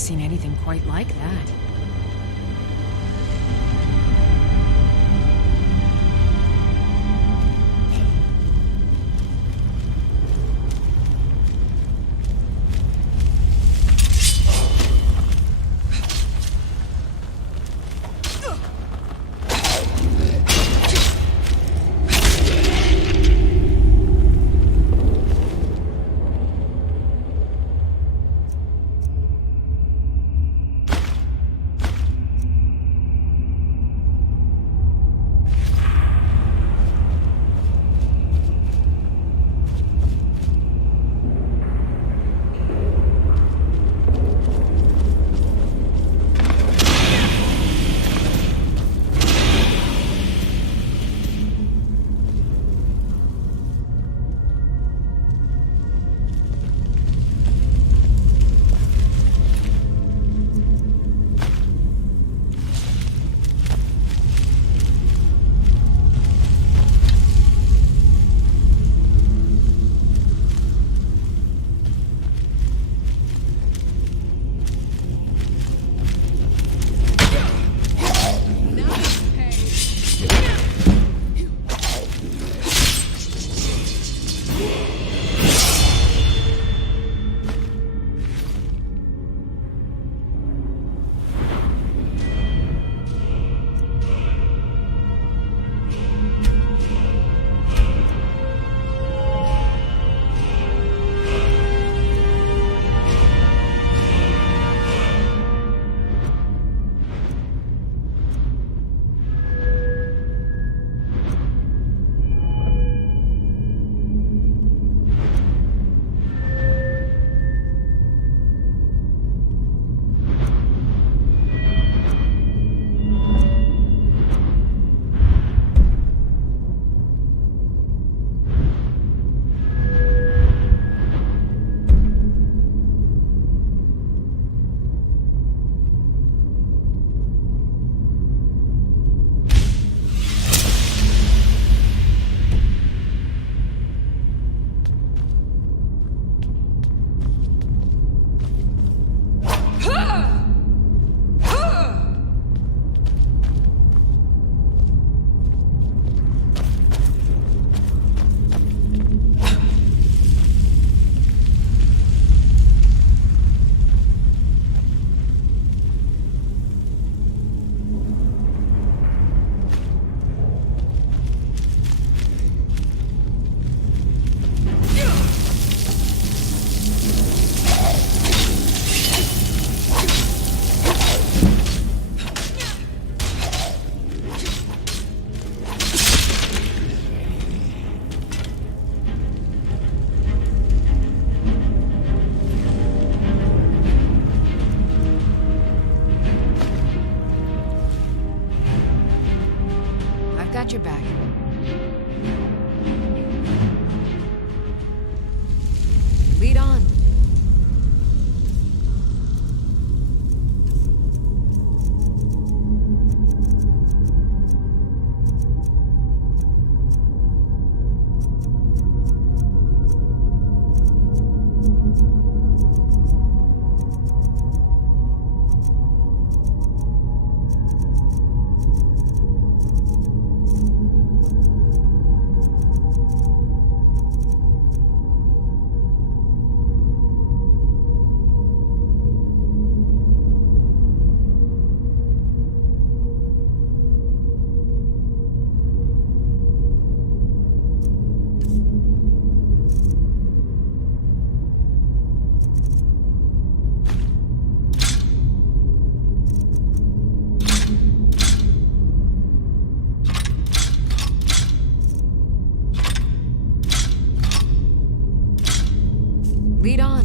seen anything quite like that. Got your back. Lead on. Lead on.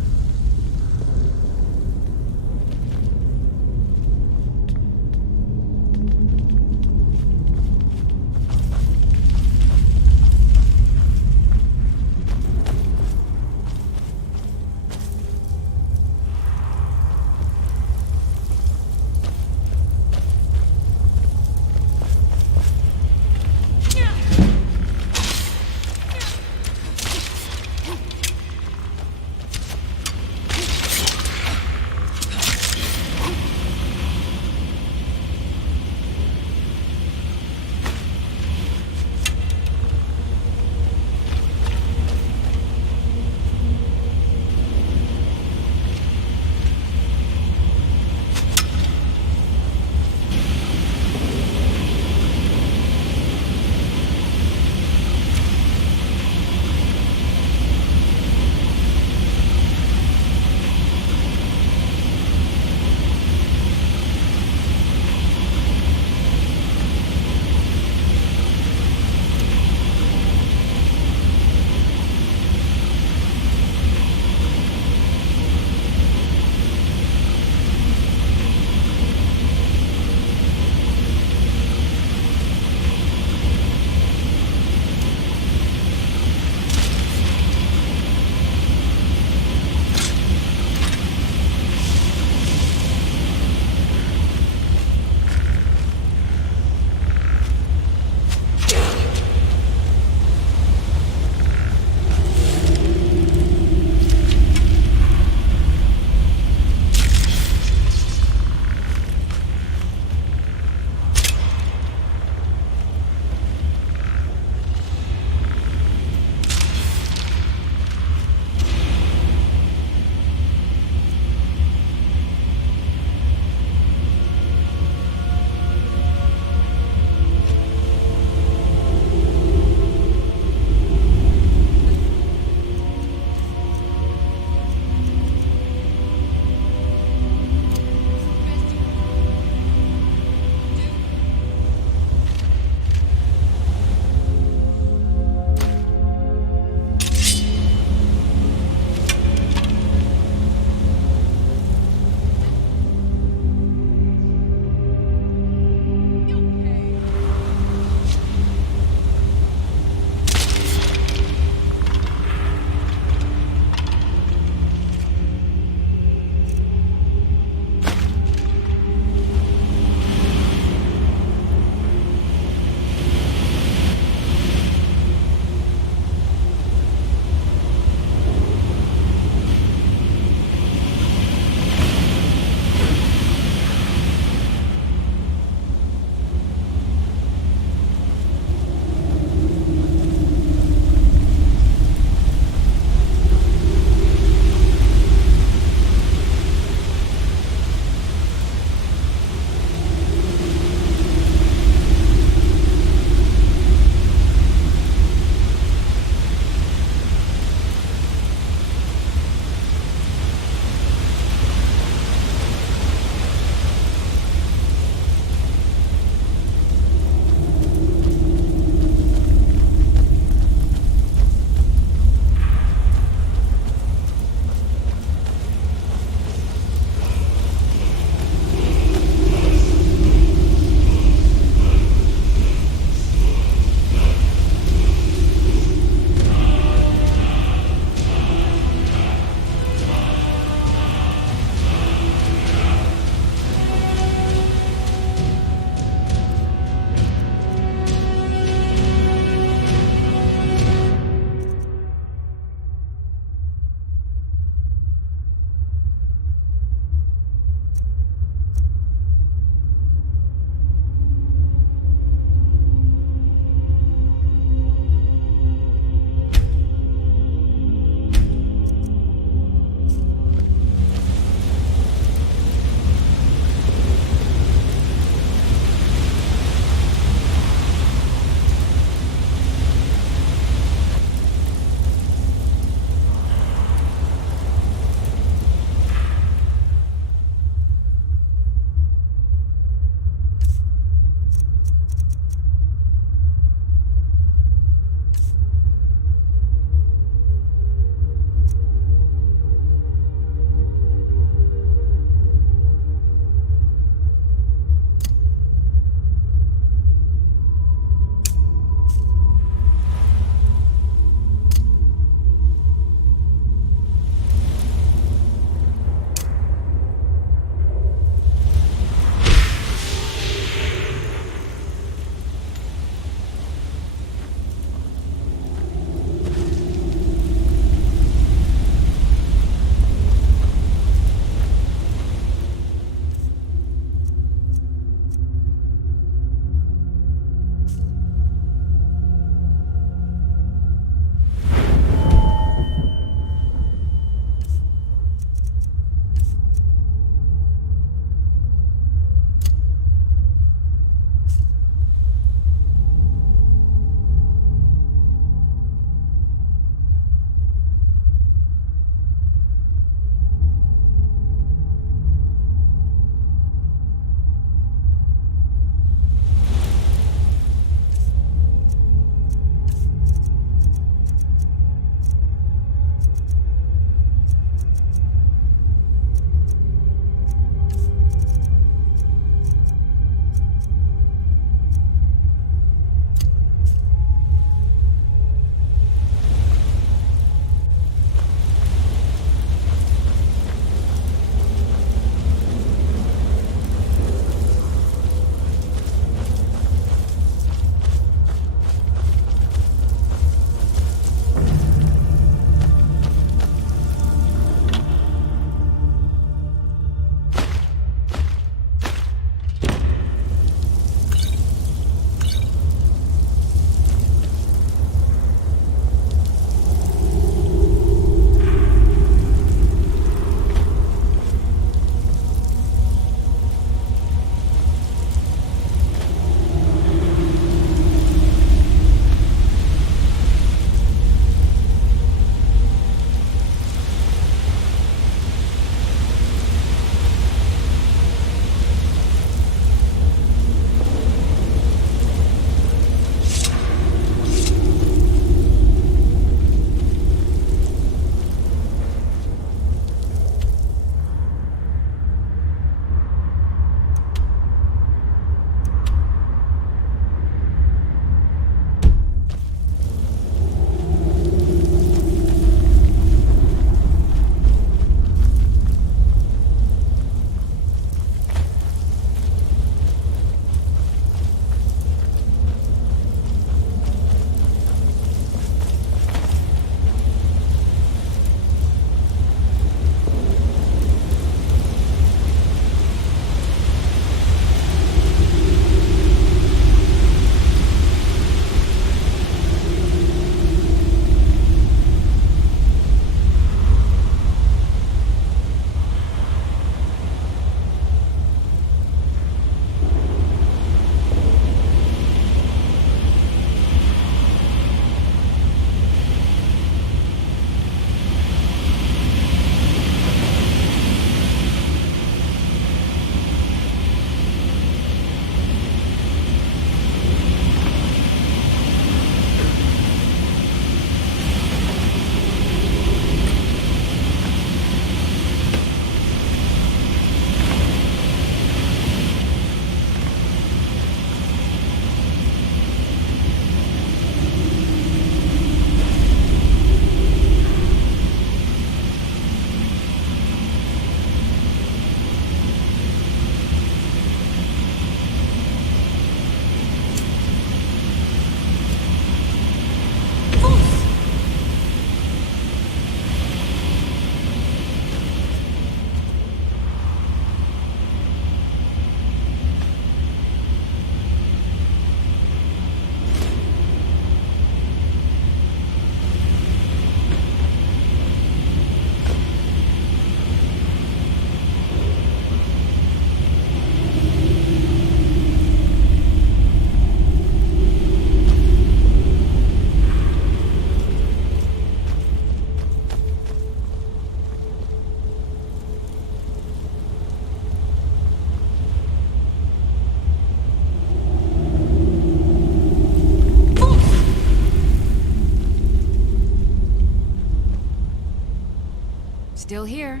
Still here.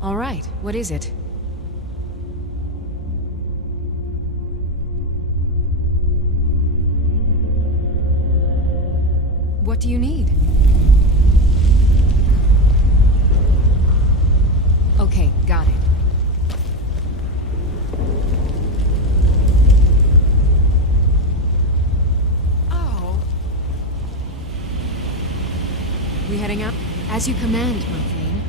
All right, what is it? What do you need? Okay, got it. Oh. We heading out? As you command, my thane.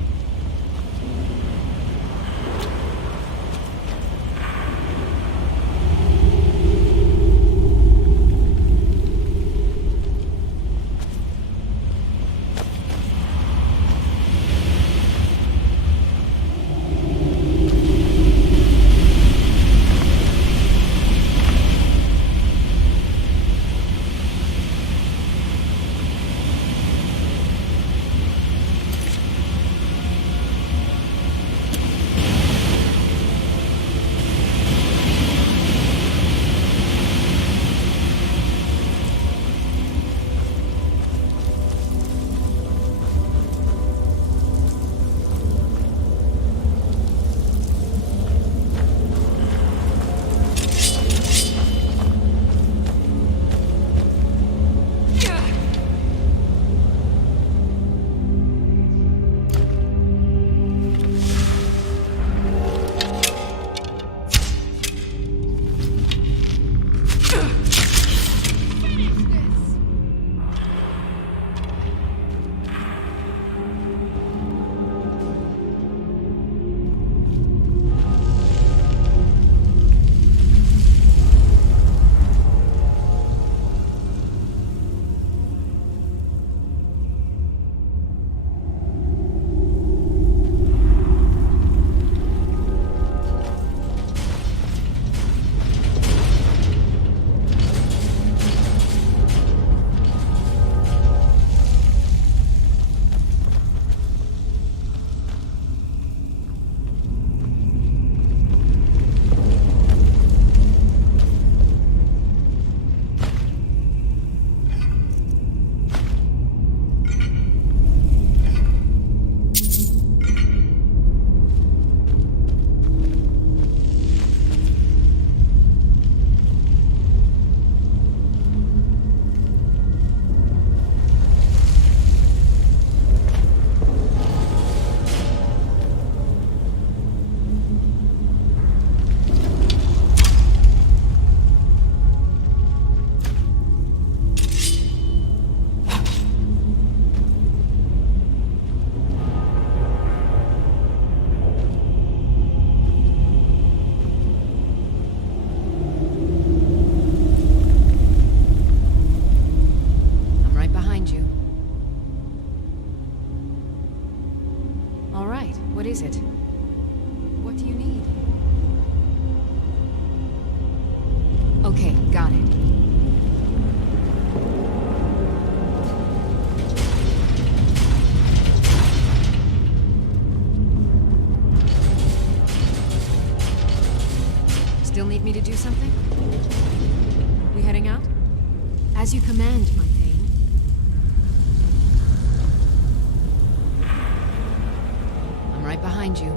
What is it? What do you need? Okay, got it. Still need me to do something? We heading out? As you command, my thane. I'm right behind you.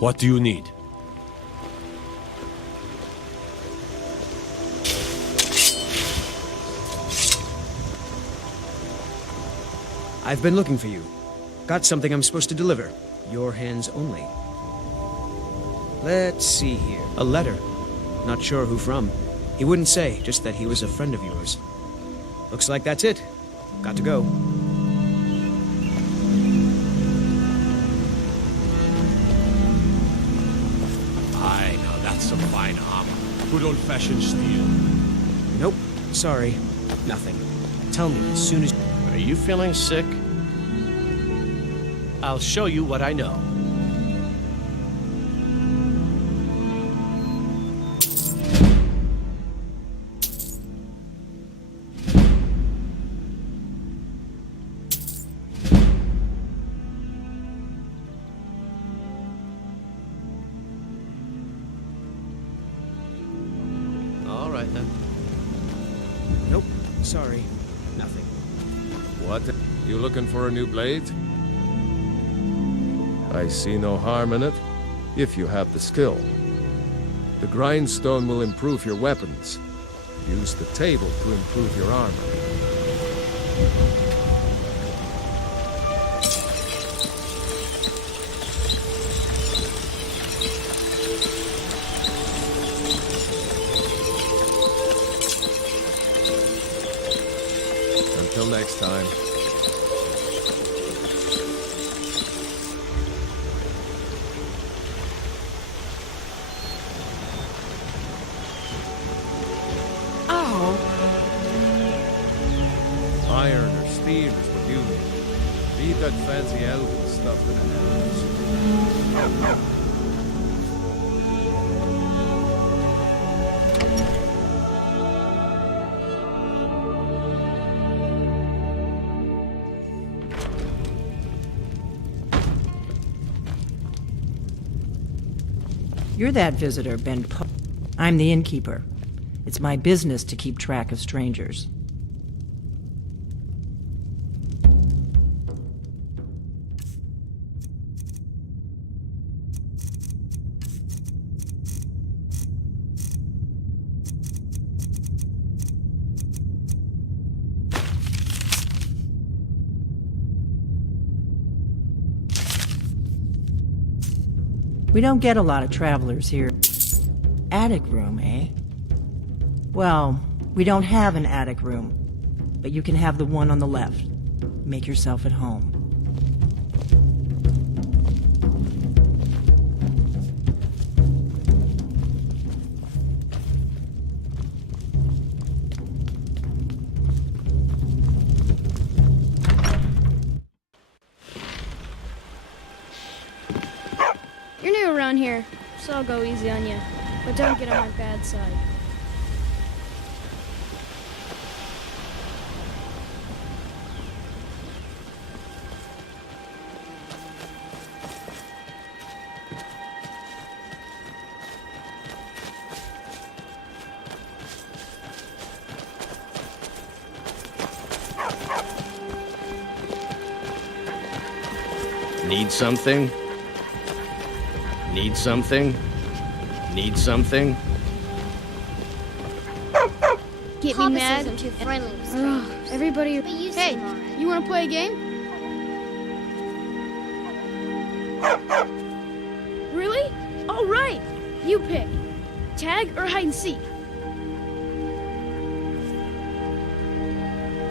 What do you need? I've been looking for you. Got something I'm supposed to deliver. Your hands only. Let's see here. A letter. Not sure who from. He wouldn't say, just that he was a friend of yours. Looks like that's it. Got to go. Aye, now that's some fine armor. Good old-fashioned steel. Nope. Sorry. Nothing. Tell me as soon as... Are you feeling sick? I'll show you what I know. All right, then. Nope. Sorry. Nothing. What? You looking for a new blade? I see no harm in it, if you have the skill. The grindstone will improve your weapons. Use the table to improve your armor. Until next time. Iron or steel is what you need. Leave that fancy elven stuff in the house. You're that visitor, Ben Poe. I'm the innkeeper. It's my business to keep track of strangers. We don't get a lot of travelers here. Attic room, eh? Well, we don't have an attic room, but you can have the one on the left. Make yourself at home. You're new around here, so I'll go easy on you. But don't get on my bad side. Need something? Need something? Need something? Get Papa me mad? says I'm too friendly with Ugh, strangers. everybody. But you Hey, seem alright. you want to play a game? Really? All right. You pick. Tag or hide and seek.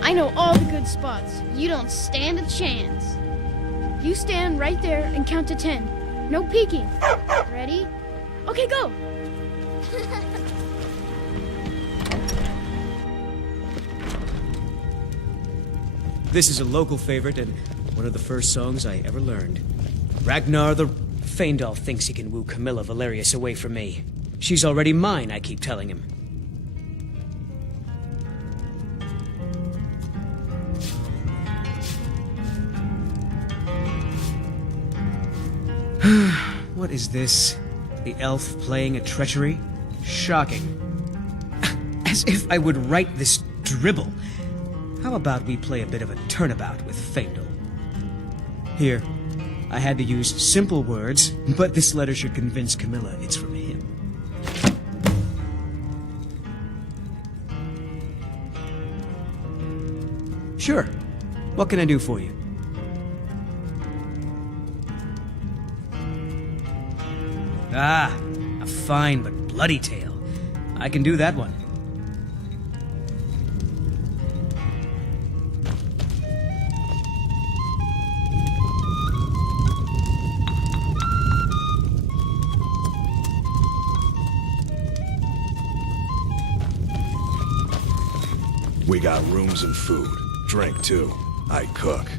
I know all the good spots. You don't stand a chance. You stand right there and count to 10. No peeking. Ready? Okay, go. This is a local favorite and one of the first songs I ever learned. Ragnar the Faendal thinks he can woo Camilla Valerius away from me. She's already mine, I keep telling him. What is this? The elf playing a treachery? Shocking. As if I would write this dribble. How about we play a bit of a turnabout with Faendal? Here, I had to use simple words, but this letter should convince Camilla it's from him. Sure. What can I do for you? Ah, a fine but bloody tale. I can do that one. We got rooms and food. Drink, too. I cook.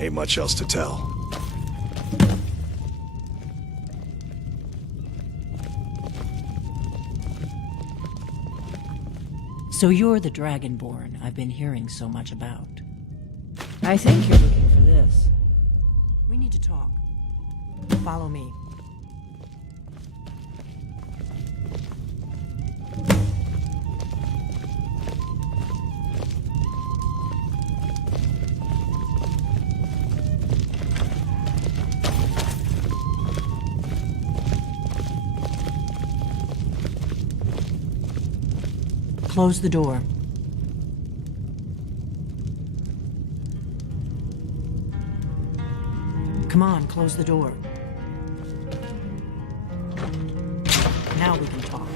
Ain't much else to tell. So you're the Dragonborn I've been hearing so much about. I think you're looking for this. We need to talk. Follow me. Close the door. Come on, close the door. Now we can talk.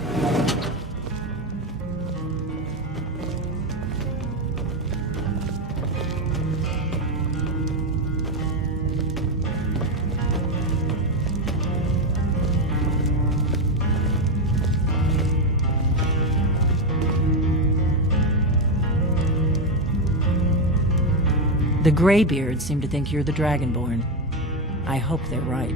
The Greybeards seem to think you're the Dragonborn. I hope they're right.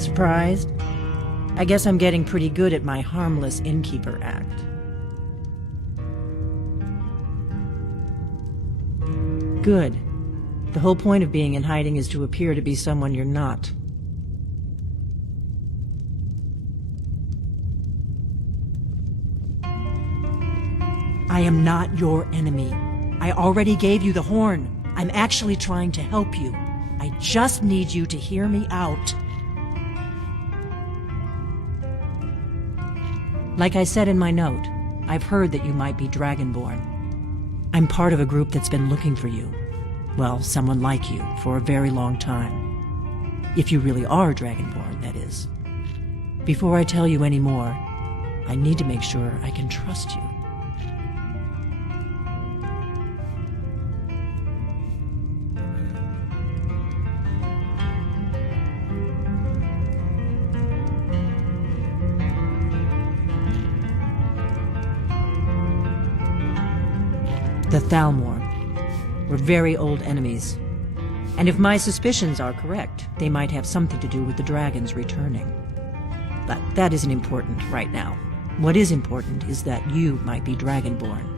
Surprised? I guess I'm getting pretty good at my harmless innkeeper act. Good. The whole point of being in hiding is to appear to be someone you're not. I am not your enemy. I already gave you the horn. I'm actually trying to help you. I just need you to hear me out. Like I said in my note, I've heard that you might be Dragonborn. I'm part of a group that's been looking for you. Well, someone like you, for a very long time. If you really are Dragonborn, that is. Before I tell you any more, I need to make sure I can trust you. The Thalmor were very old enemies. And if my suspicions are correct, they might have something to do with the dragons returning. But that isn't important right now. What is important is that you might be Dragonborn.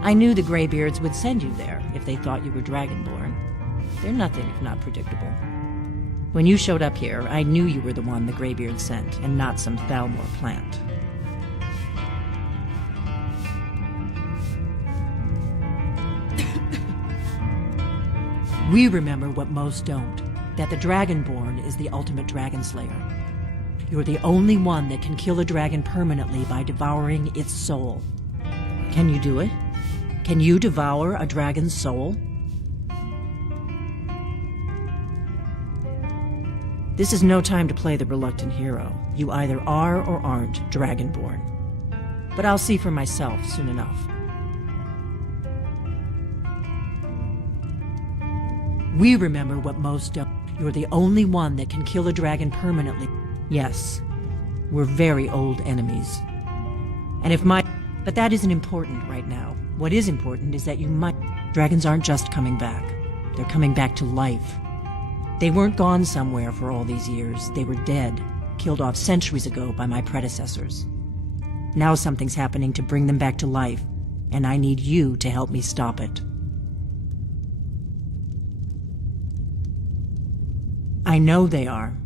I knew the Greybeards would send you there if they thought you were Dragonborn. They're nothing if not predictable. When you showed up here, I knew you were the one the Greybeards sent, and not some Thalmor plant. We remember what most don't, that the Dragonborn is the ultimate dragon slayer. You're the only one that can kill a dragon permanently by devouring its soul. Can you do it? Can you devour a dragon's soul? This is no time to play the reluctant hero. You either are or aren't Dragonborn. But I'll see for myself soon enough. We remember what most don't. You're the only one that can kill a dragon permanently. Yes, we're very old enemies. And if my... But that isn't important right now. What is important is that you might... Dragons aren't just coming back. They're coming back to life. They weren't gone somewhere for all these years. They were dead, killed off centuries ago by my predecessors. Now something's happening to bring them back to life, and I need you to help me stop it. I know they are.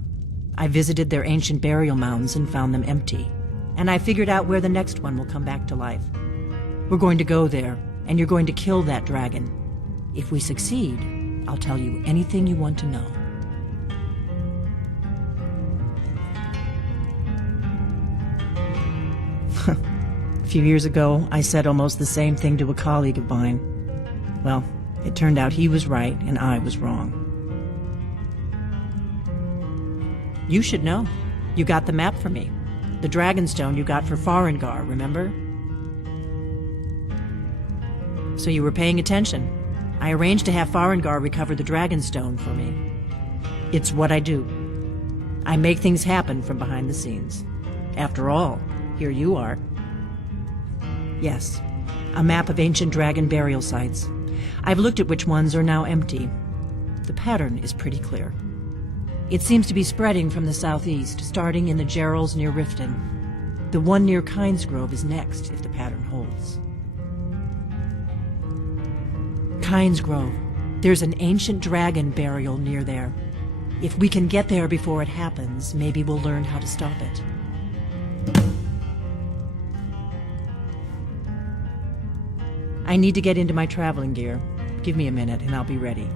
I visited their ancient burial mounds and found them empty. And I figured out where the next one will come back to life. We're going to go there, and you're going to kill that dragon. If we succeed, I'll tell you anything you want to know. A few years ago, I said almost the same thing to a colleague of mine. Well, it turned out he was right and I was wrong. You should know. You got the map for me. The Dragonstone you got for Farengar, remember? So you were paying attention. I arranged to have Farengar recover the Dragonstone for me. It's what I do. I make things happen from behind the scenes. After all, here you are. Yes, a map of ancient dragon burial sites. I've looked at which ones are now empty. The pattern is pretty clear. It seems to be spreading from the southeast, starting in the Gerals near Riften. The one near Kynesgrove is next, if the pattern holds. Kynesgrove. There's an ancient dragon burial near there. If we can get there before it happens, maybe we'll learn how to stop it. I need to get into my traveling gear. Give me a minute and I'll be ready.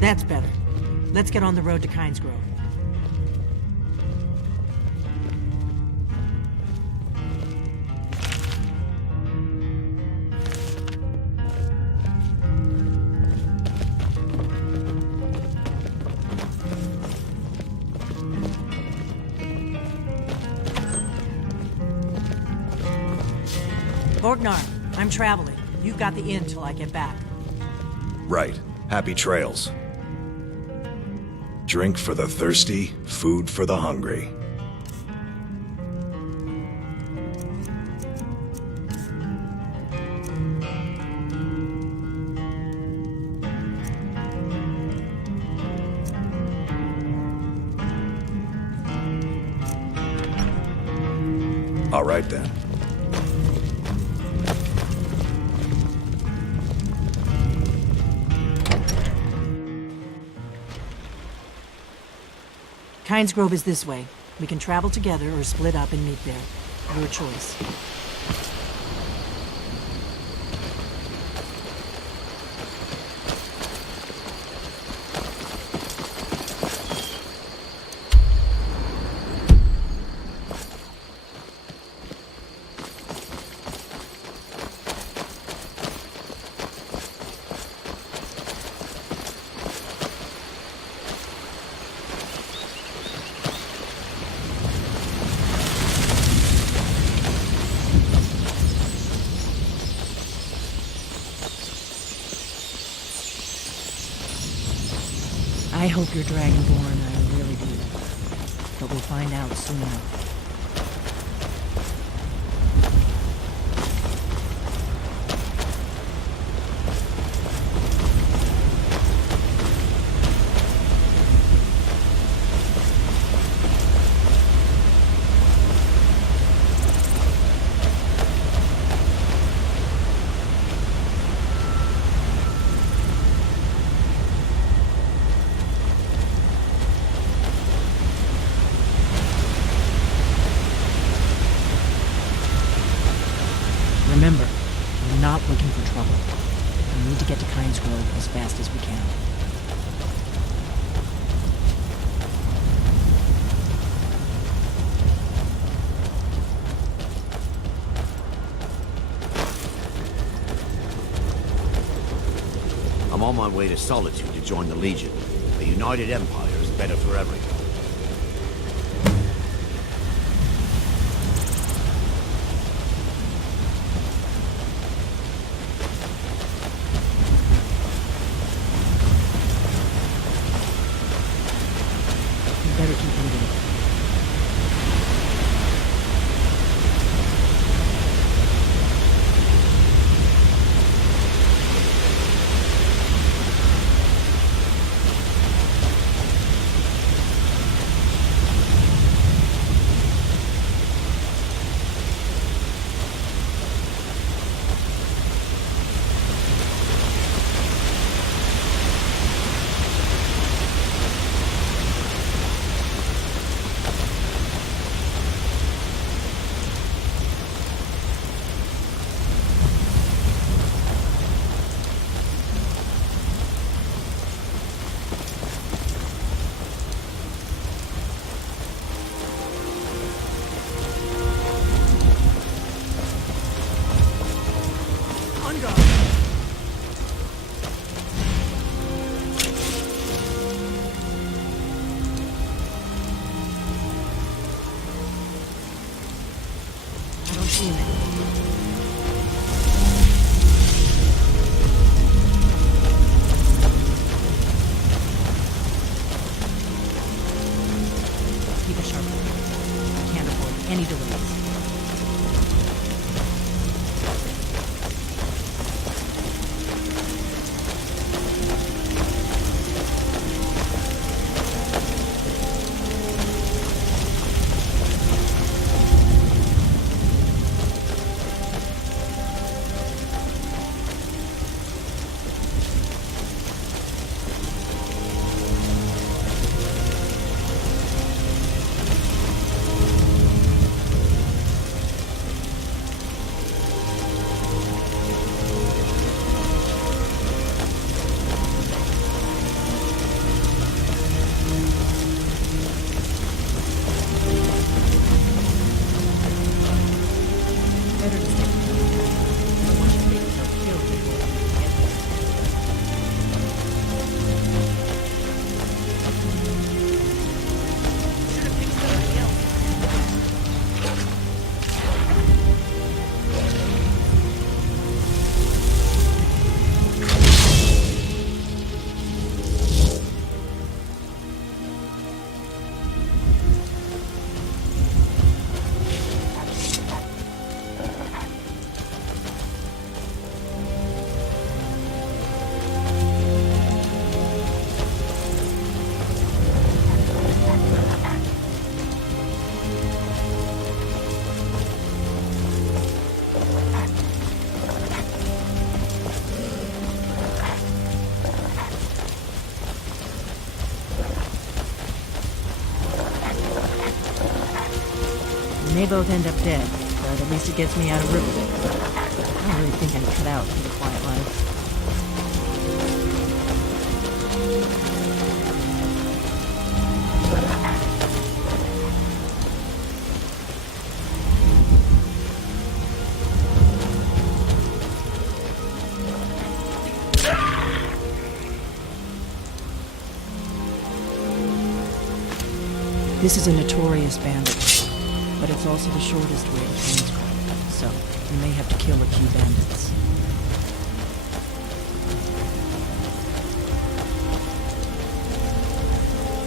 That's better. Let's get on the road to Kynesgrove. Borgnar, I'm traveling. You've got the inn till I get back. Right. Happy trails. Drink for the thirsty, food for the hungry. All right then. Kynesgrove is this way. We can travel together or split up and meet there. Your choice. I hope you're Dragonborn, I really do. But we'll find out soon enough. Remember, we're not looking for trouble. We need to get to Kynesgrove as fast as we can. I'm on my way to Solitude to join the Legion. A united empire is better for everyone. Better keep moving. I don't see him anymore. Keep a sharp lookout. I can't afford any delays. Better to stay calm. I don't want you to get yourself killed before we can get there. Should have picked somebody else. We may both end up dead, but at least it gets me out of Riverdale. I don't really think I'm cut out for the quiet life. This is a notorious bandit, but it's also the shortest way to Kingsgrove, so we may have to kill a few bandits.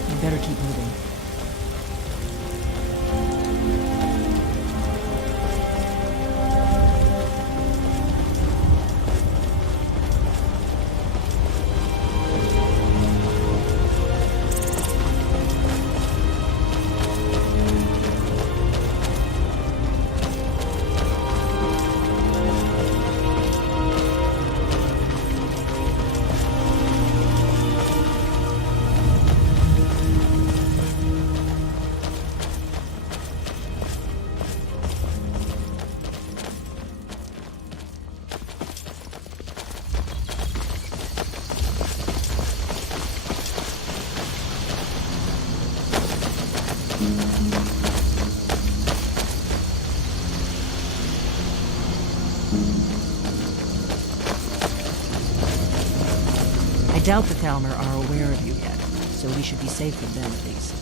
We better keep moving. I doubt the Thalmor are aware of you yet, so we should be safe from them at least.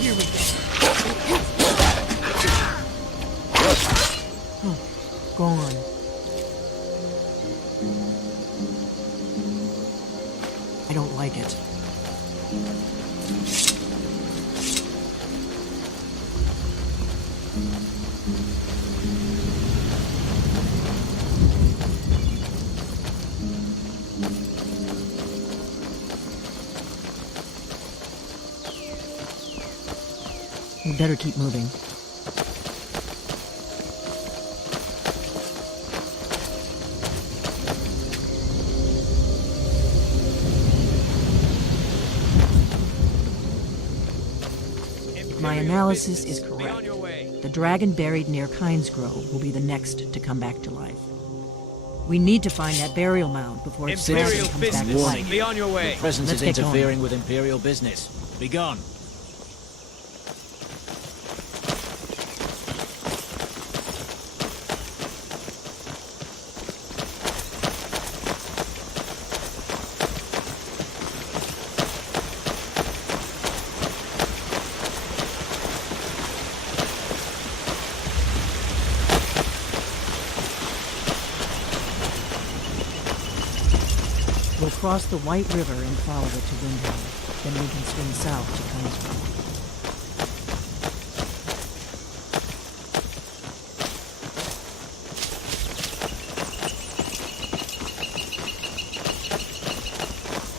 Here we go. Oh, gone. I don't like it. We better keep moving. My analysis is correct. The dragon buried near Kingsgrove will be the next to come back to life. We need to find that burial mound before its dragon comes back to life. Be on your way. Your presence Let's is get going. interfering with Imperial business. Be gone. We'll cross the White River and follow it to Windhelm. Then we can swing south to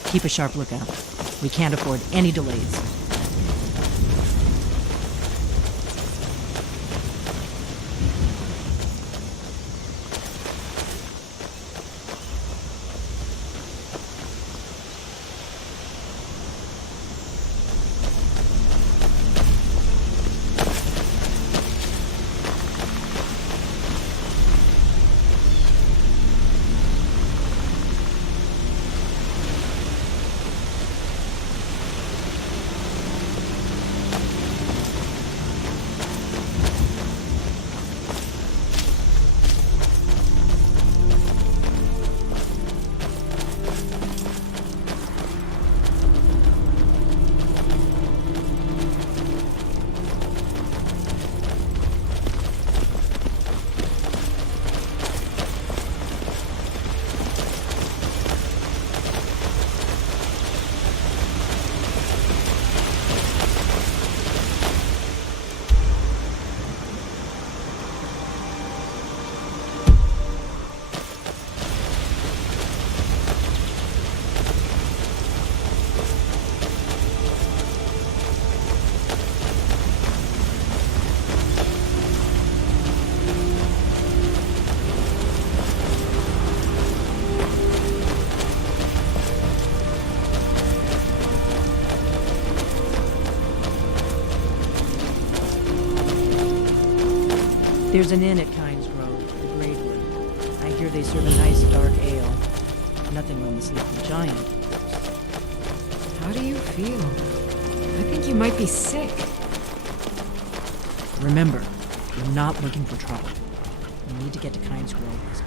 Kingsgrove. Keep a sharp lookout. We can't afford any delays. There's an inn at Kynesgrove, the Great One. I hear they serve a nice dark ale. Nothing on the Sleeping Giant. How do you feel? I think you might be sick. Remember, we're not looking for trouble. We need to get to Kynesgrove.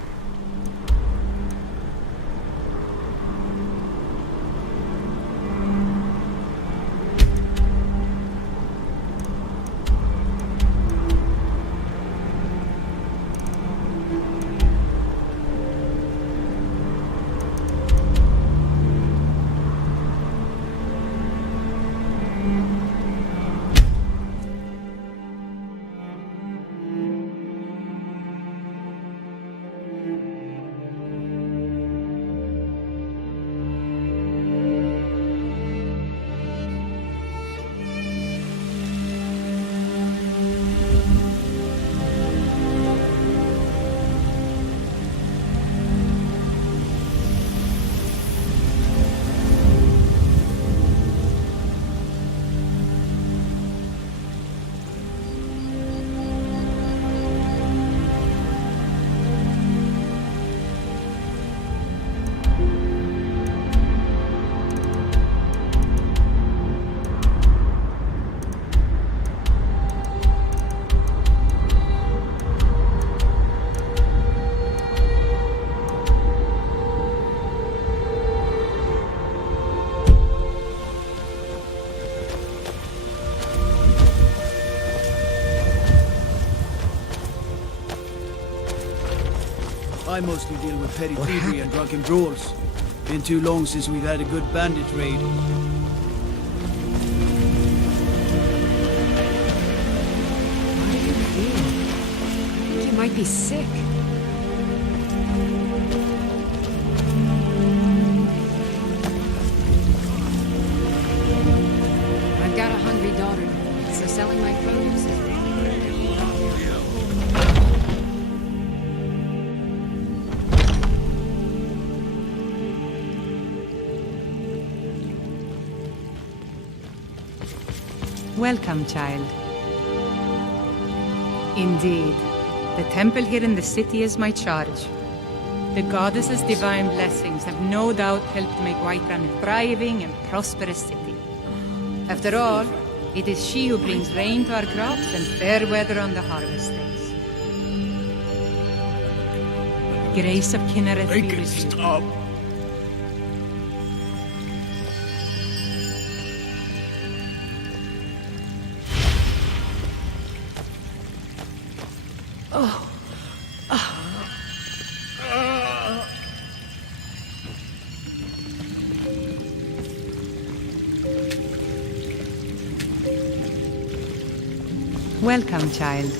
I mostly deal with petty thievery and drunken brawls. Been too long since we've had a good bandit raid. How do you feel? I think you might be sick. I've got a hungry daughter, so selling my produce is really Welcome, child. Indeed, the temple here in the city is my charge. The goddess's divine blessings have no doubt helped make Whiterun a thriving and prosperous city. After all, it is she who brings rain to our crops and fair weather on the harvest days. Grace of Kinnereth be with you. Stop. Welcome, child.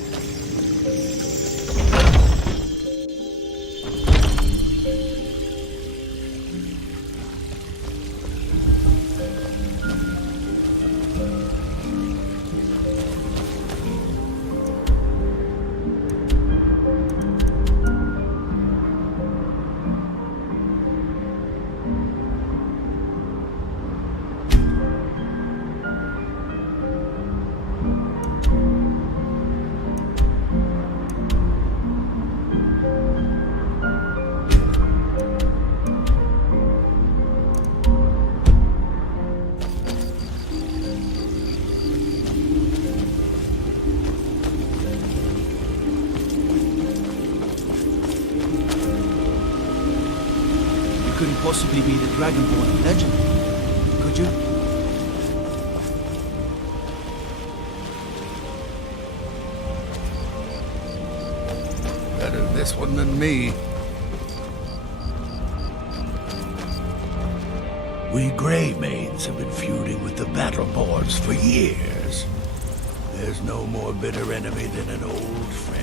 Couldn't possibly be the Dragonborn legend, could you? Better this one than me. We Grey Maids have been feuding with the Battleborns for years. There's no more bitter enemy than an old friend.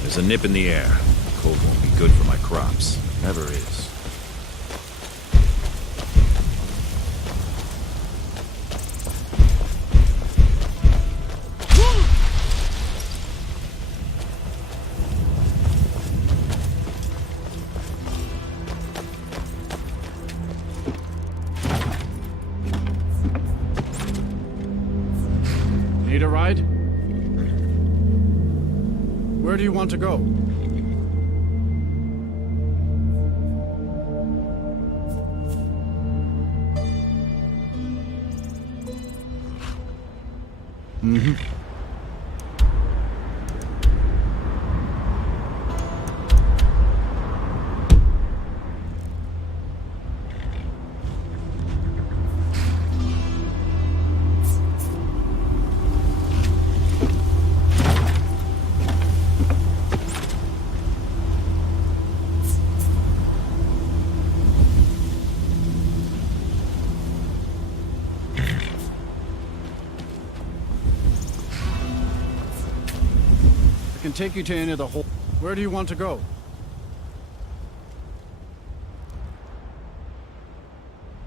There's a nip in the air. Cold won't be good for my crops. Never is. Need a ride? Where do you want to go? I can take you to any of the hole. Where do you want to go?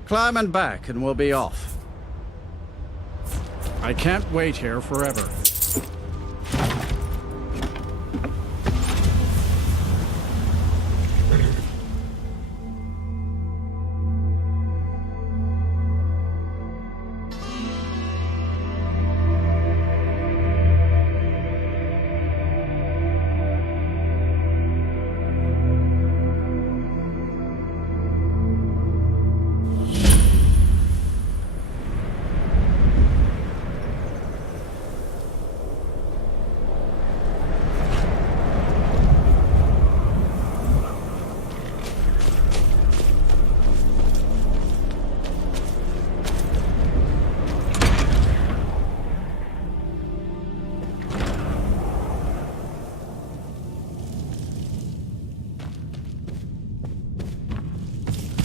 Climb and back and we'll be off. I can't wait here forever.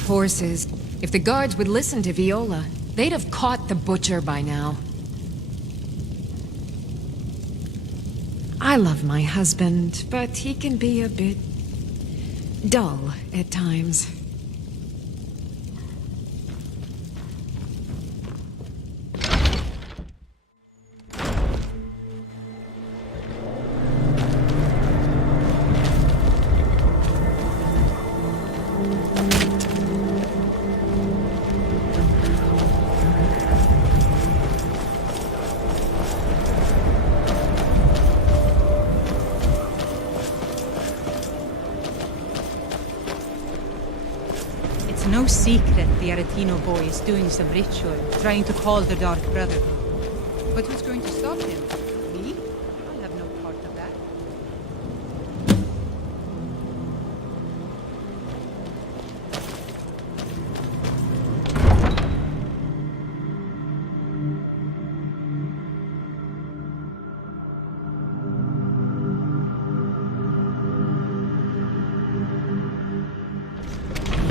Horses. If the guards would listen to Viola, they'd have caught the butcher by now. I love my husband, but he can be a bit dull at times. no secret the Aretino boy is doing some ritual, trying to call the Dark Brotherhood. But who's going to stop him? Me? I'll have no part of that.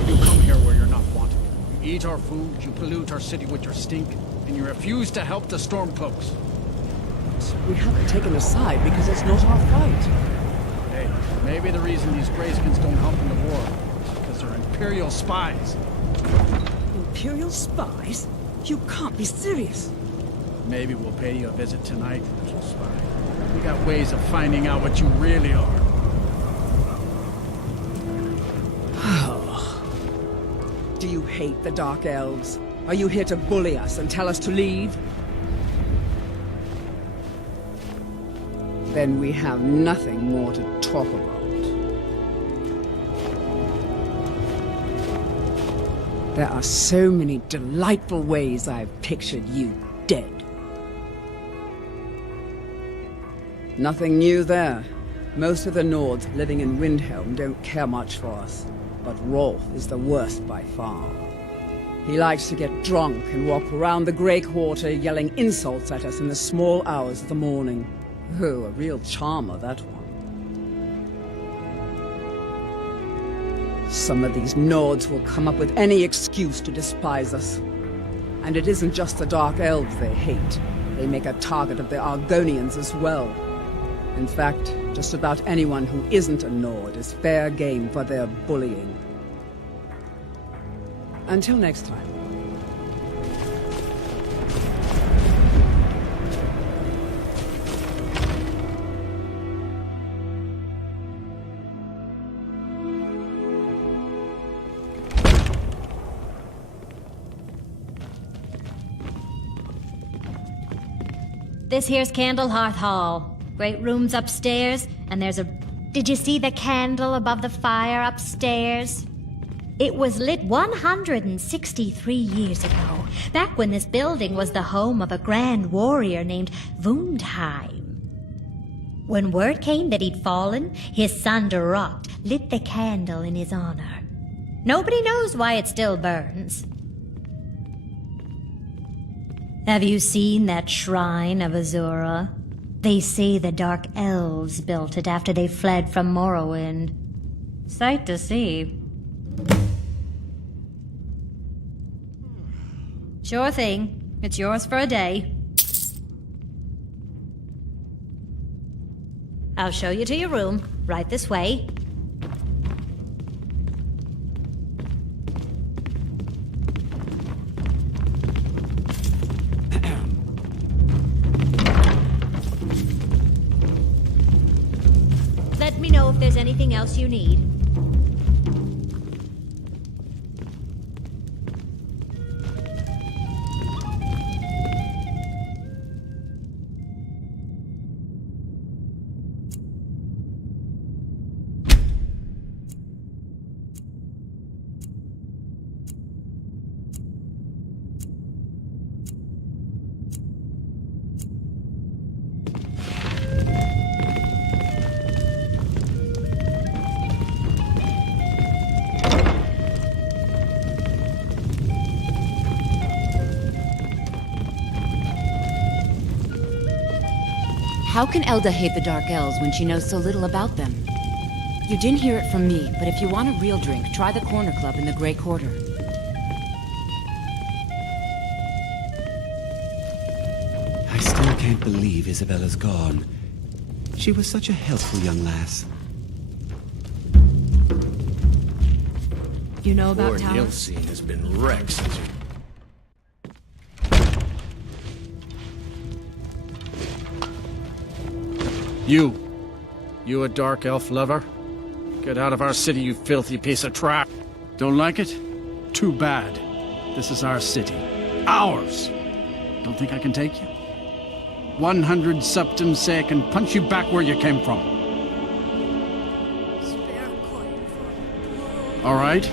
You come here where you're not wanted. You eat our food, you pollute our city with your stink, and you refuse to help the Stormcloaks. We haven't taken a side because it's not our fight. Hey, maybe the reason these Greyskins don't help in the war is because they're Imperial spies. Imperial spies? You can't be serious. Maybe we'll pay you a visit tonight, little spy. We got ways of finding out what you really are. Do you hate the Dark Elves? Are you here to bully us and tell us to leave? Then we have nothing more to talk about. There are so many delightful ways I've pictured you dead. Nothing new there. Most of the Nords living in Windhelm don't care much for us, but Rolf is the worst by far. He likes to get drunk and walk around the Grey Quarter yelling insults at us in the small hours of the morning. Oh, a real charmer, that one. Some of these Nords will come up with any excuse to despise us. And it isn't just the Dark Elves they hate. They make a target of the Argonians as well. In fact, just about anyone who isn't a Nord is fair game for their bullying. Until next time. This here's Candlehearth Hall. Great rooms upstairs, and there's a... Did you see the candle above the fire upstairs? It was lit 163 years ago, back when this building was the home of a grand warrior named Wundheim. When word came that he'd fallen, his son Durok lit the candle in his honor. Nobody knows why it still burns. Have you seen that shrine of Azura? They say the Dark Elves built it after they fled from Morrowind. Sight to see. Sure thing. It's yours for a day. I'll show you to your room. Right this way. Let me know if there's anything else you need. How can Elda hate the Dark Elves when she knows so little about them? You didn't hear it from me, but if you want a real drink, try the Corner Club in the Grey Quarter. I still can't believe Isabella's gone. She was such a helpful young lass. You know about Poor Talos? Nilsine has been wrecked since You a Dark Elf lover? Get out of our city, you filthy piece of trash. Don't like it? Too bad. This is our city. Ours! Don't think I can take you? 100 septum sake and punch you back where you came from. All right?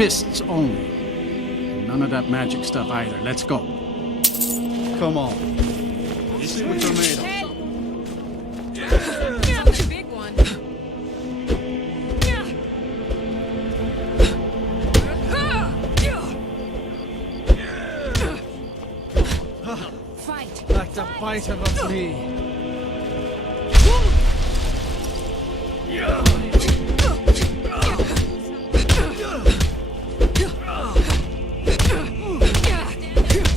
Fists only. None of that magic stuff either. Let's go. Come on. This is what you're made of. That's a big one. Fight. Like the bite of a flea.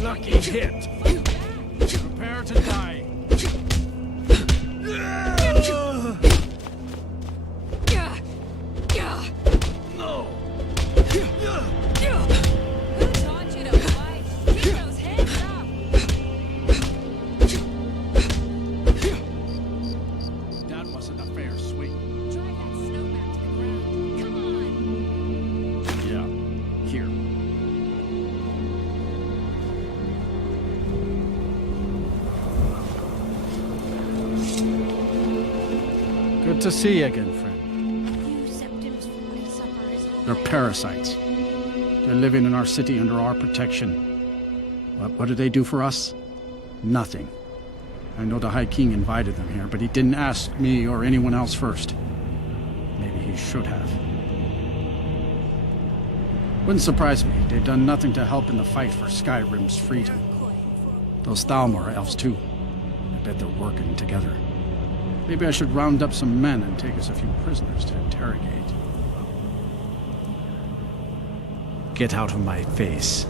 Lucky hit. Prepare to die. No. Who taught you to fight? Keep those hands up. That wasn't a fair swing. Drive that snowman to the ground. Come on. Yeah. Here. Good to see you again, friend. They're parasites. They're living in our city under our protection. But what do they do for us? Nothing. I know the High King invited them here, but he didn't ask me or anyone else first. Maybe he should have. Wouldn't surprise me. They've done nothing to help in the fight for Skyrim's freedom. Those Thalmor are elves too. I bet they're working together. Maybe I should round up some men and take us a few prisoners to interrogate. Get out of my face.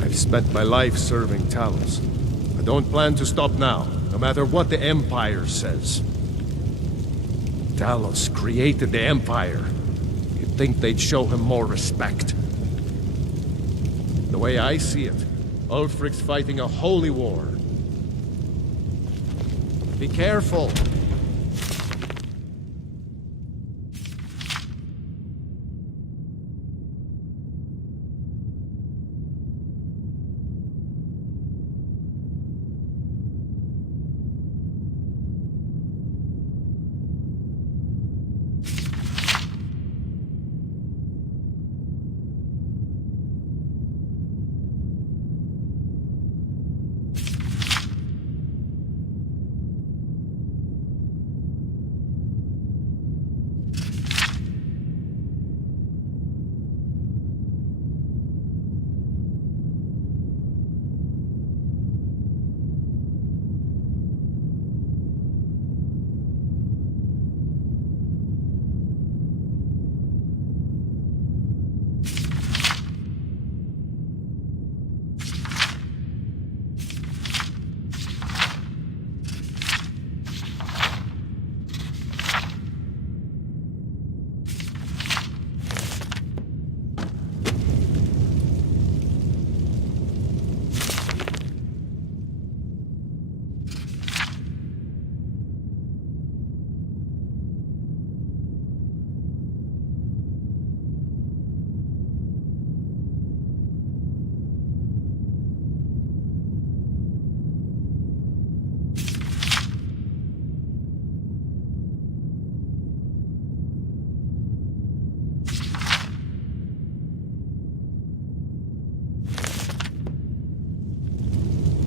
I've spent my life serving Talos. I don't plan to stop now, no matter what the Empire says. Talos created the Empire. You'd think they'd show him more respect. The way I see it, Ulfric's fighting a holy war. Be careful.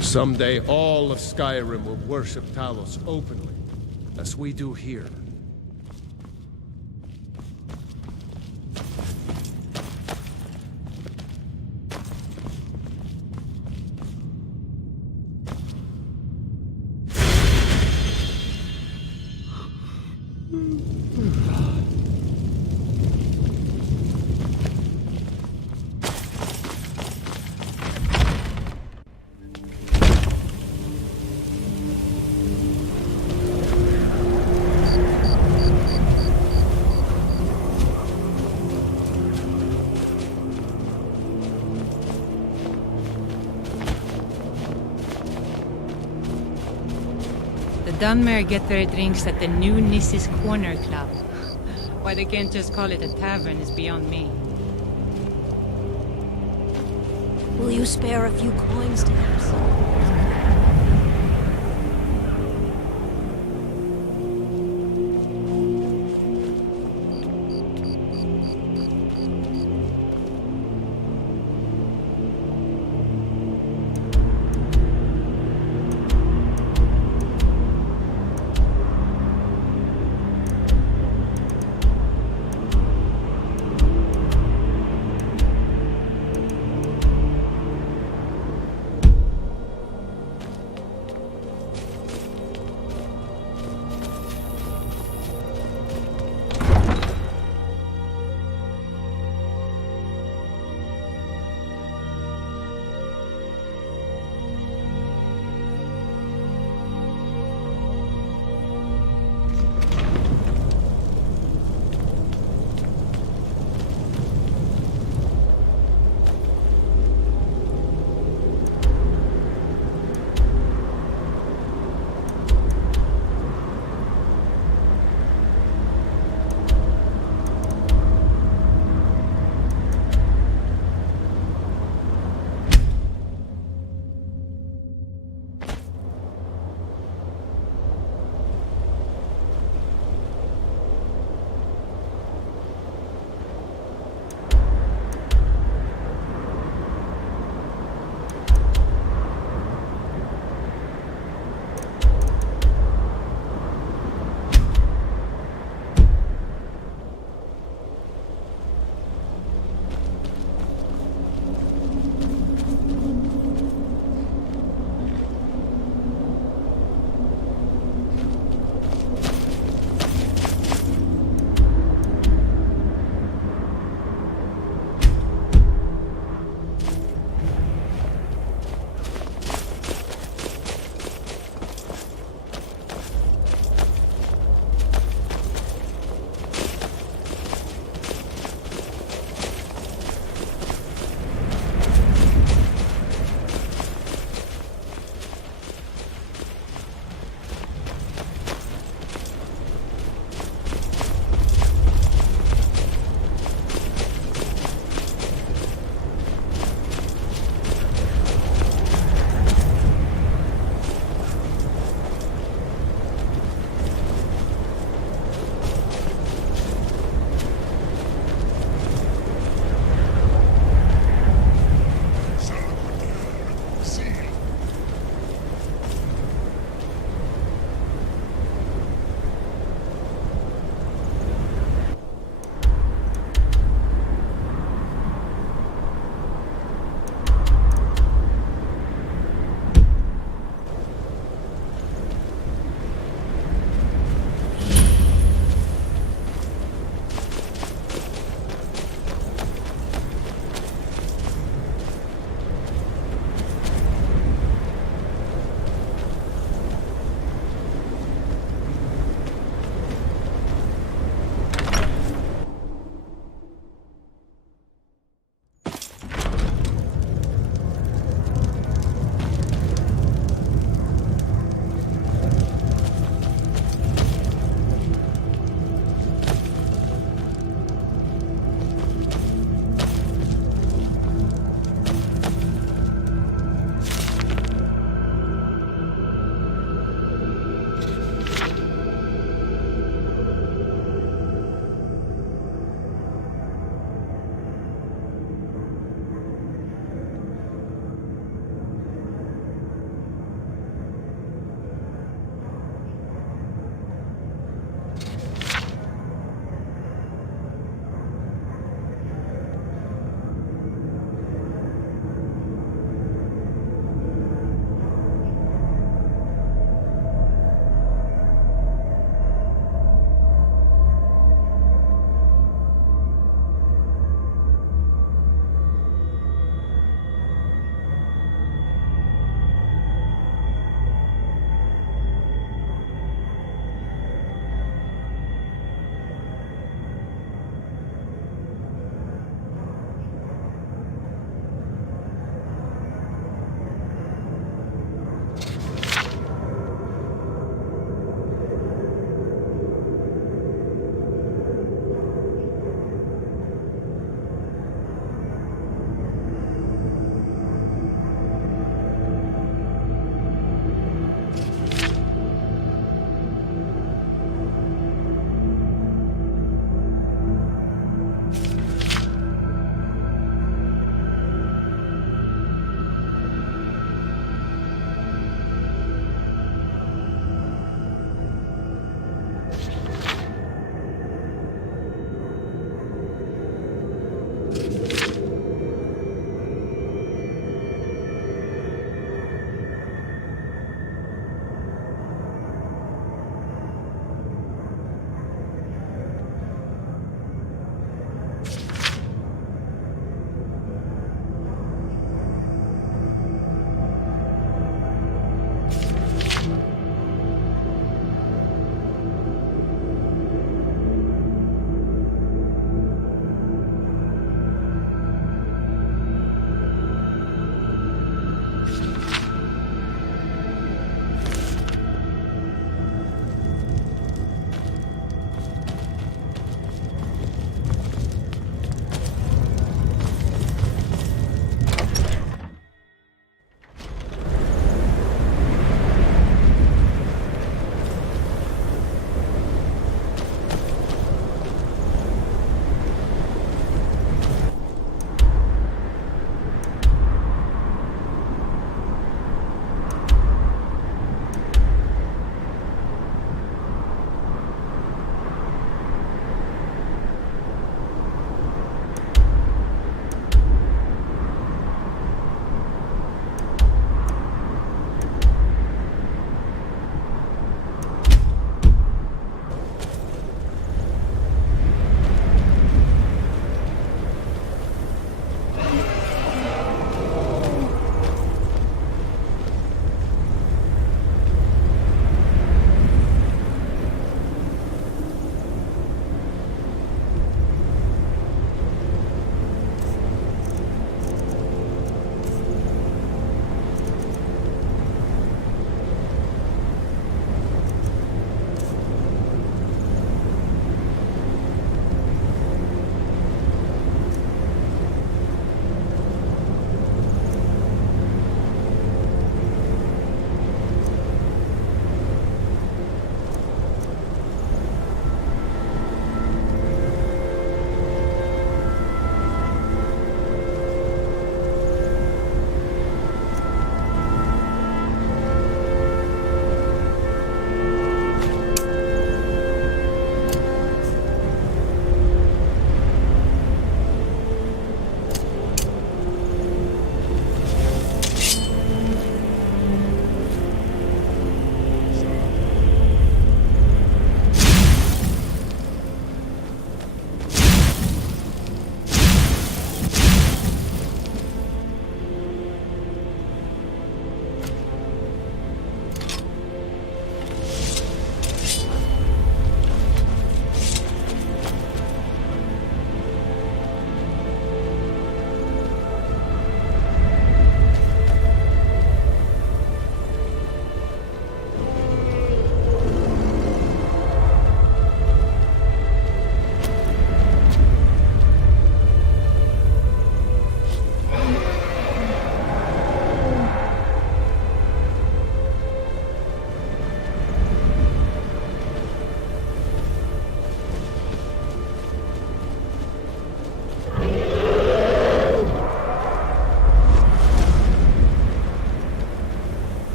Someday all of Skyrim will worship Talos openly, as we do here. The Dunmer get their drinks at the new Nissa's Corner Club. Why they can't just call it a tavern is beyond me. Will you spare a few coins to them?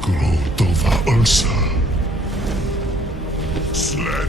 Grotova Ursa. Sled.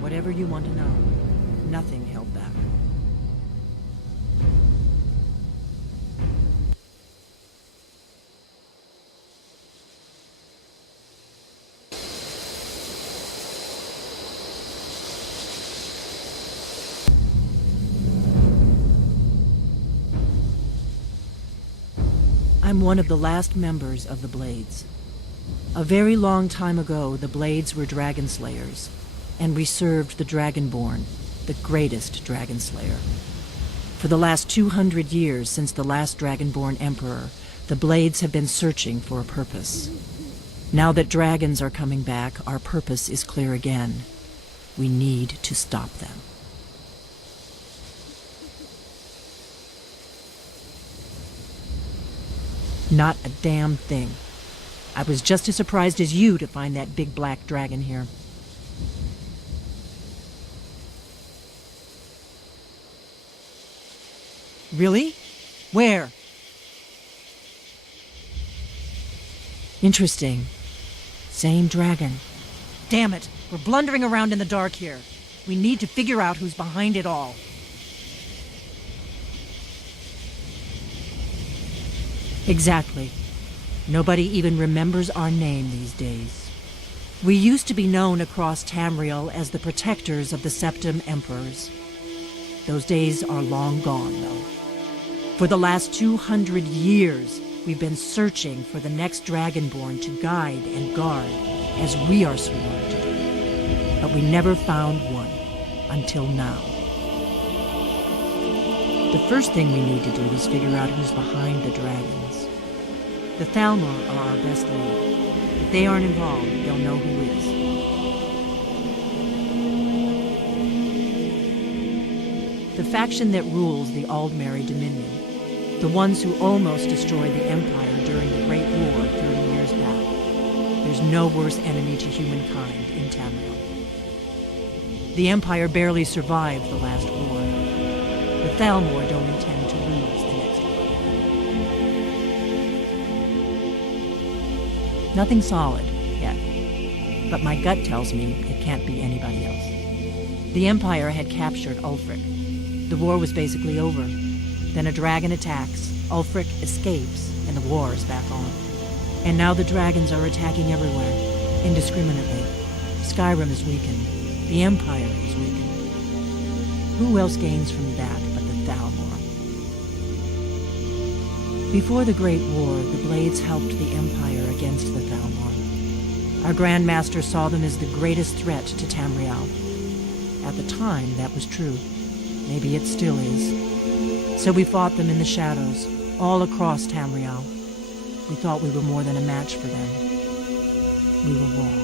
Whatever you want to know. Nothing held back. I'm one of the last members of the Blades. A very long time ago, the Blades were dragon slayers, and we served the Dragonborn, the greatest dragon slayer. For the last 200 years since the last Dragonborn Emperor, the Blades have been searching for a purpose. Now that dragons are coming back, our purpose is clear again. We need to stop them. Not a damn thing. I was just as surprised as you to find that big black dragon here. Really? Where? Interesting. Same dragon. Damn it, we're blundering around in the dark here. We need to figure out who's behind it all. Exactly. Nobody even remembers our name these days. We used to be known across Tamriel as the protectors of the Septim Emperors. Those days are long gone, though. For the last 200 years, we've been searching for the next Dragonborn to guide and guard, as we are sworn to do. But we never found one, until now. The first thing we need to do is figure out who's behind the dragons. The Thalmor are our best lead. If they aren't involved, they'll know who is. The faction that rules the Aldmeri Dominion. The ones who almost destroyed the Empire during the Great War 30 years back. There's no worse enemy to humankind in Tamriel. The Empire barely survived the last war. The Thalmor don't intend to lose the next one. Nothing solid, yet. But my gut tells me it can't be anybody else. The Empire had captured Ulfric. The war was basically over. Then a dragon attacks, Ulfric escapes, and the war is back on. And now the dragons are attacking everywhere, indiscriminately. Skyrim is weakened. The Empire is weakened. Who else gains from that but the Thalmor? Before the Great War, the Blades helped the Empire against the Thalmor. Our Grand Master saw them as the greatest threat to Tamriel. At the time, that was true. Maybe it still is. So we fought them in the shadows, all across Tamriel. We thought we were more than a match for them. We were wrong.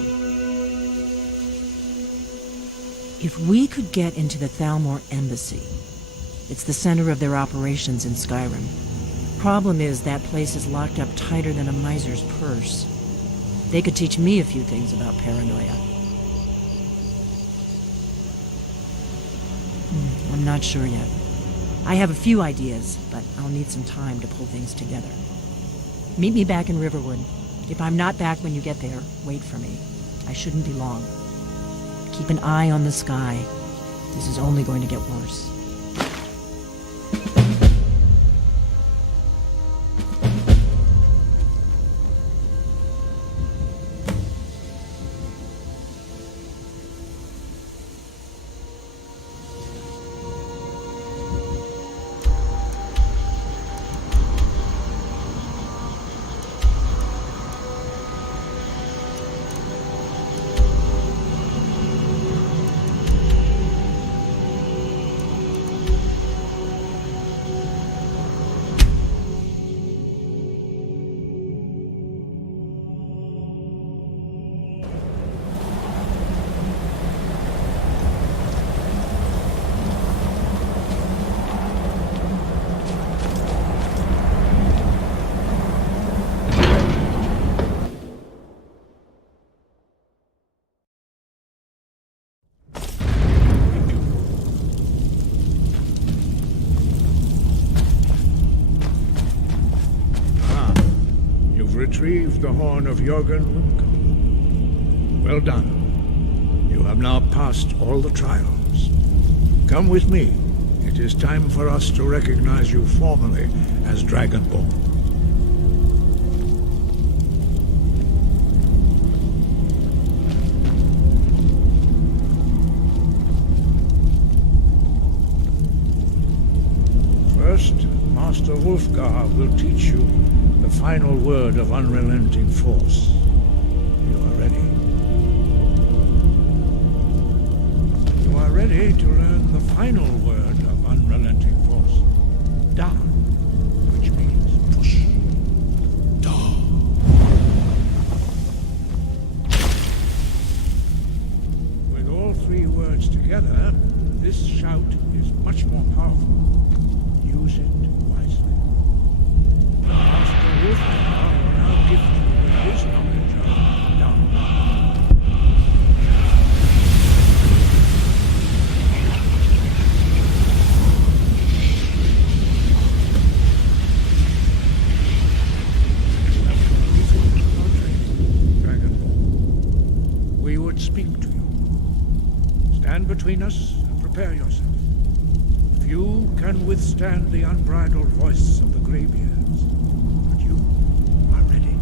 If we could get into the Thalmor embassy, it's the center of their operations in Skyrim. Problem is, that place is locked up tighter than a miser's purse. They could teach me a few things about paranoia. I'm not sure yet. I have a few ideas, but I'll need some time to pull things together. Meet me back in Riverwood. If I'm not back when you get there, wait for me. I shouldn't be long. Keep an eye on the sky. This is only going to get worse. Retrieved the horn of Jörgen Lundgren. Well done. You have now passed all the trials. Come with me. It is time for us to recognize you formally as Dragonborn. First, Master Wulfgar will teach you the final word of unrelenting force. You are ready. You are ready to learn the final word of unrelenting force. Da, which means push. Da. With all three words together, this shout is much more powerful. Use it wisely. Master Wulfgar will now gift you with his knowledge of Dawn. Dragonborn, we would speak to you. Stand between us and prepare yourself. Few can withstand the unbridled voice of the Greybeards, but you are ready.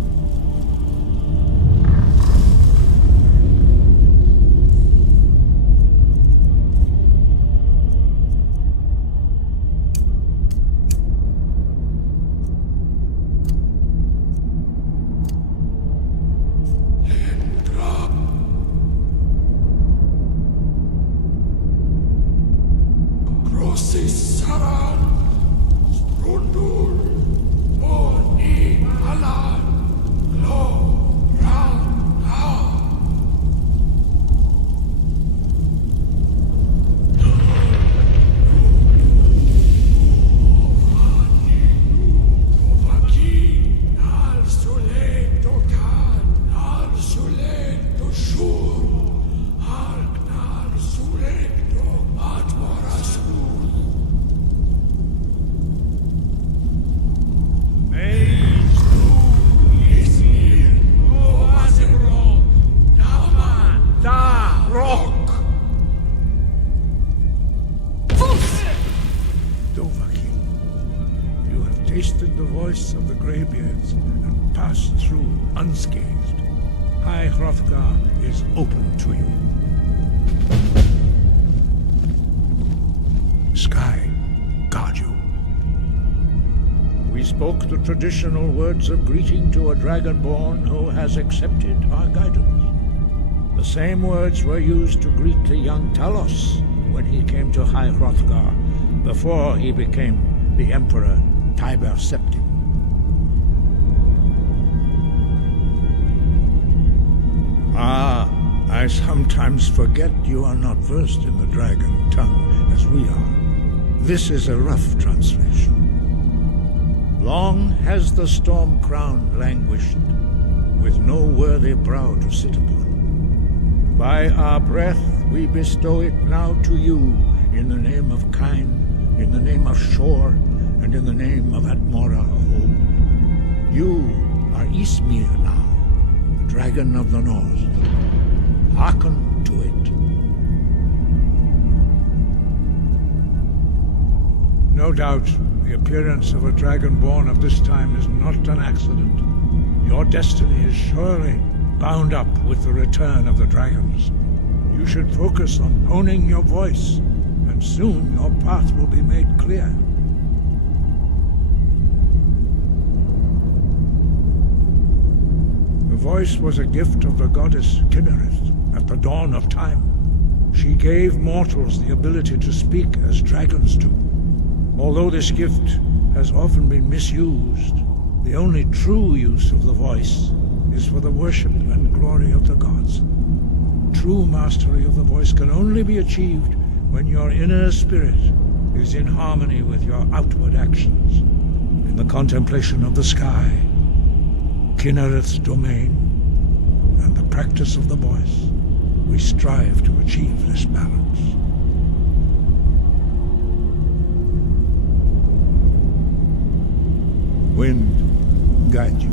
Sure. tasted the voice of the Greybeards and passed through unscathed. High Hrothgar is open to you. Sky, guard you. We spoke the traditional words of greeting to a dragonborn who has accepted our guidance. The same words were used to greet the young Talos when he came to High Hrothgar, before he became the Emperor Tiber Septim. Ah, I sometimes forget you are not versed in the dragon tongue as we are. This is a rough translation. Long has the storm crown languished, with no worthy brow to sit upon. By our breath we bestow it now to you, in the name of Kine, in the name of Shor, and in the name of Atmora of old. You are Ismir now, the dragon of the North. Hearken to it. No doubt, the appearance of a dragonborn of this time is not an accident. Your destiny is surely bound up with the return of the dragons. You should focus on honing your voice, and soon your path will be made clear. The voice was a gift of the goddess Kinnereth at the dawn of time. She gave mortals the ability to speak as dragons do. Although this gift has often been misused, the only true use of the voice is for the worship and glory of the gods. True mastery of the voice can only be achieved when your inner spirit is in harmony with your outward actions. In the contemplation of the sky, Kinnereth's domain, and the practice of the voice, we strive to achieve this balance. Wind, guide you.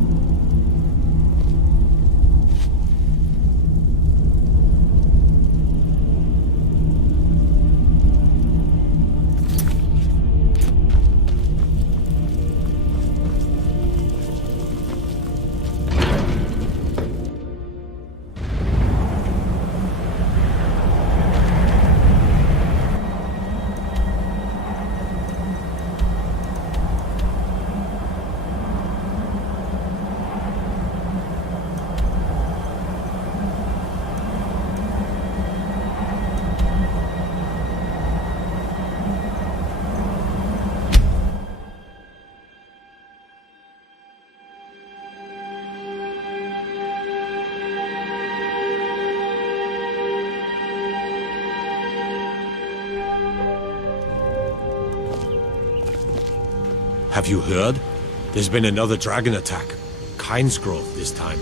Have you heard? There's been another dragon attack. Kine's Grove this time.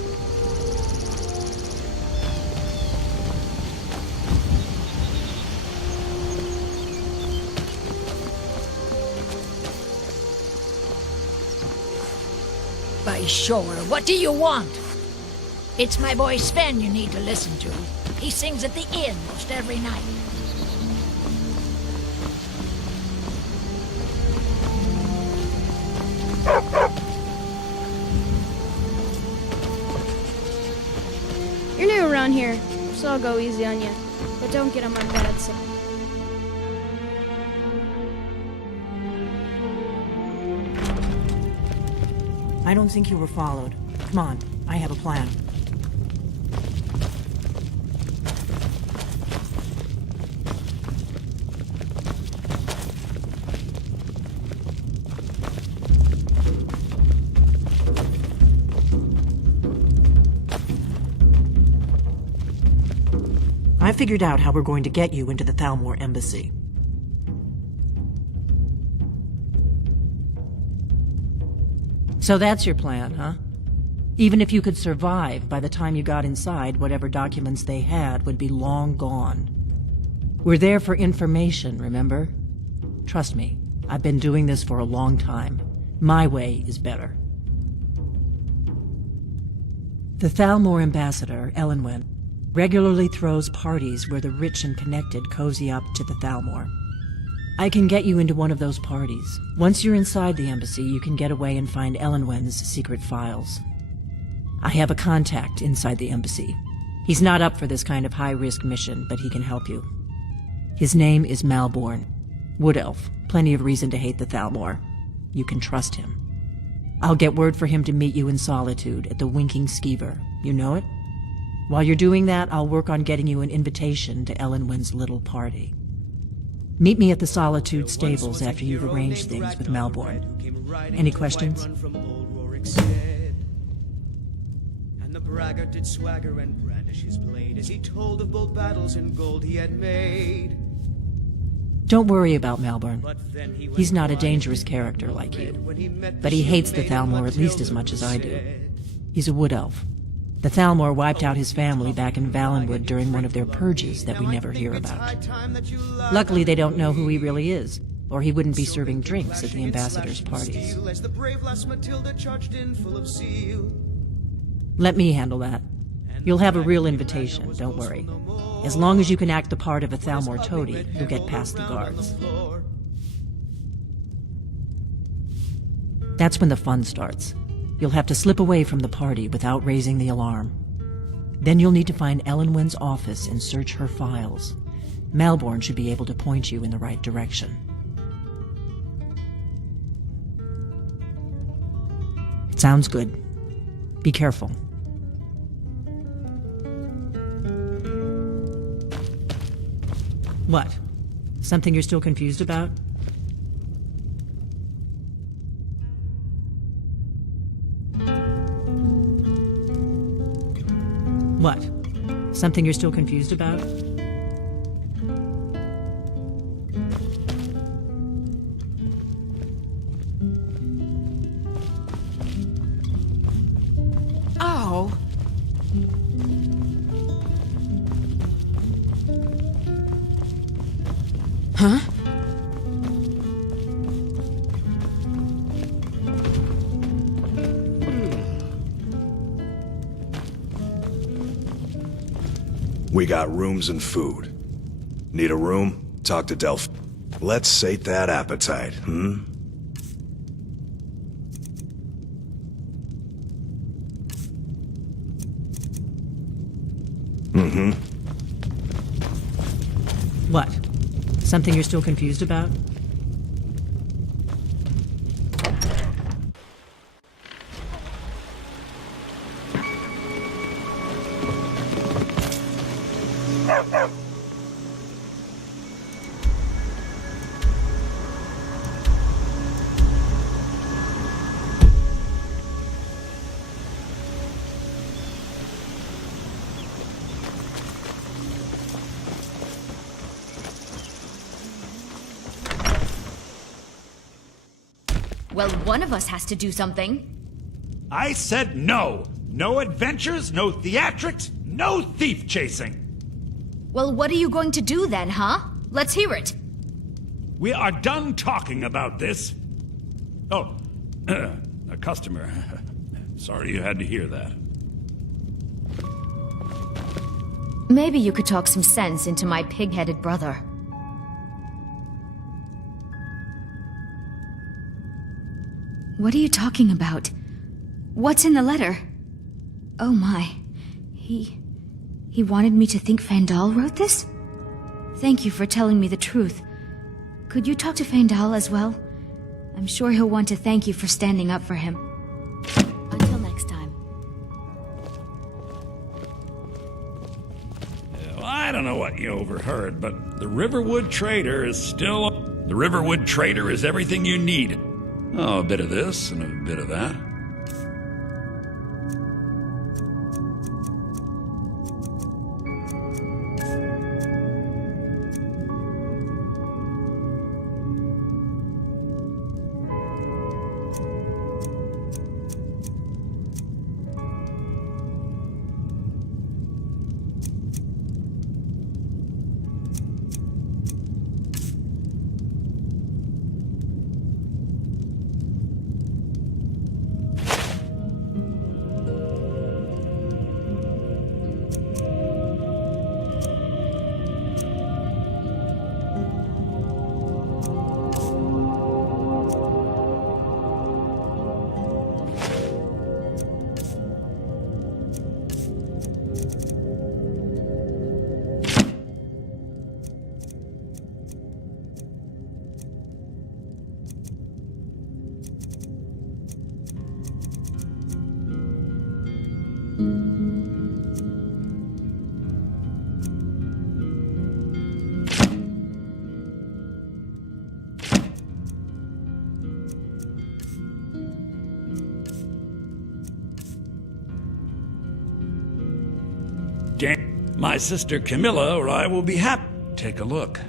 By Shore, what do you want? It's my boy Sven you need to listen to. He sings at the inn most every night. You're new around here, so I'll go easy on you. But don't get on my bad side. I don't think you were followed. Come on, I have a plan. I figured out how we're going to get you into the Thalmor embassy. So that's your plan, huh? Even if you could survive, by the time you got inside, whatever documents they had would be long gone. We're there for information, remember? Trust me, I've been doing this for a long time. My way is better. The Thalmor ambassador, Elenwen, regularly throws parties where the rich and connected cozy up to the Thalmor. I can get you into one of those parties. Once you're inside the embassy, you can get away and find Elenwen's secret files. I have a contact inside the embassy. He's not up for this kind of high-risk mission, but he can help you. His name is Malborn. Wood Elf. Plenty of reason to hate the Thalmor. You can trust him. I'll get word for him to meet you in Solitude at the Winking Skeever. You know it? While you're doing that, I'll work on getting you an invitation to Elenwen's little party. Meet me at the Solitude stables after you've arranged things with Malborn. Any questions? And the braggart did swagger and brandish his blade as he told of bold battles and gold he had made. Don't worry about Malborn. He's not a dangerous character like you. But he hates the Thalmor at least as much as I do. He's a wood elf. The Thalmor wiped out his family back in Valenwood during one of their purges that we never hear about. Luckily, they don't know who he really is, or he wouldn't be serving drinks at the ambassadors' parties. Let me handle that. You'll have a real invitation, don't worry. As long as you can act the part of a Thalmor toady, you'll get past the guards. That's when the fun starts. You'll have to slip away from the party without raising the alarm. Then you'll need to find Elenwen's office and search her files. Malborn should be able to point you in the right direction. Sounds good. Be careful. What? Something you're still confused about? What? Something you're still confused about? Oh. Huh? We got rooms and food. Need a room? Talk to Delph. Let's sate that appetite, hmm? Mm-hmm. What? Something you're still confused about? Well, one of us has to do something. I said no! No adventures, no theatrics, no thief chasing! Well, what are you going to do then, huh? Let's hear it. We are done talking about this. Oh, a customer. Sorry you had to hear that. Maybe you could talk some sense into my pig-headed brother. What are you talking about? What's in the letter? Oh my. He wanted me to think Fandal wrote this? Thank you for telling me the truth. Could you talk to Fandal as well? I'm sure he'll want to thank you for standing up for him. Until next time. Well, I don't know what you overheard, but the Riverwood Trader is still... The Riverwood Trader is everything you need. Oh, a bit of this and a bit of that. damn. My sister Camilla or I will be happy. Take a look.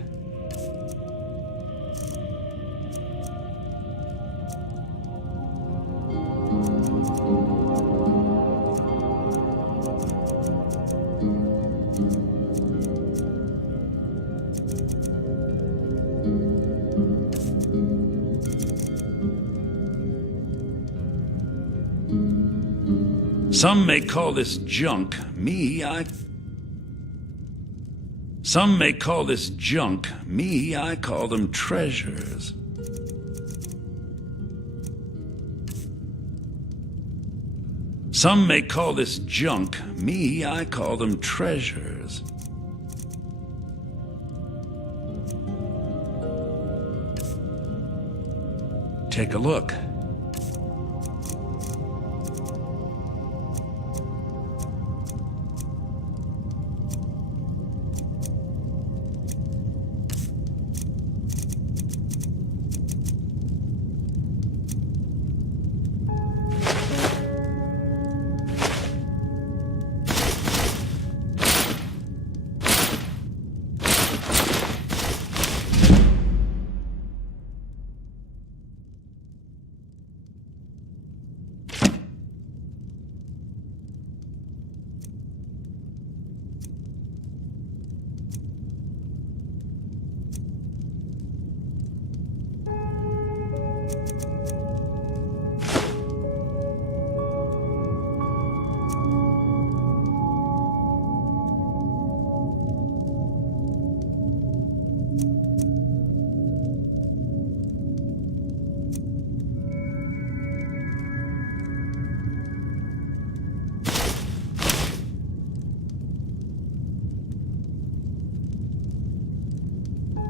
Some may call this junk. Some may call this junk. Me, I call them treasures. Some may call this junk. Me, I call them treasures. Take a look.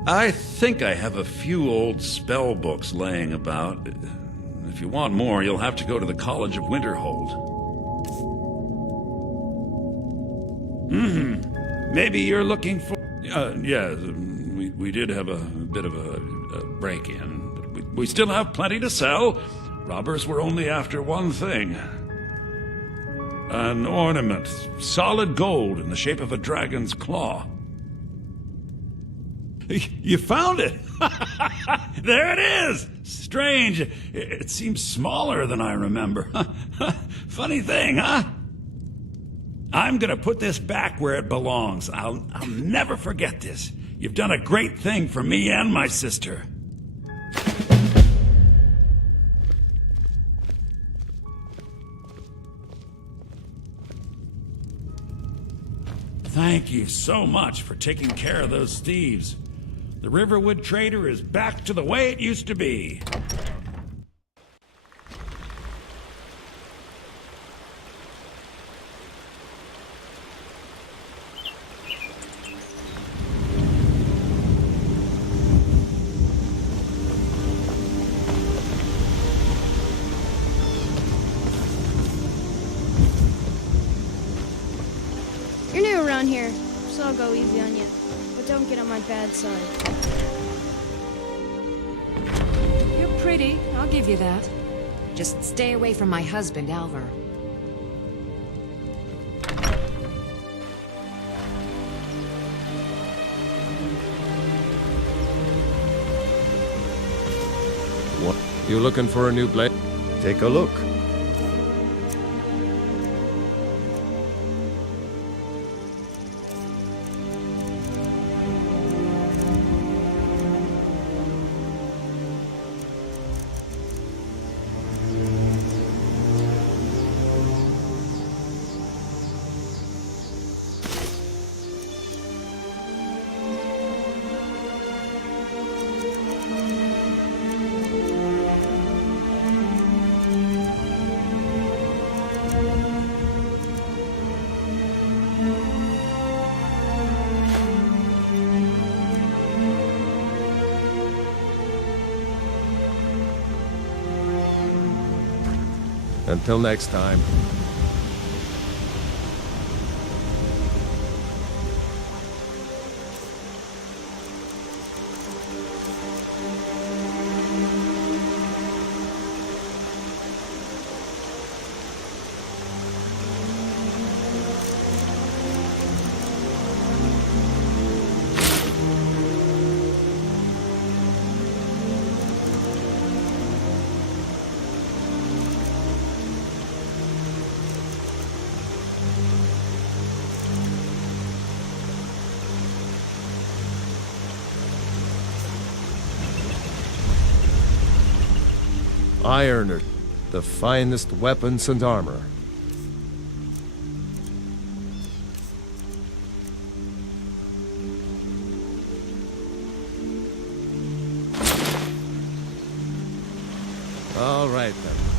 I think I have a few old spell books laying about. If you want more, you'll have to go to the College of Winterhold. Maybe you're looking for... yeah, we did have a bit of a break-in, but we still have plenty to sell. Robbers were only after one thing. An ornament, solid gold in the shape of a dragon's claw. You found it! There it is! Strange. It seems smaller than I remember. Funny thing, huh? I'm gonna put this back where it belongs. I'll never forget this. You've done a great thing for me and my sister. Thank you so much for taking care of those thieves. The Riverwood Trader is back to the way it used to be. You're new around here, so I'll go easy on you. But don't get on my bad side. You're pretty, I'll give you that. Just stay away from my husband, Alvar. What? You looking for a new blade? Take a look. Until next time. Iron are the finest weapons and armor. All right, then.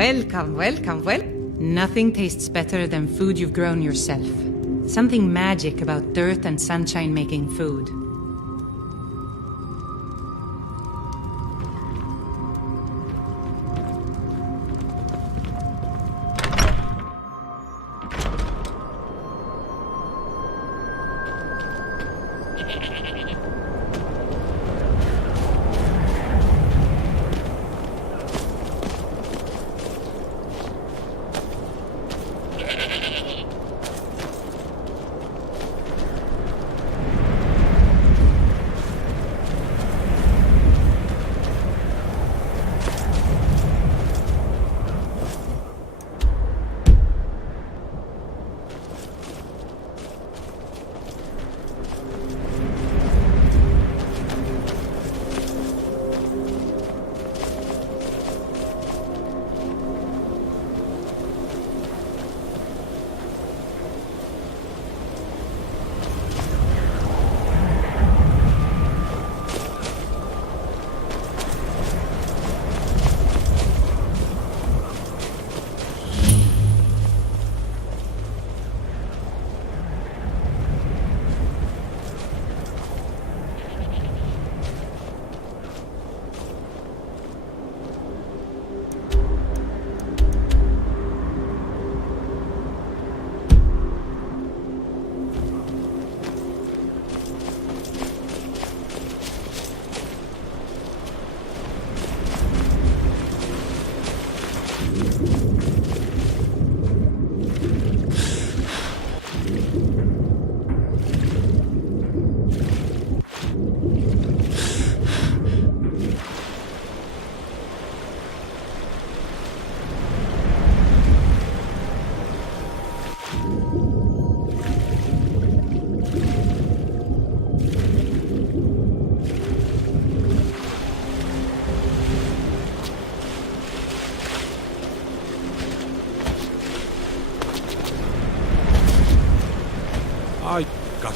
Welcome, welcome, Nothing tastes better than food you've grown yourself. Something magic about dirt and sunshine making food.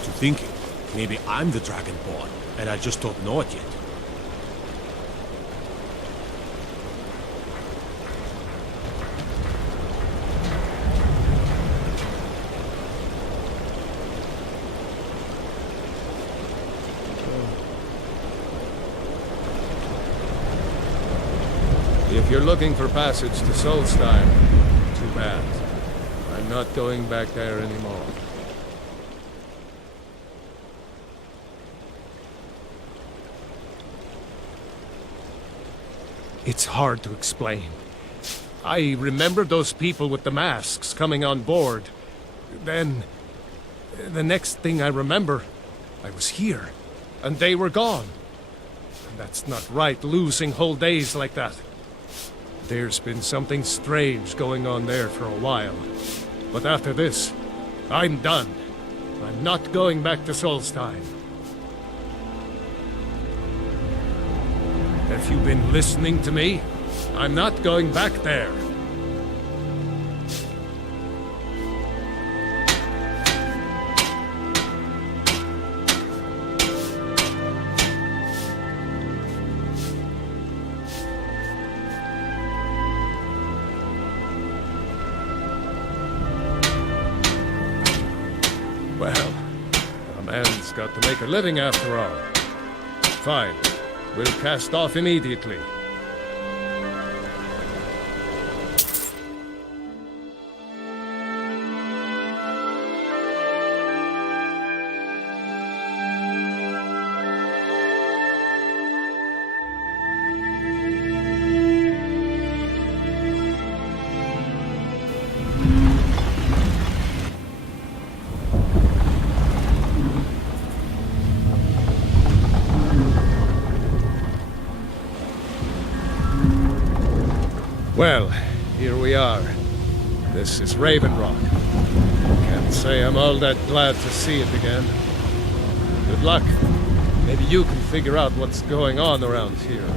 to thinking maybe I'm the Dragonborn, and I just don't know it yet. If you're looking for passage to Solstheim, too bad. I'm not going back there anymore. It's hard to explain. I remember those people with the masks coming on board. Then, the next thing I remember, I was here, and they were gone. And that's not right, losing whole days like that. There's been something strange going on there for a while. But after this, I'm done. I'm not going back to Solstheim. Have you been listening to me? I'm not going back there. Well, a man's got to make a living after all. Fine. We'll cast off immediately. Well, here we are. This is Raven Rock. Can't say I'm all that glad to see it again. Good luck. Maybe you can figure out what's going on around here.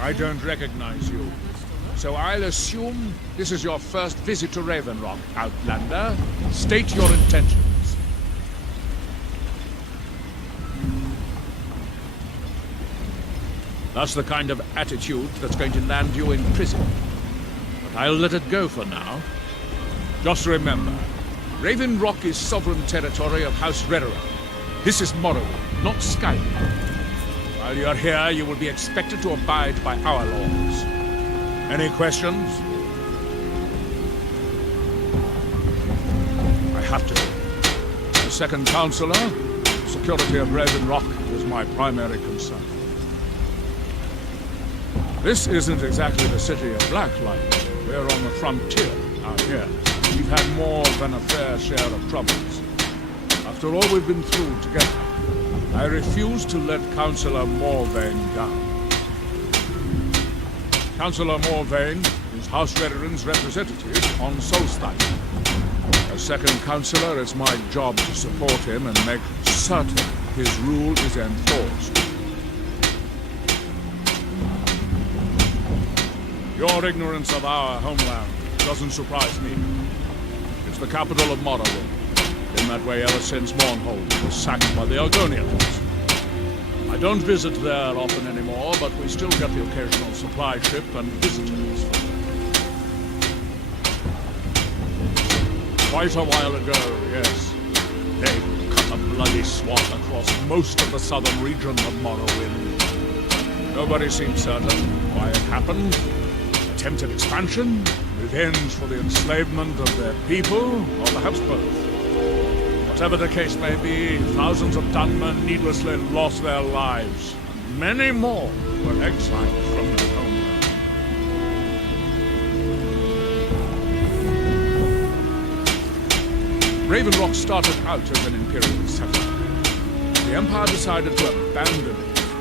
I don't recognize you. So I'll assume this is your first visit to Raven Rock, Outlander. State your intentions. That's the kind of attitude that's going to land you in prison. But I'll let it go for now. Just remember, Raven Rock is sovereign territory of House Rederer. This is Morrowind, not Skyrim. While you're here, you will be expected to abide by our laws. Any questions? I have to. As second counselor, security of Raven Rock is my primary concern. This isn't exactly the city of Blacklight. We're on the frontier out here. We've had more than a fair share of troubles. After all we've been through together, I refuse to let Councillor Morvain down. Councillor Morvain is House Rederer's representative on Solstheim. As second councillor, it's my job to support him and make certain his rule is enforced. Your ignorance of our homeland doesn't surprise me. It's the capital of Morrowind. Been that way ever since Mournhold was sacked by the Argonians. I don't visit there often anymore, but we still get the occasional supply ship and visitors. Quite a while ago, yes. They cut a bloody swath across most of the southern region of Morrowind. Nobody seems certain why it happened. Attempted expansion, revenge for the enslavement of their people, or perhaps both. Whatever the case may be, thousands of Dunmen needlessly lost their lives, and many more were exiled from their homeland. Raven Rock started out as an imperial settlement. The Empire decided to abandon it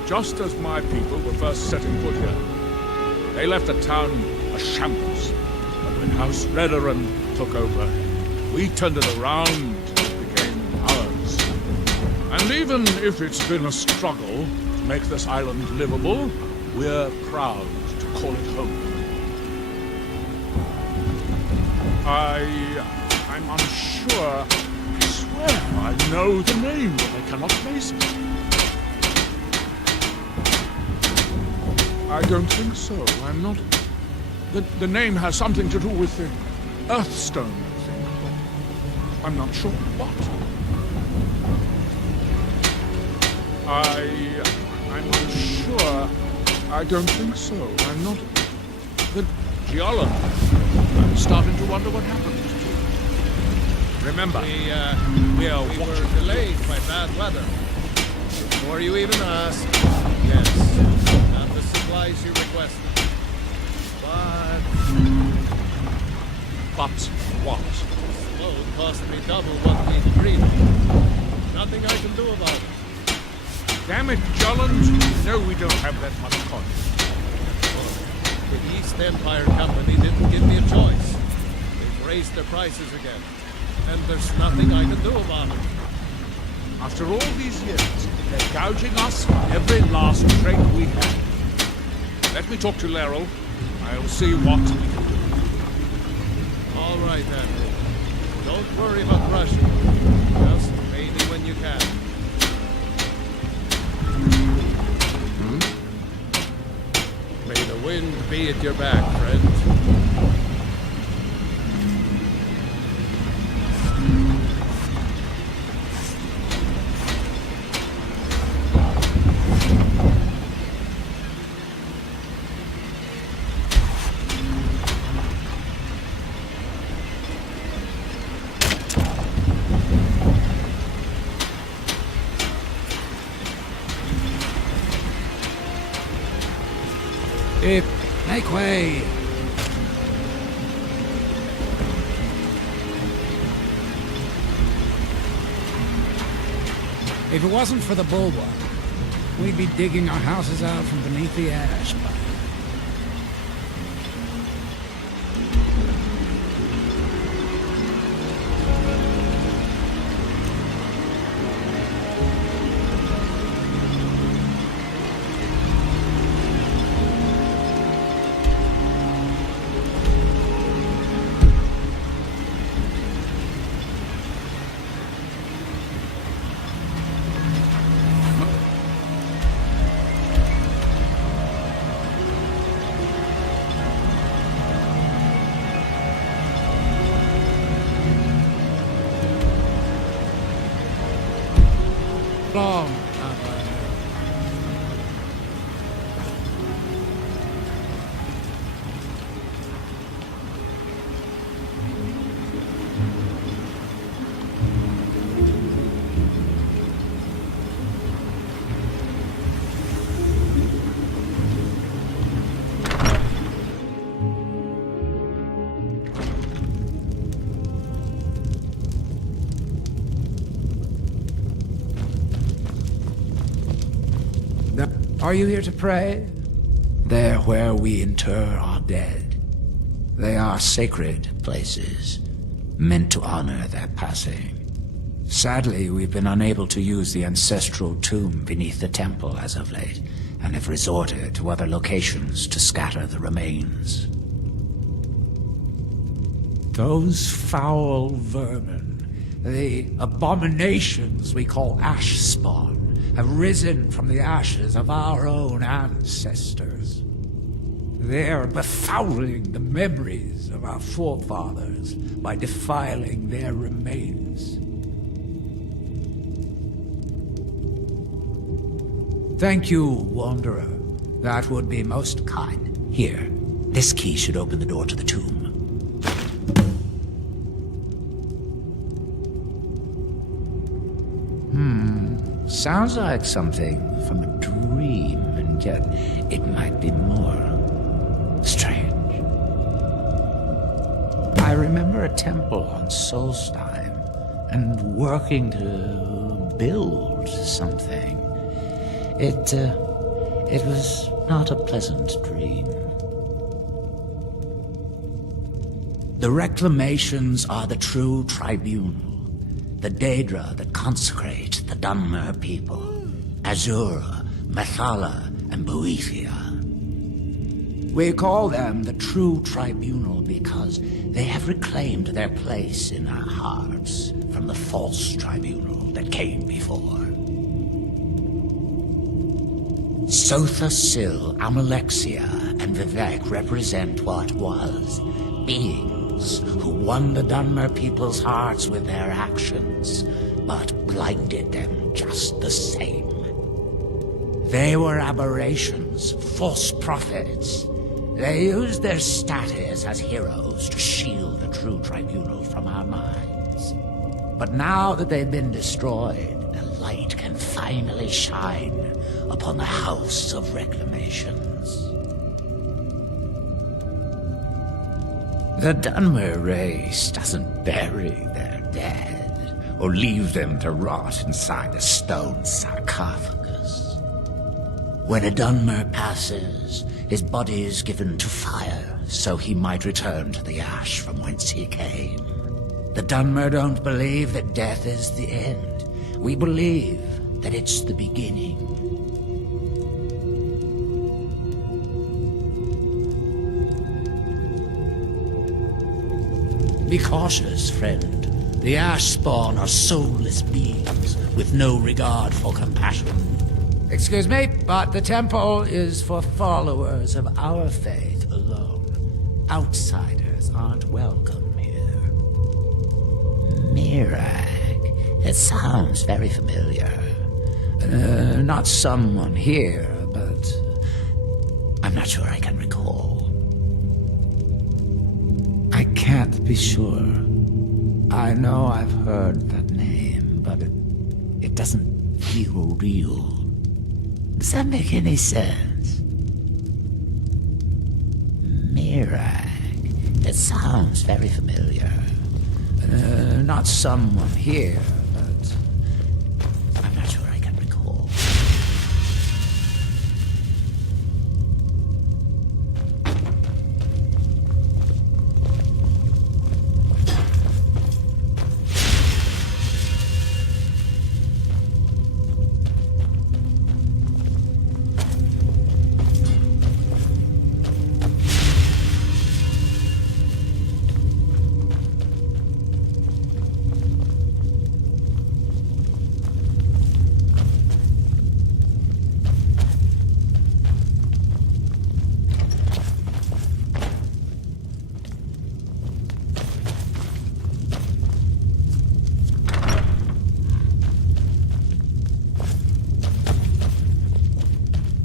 just as my people were first setting foot here. They left the town a shambles. But when House Redoran took over, we turned it around and it became ours. And even if it's been a struggle to make this island livable, we're proud to call it home. I'm unsure. I swear I know the name, but I cannot place it. I don't think so. I'm not... The name has something to do with the Earthstone, I think. I'm not sure what. I'm unsure. I don't think so. I'm not... The geologist. I'm starting to wonder what happened to it. Remember, we were delayed by bad weather. Before you even ask, yes, not the supplies you requested. But what? Sloan cost me double what we agreed. Nothing I can do about it. Damn it, Jolland. No, we don't have that much coin. The East Empire Company didn't give me a choice. They've raised their prices again. And there's nothing I can do about it. After all these years, they're gouging us for every last trait we have. Let me talk to Laryl. I'll see what we can do. All right, then. Don't worry about rushing. Just pay me when you can. May the wind be at your back, friend. Make way! If it wasn't for the bulwark, we'd be digging our houses out from beneath the ash. Long. Are you here to pray? There where we inter our dead. They are sacred places, meant to honor their passing. Sadly, we've been unable to use the ancestral tomb beneath the temple as of late, and have resorted to other locations to scatter the remains. Those foul vermin, the abominations we call ash spawn, have risen from the ashes of our own ancestors. They're befouling the memories of our forefathers by defiling their remains. Thank you, Wanderer. That would be most kind. Here, this key should open the door to the tomb. Sounds like something from a dream, and yet it might be more strange. I remember a temple on Solstheim, and working to build something. It It was not a pleasant dream. The reclamations are the true tribunal, the Daedra that consecrate the Dunmer people, Azura, Methala, and Boethia. We call them the true tribunal because they have reclaimed their place in our hearts from the false tribunal that came before. Sotha Sil, Amalexia, and Vivek represent what was, beings who won the Dunmer people's hearts with their actions, but blinded them just the same. They were aberrations, false prophets. They used their status as heroes to shield the true tribunal from our minds. But now that they've been destroyed, the light can finally shine upon the House of Reclamations. The Dunmer race doesn't bury their dead or leave them to rot inside a stone sarcophagus. When a Dunmer passes, his body is given to fire so he might return to the ash from whence he came. The Dunmer don't believe that death is the end. We believe that it's the beginning. Be cautious, friend. The Ash Spawn are soulless beings with no regard for compassion. Excuse me, but the temple is for followers of our faith alone. Outsiders aren't welcome here. Mirag. It sounds very familiar. Not someone here, but I'm not sure I can recall. I can't be sure. I know I've heard that name, but it doesn't feel real. Does that make any sense? Mirag. It sounds very familiar. Not someone here, but I'm not sure I can recall.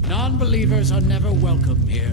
Non-believers are never welcome here.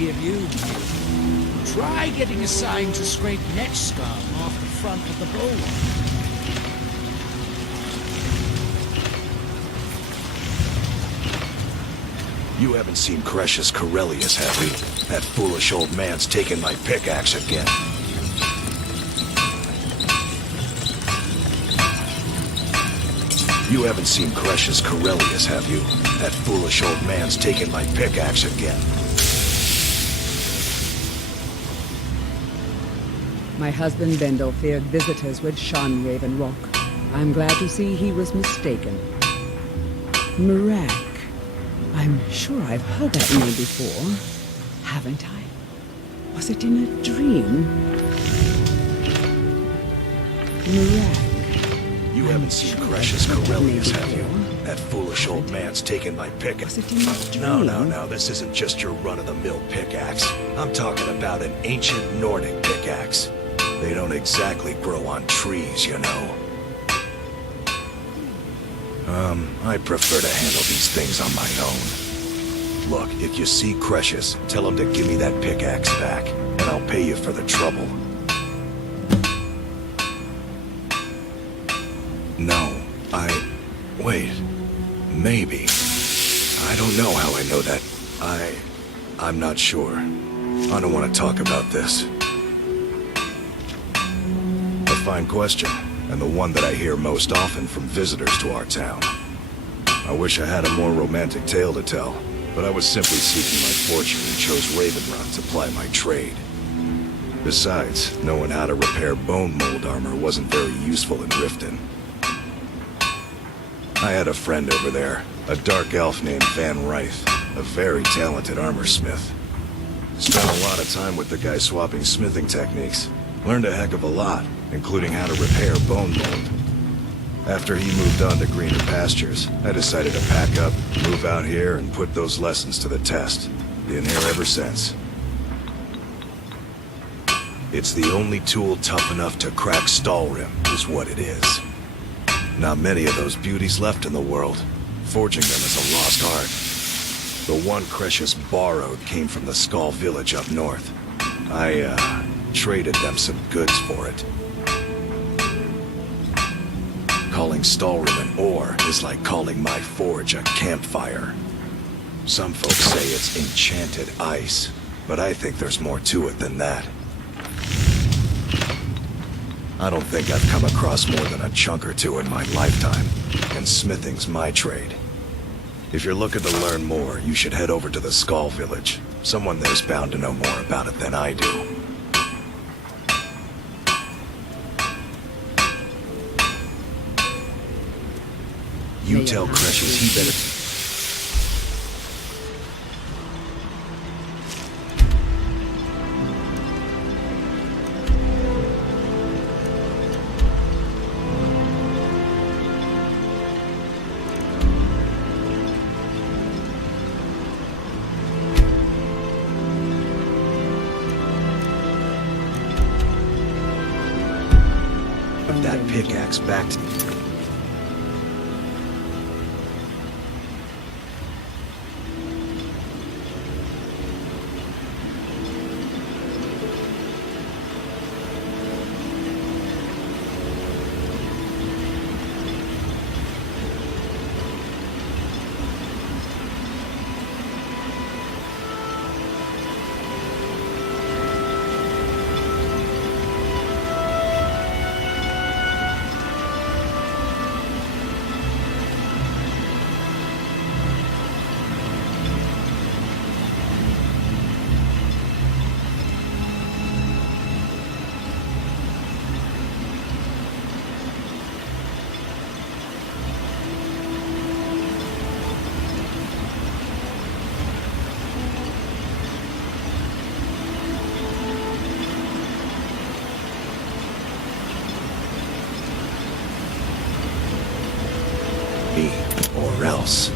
give you. Try getting assigned to scrape neck scum off the front of the bowl. You haven't seen Crescius Corellius, have you? That foolish old man's taken my pickaxe again. You haven't seen Crescius Corellius, have you? That foolish old man's taken my pickaxe again. My husband Bendel feared visitors would shun Raven Rock. I'm glad to see he was mistaken. Mirak. I'm sure I've heard that name before. Haven't I? Was it in a dream? Mirak. You haven't seen Crescius Corellius, have you? That foolish old man's taken my pickaxe. No, this isn't just your run-of-the-mill pickaxe. I'm talking about an ancient Nordic pickaxe. They don't exactly grow on trees, you know. I prefer to handle these things on my own. Look, if you see Crescius, tell him to give me that pickaxe back, and I'll pay you for the trouble. No, wait. Maybe. I don't know how I know that. I'm not sure. I don't want to talk about this. A fine question, and the one that I hear most often from visitors to our town. I wish I had a more romantic tale to tell, but I was simply seeking my fortune and chose Ravenrun to ply my trade. Besides, knowing how to repair bone mold armor wasn't very useful in Riften. I had a friend over there, a dark elf named Van Ryth, a very talented armor smith. Spent a lot of time with the guy swapping smithing techniques. Learned a heck of a lot, including how to repair bone mold. After he moved on to greener pastures, I decided to pack up, move out here, and put those lessons to the test. Been here ever since. It's the only tool tough enough to crack Stalrim, is what it is. Not many of those beauties left in the world. Forging them is a lost art. The one Crescius borrowed came from the Skull village up north. I, traded them some goods for it. Calling Stalrim an ore is like calling my forge a campfire. Some folks say it's enchanted ice, but I think there's more to it than that. I don't think I've come across more than a chunk or two in my lifetime, and smithing's my trade. If you're looking to learn more, you should head over to the Skull village. Someone there's bound to know more about it than I do. You tell Crescius he better... that pickaxe back to... or else.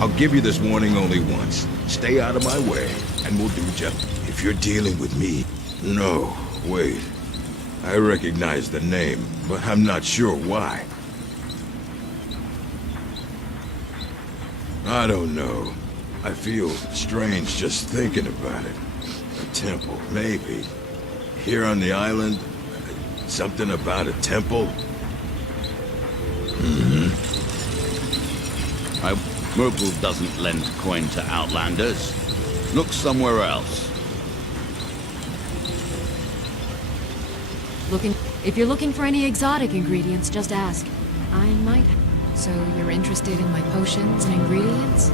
I'll give you this warning only once. Stay out of my way, and we'll do just... If you're dealing with me... No, wait. I recognize the name, but I'm not sure why. I don't know. I feel strange just thinking about it. A temple, maybe. Here on the island, something about a temple? I Merkel doesn't lend coin to outlanders. Look somewhere else. If you're looking for any exotic ingredients, just ask. I might. So you're interested in my potions and ingredients?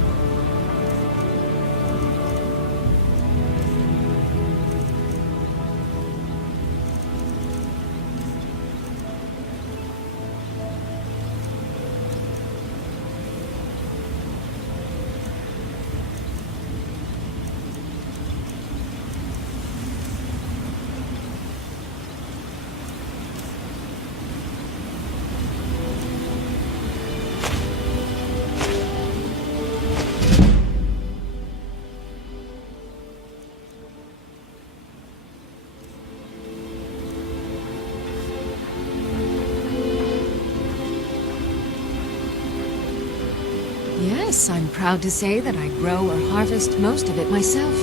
Yes, I'm proud to say that I grow or harvest most of it myself.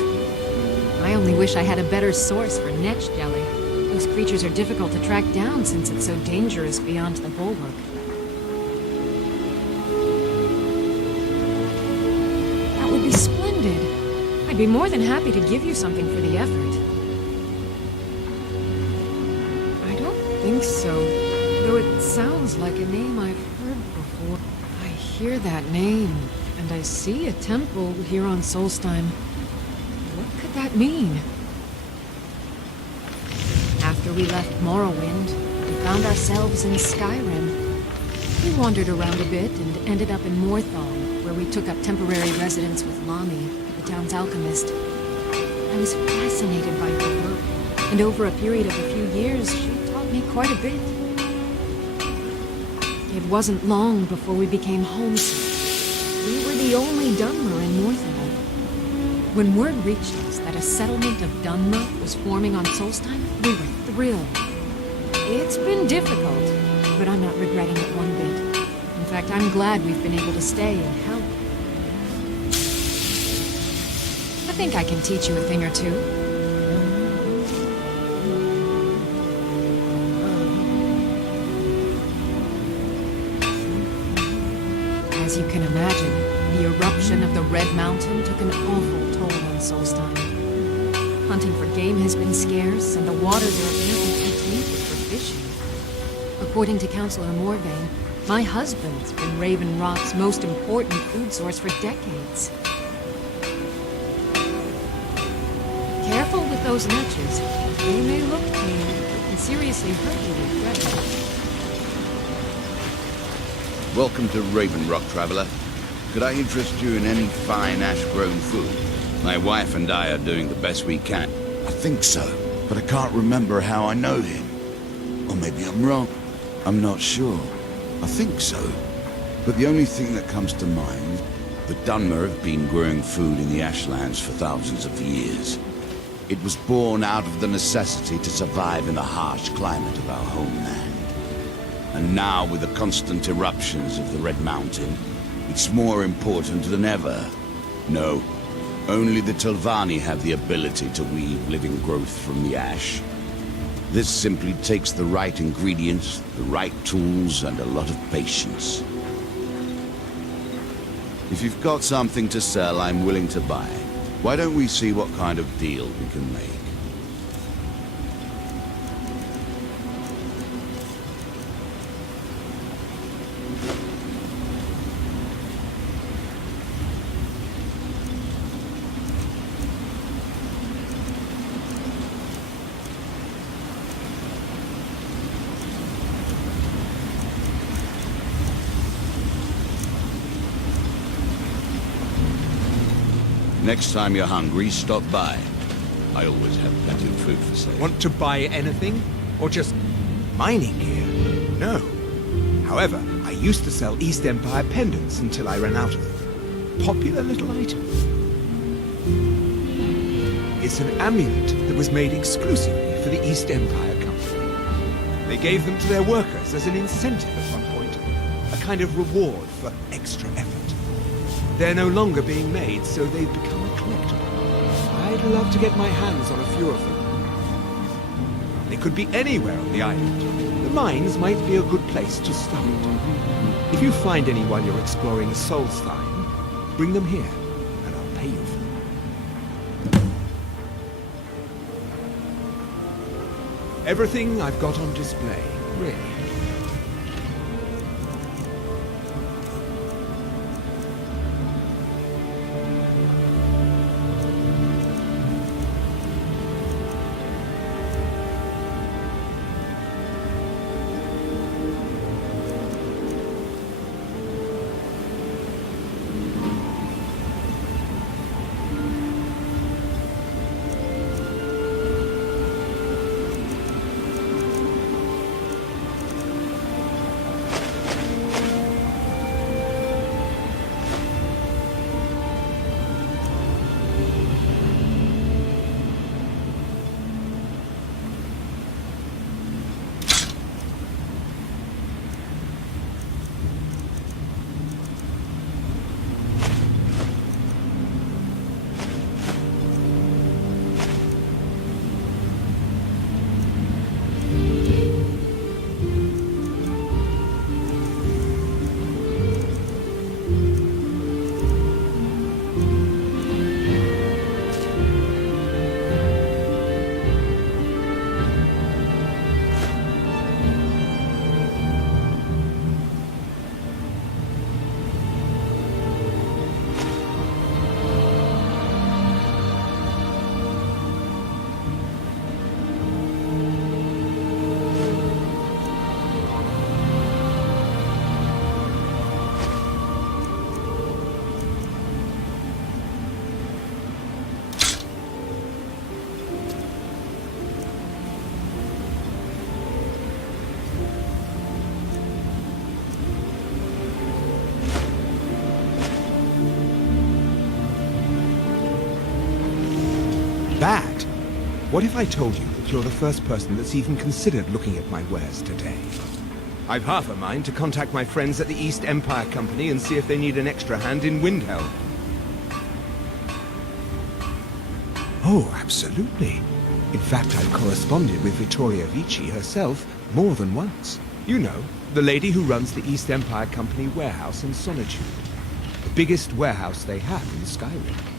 I only wish I had a better source for netch jelly. Those creatures are difficult to track down since it's so dangerous beyond the bulwark. That would be splendid. I'd be more than happy to give you something for the effort. I don't think so, though it sounds like a name I've heard before. I hear that name, and I see a temple here on Solstheim. What could that mean? After we left Morrowind, we found ourselves in Skyrim. We wandered around a bit and ended up in Morthal, where we took up temporary residence with Lami, the town's alchemist. I was fascinated by her work, and over a period of a few years, she taught me quite a bit. It wasn't long before we became homesick. We were the only Dunmer in Morthal. When word reached us that a settlement of Dunmer was forming on Solstheim, we were thrilled. It's been difficult, but I'm not regretting it one bit. In fact, I'm glad we've been able to stay and help. I think I can teach you a thing or two. As you can imagine, the eruption of the Red Mountain took an awful toll on Solstheim. Hunting for game has been scarce, and the waters are apparently too tainted for fishing. According to Councillor Morvain, my husband's been Raven Rock's most important food source for decades. Careful with those netches. They may look tame, but can seriously hurt you with threats. Welcome to Raven Rock, traveler. Could I interest you in any fine ash-grown food? My wife and I are doing the best we can. I think so, but I can't remember how I know him. Or maybe I'm wrong. I'm not sure. I think so. But the only thing that comes to mind, the Dunmer have been growing food in the Ashlands for thousands of years. It was born out of the necessity to survive in the harsh climate of our homeland. And now, with the constant eruptions of the Red Mountain, it's more important than ever. No, only the Telvanni have the ability to weave living growth from the ash. This simply takes the right ingredients, the right tools, and a lot of patience. If you've got something to sell, I'm willing to buy. Why don't we see what kind of deal we can make? Next time you're hungry, stop by. I always have plenty of food for sale. Want to buy anything? Or just mining gear? No. However, I used to sell East Empire pendants until I ran out of them. Popular little item. It's an amulet that was made exclusively for the East Empire Company. They gave them to their workers as an incentive at one point. A kind of reward for extra effort. They're no longer being made, so they've become a collectible. I'd love to get my hands on a few of them. They could be anywhere on the island. The mines might be a good place to start. If you find any while you're exploring Solstheim, bring them here, and I'll pay you for them. Everything I've got on display, really. Bad? What if I told you that you're the first person that's even considered looking at my wares today? I've half a mind to contact my friends at the East Empire Company and see if they need an extra hand in Windhelm. Oh, absolutely. In fact, I've corresponded with Vittoria Vici herself more than once. You know, the lady who runs the East Empire Company warehouse in Solitude. The biggest warehouse they have in Skyrim.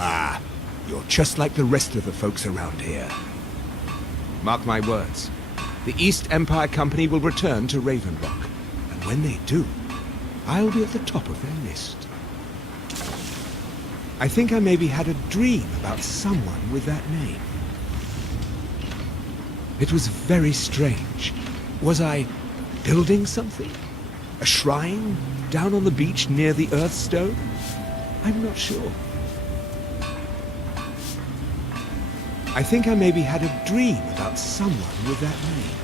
Ah, you're just like the rest of the folks around here. Mark my words. The East Empire Company will return to Ravenlock. And when they do, I'll be at the top of their list. I think I maybe had a dream about someone with that name. It was very strange. Was I building something? A shrine down on the beach near the Earthstone? I'm not sure. I think I maybe had a dream about someone with that name.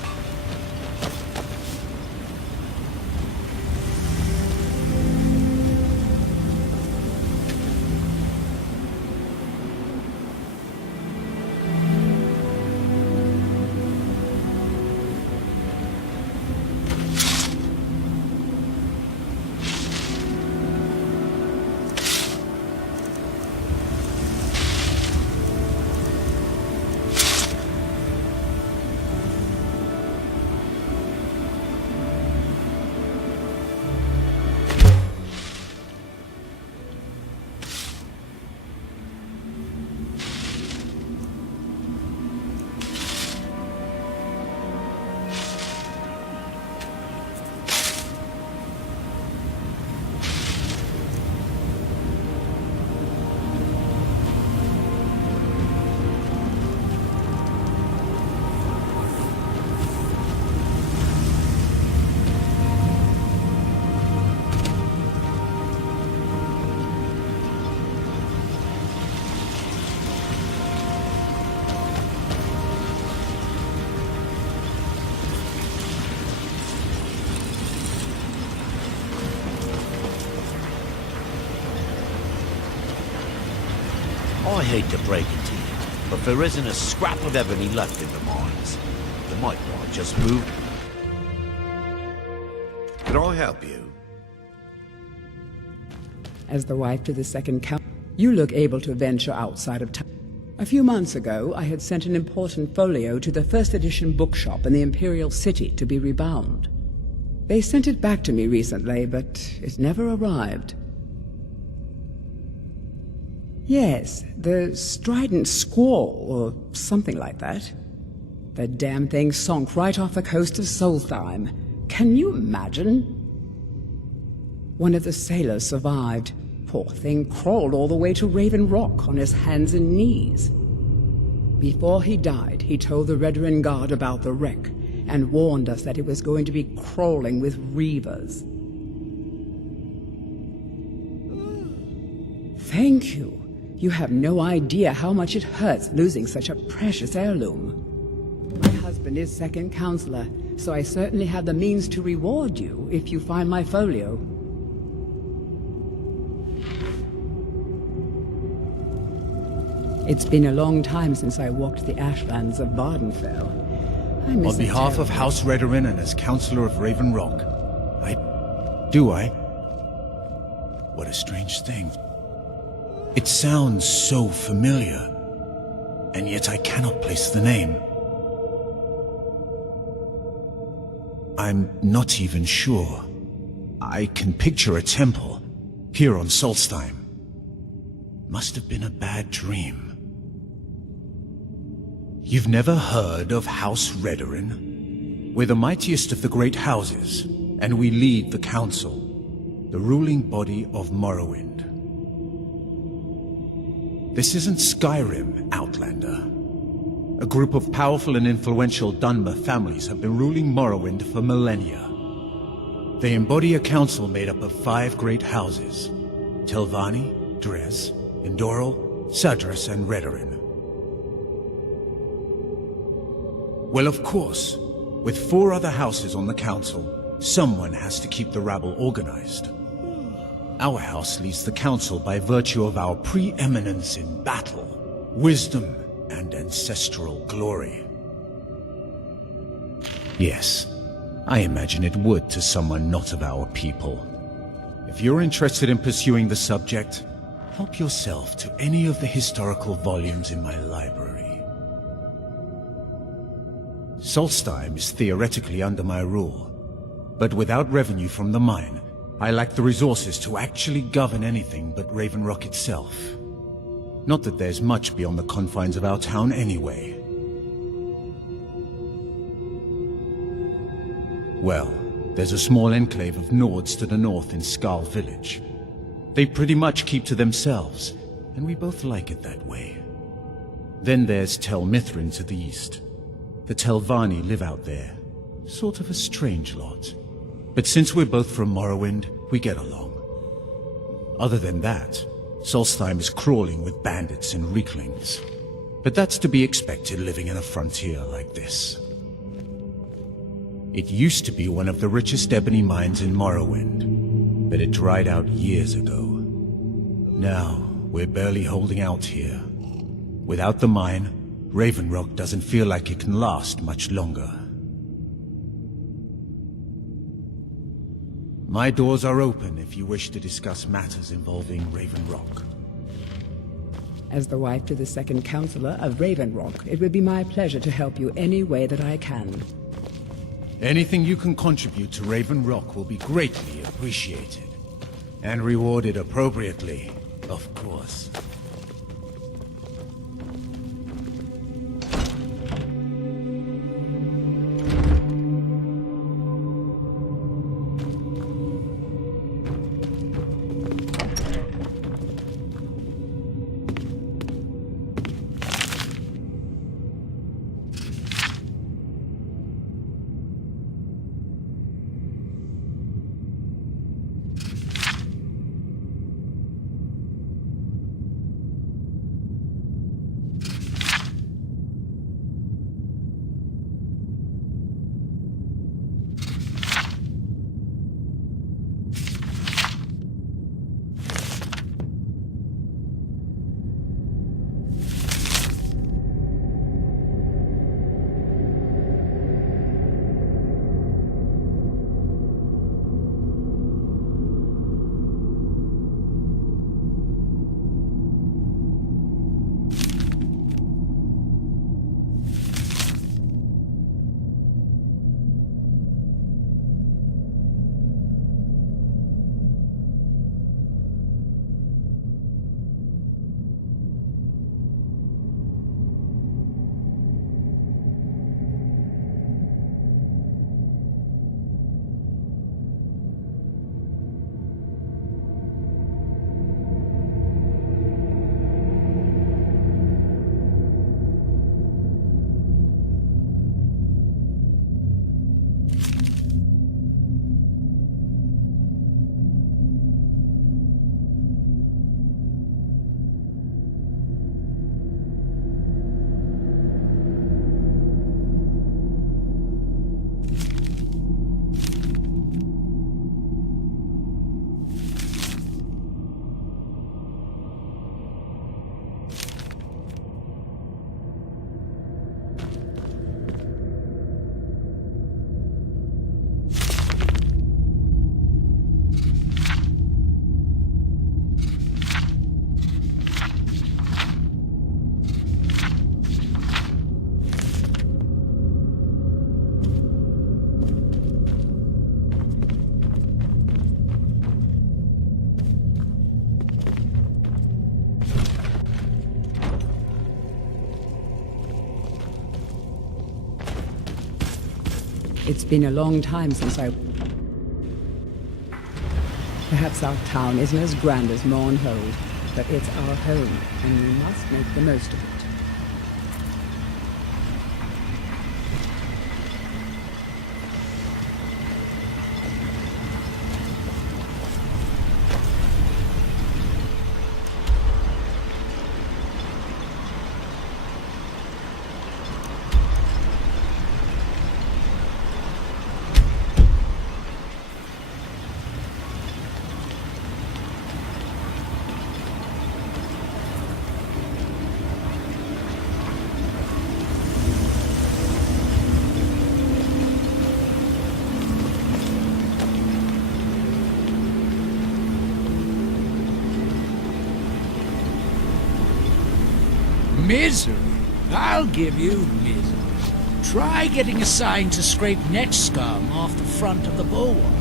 I hate to break it to you, but there isn't a scrap of ebony left in the mines. You might want to just move. Can I help you? As the wife to the second count, you look able to venture outside of town. A few months ago, I had sent an important folio to the first edition bookshop in the Imperial City to be rebound. They sent it back to me recently, but it never arrived. Yes, the Strident Squall, or something like that. The damn thing sunk right off the coast of Solstheim. Can you imagine? One of the sailors survived. Poor thing crawled all the way to Raven Rock on his hands and knees. Before he died, he told the Redoran Guard about the wreck and warned us that it was going to be crawling with reavers. Thank you. You have no idea how much it hurts losing such a precious heirloom. My husband is second counselor, so I certainly have the means to reward you if you find my folio. It's been a long time since I walked the ashlands of Vardenfell. I miss On it behalf of terribly. House Redoran and as Counselor of Raven Rock, Do I? What a strange thing. It sounds so familiar, and yet I cannot place the name. I'm not even sure. I can picture a temple here on Solstheim. Must have been a bad dream. You've never heard of House Redoran? We're the mightiest of the great houses, and we lead the council, the ruling body of Morrowind. This isn't Skyrim, Outlander. A group of powerful and influential Dunmer families have been ruling Morrowind for millennia. They embody a council made up of 5 great houses: Telvanni, Dres, Indoril, Sadras, and Redoran. Well, of course, with 4 other houses on the council, someone has to keep the rabble organized. Our house leads the council by virtue of our preeminence in battle, wisdom, and ancestral glory. Yes, I imagine it would to someone not of our people. If you're interested in pursuing the subject, help yourself to any of the historical volumes in my library. Solstheim is theoretically under my rule, but without revenue from the mine, I lack the resources to actually govern anything but Raven Rock itself. Not that there's much beyond the confines of our town anyway. Well, there's a small enclave of Nords to the north in Skarl Village. They pretty much keep to themselves, and we both like it that way. Then there's Tel Mithrin to the east. The Telvanni live out there, sort of a strange lot. But since we're both from Morrowind, we get along. Other than that, Solstheim is crawling with bandits and reeklings. But that's to be expected living in a frontier like this. It used to be one of the richest ebony mines in Morrowind, but it dried out years ago. Now, we're barely holding out here. Without the mine, Raven Rock doesn't feel like it can last much longer. My doors are open if you wish to discuss matters involving Raven Rock. As the wife to the second counselor of Raven Rock, it would be my pleasure to help you any way that I can. Anything you can contribute to Raven Rock will be greatly appreciated. And rewarded appropriately, of course. It's been a long time since I... Perhaps our town isn't as grand as Mournhold, but it's our home, and we must make the most of it. Misery? I'll give you misery. Try getting assigned to scrape net scum off the front of the bulwark.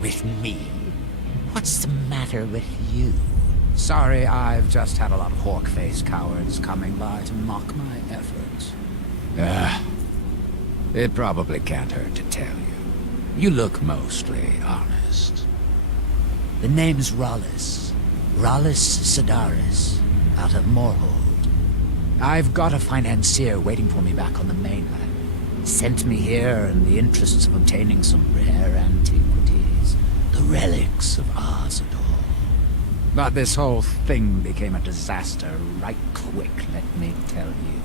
With me? What's the matter with you? Sorry, I've just had a lot of hawk-faced cowards coming by to mock my efforts. It probably can't hurt to tell you. You look mostly honest. The name's Rollis. Rollis Sedaris, out of Moorhold. I've got a financier waiting for me back on the mainland. Sent me here in the interests of obtaining some rare antiquities. The relics of Arzador. But this whole thing became a disaster right quick, let me tell you.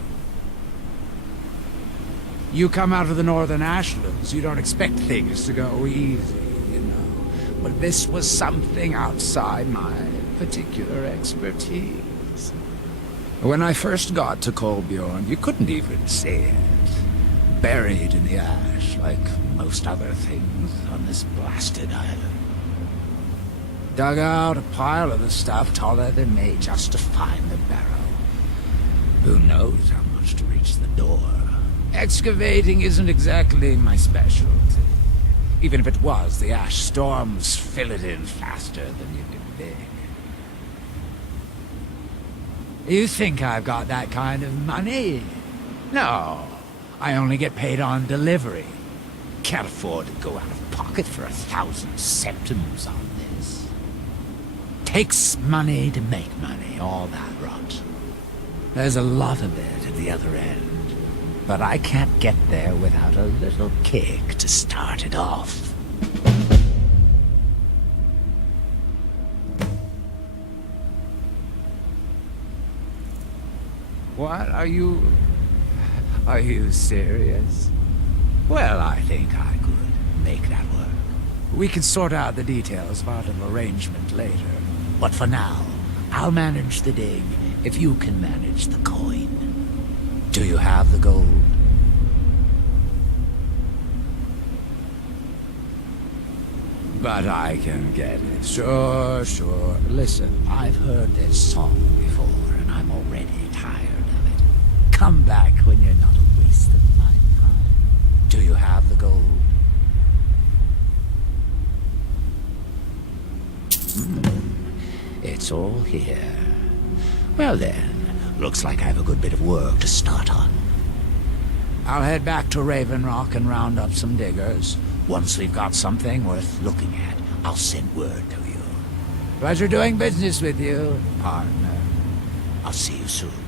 You come out of the northern ashlands, you don't expect things to go easy, you know. But this was something outside my particular expertise. When I first got to Kolbjorn, you couldn't even see it. Buried in the ash, like most other things on this blasted island. Dug out a pile of the stuff taller than me just to find the barrow. Who knows how much to reach the door? Excavating isn't exactly my specialty. Even if it was, the ash storms fill it in faster than you can dig. You think I've got that kind of money? No. I only get paid on delivery. Can't afford to go out of pocket for 1,000 centimes on this. Takes money to make money, all that rot. There's a lot of it at the other end. But I can't get there without a little kick to start it off. What? Are you serious? Well, I think I could make that work. We can sort out the details of our little arrangement later. But for now, I'll manage the dig if you can manage the coin. Do you have the gold? But I can get it. Sure. Listen, I've heard this song before, and I'm already tired of it. Come back when you're not a waste of my time. Do you have the gold? It's all here. Well then, looks like I have a good bit of work to start on. I'll head back to Raven Rock and round up some diggers. Once we've got something worth looking at, I'll send word to you. Pleasure doing business with you, partner. I'll see you soon.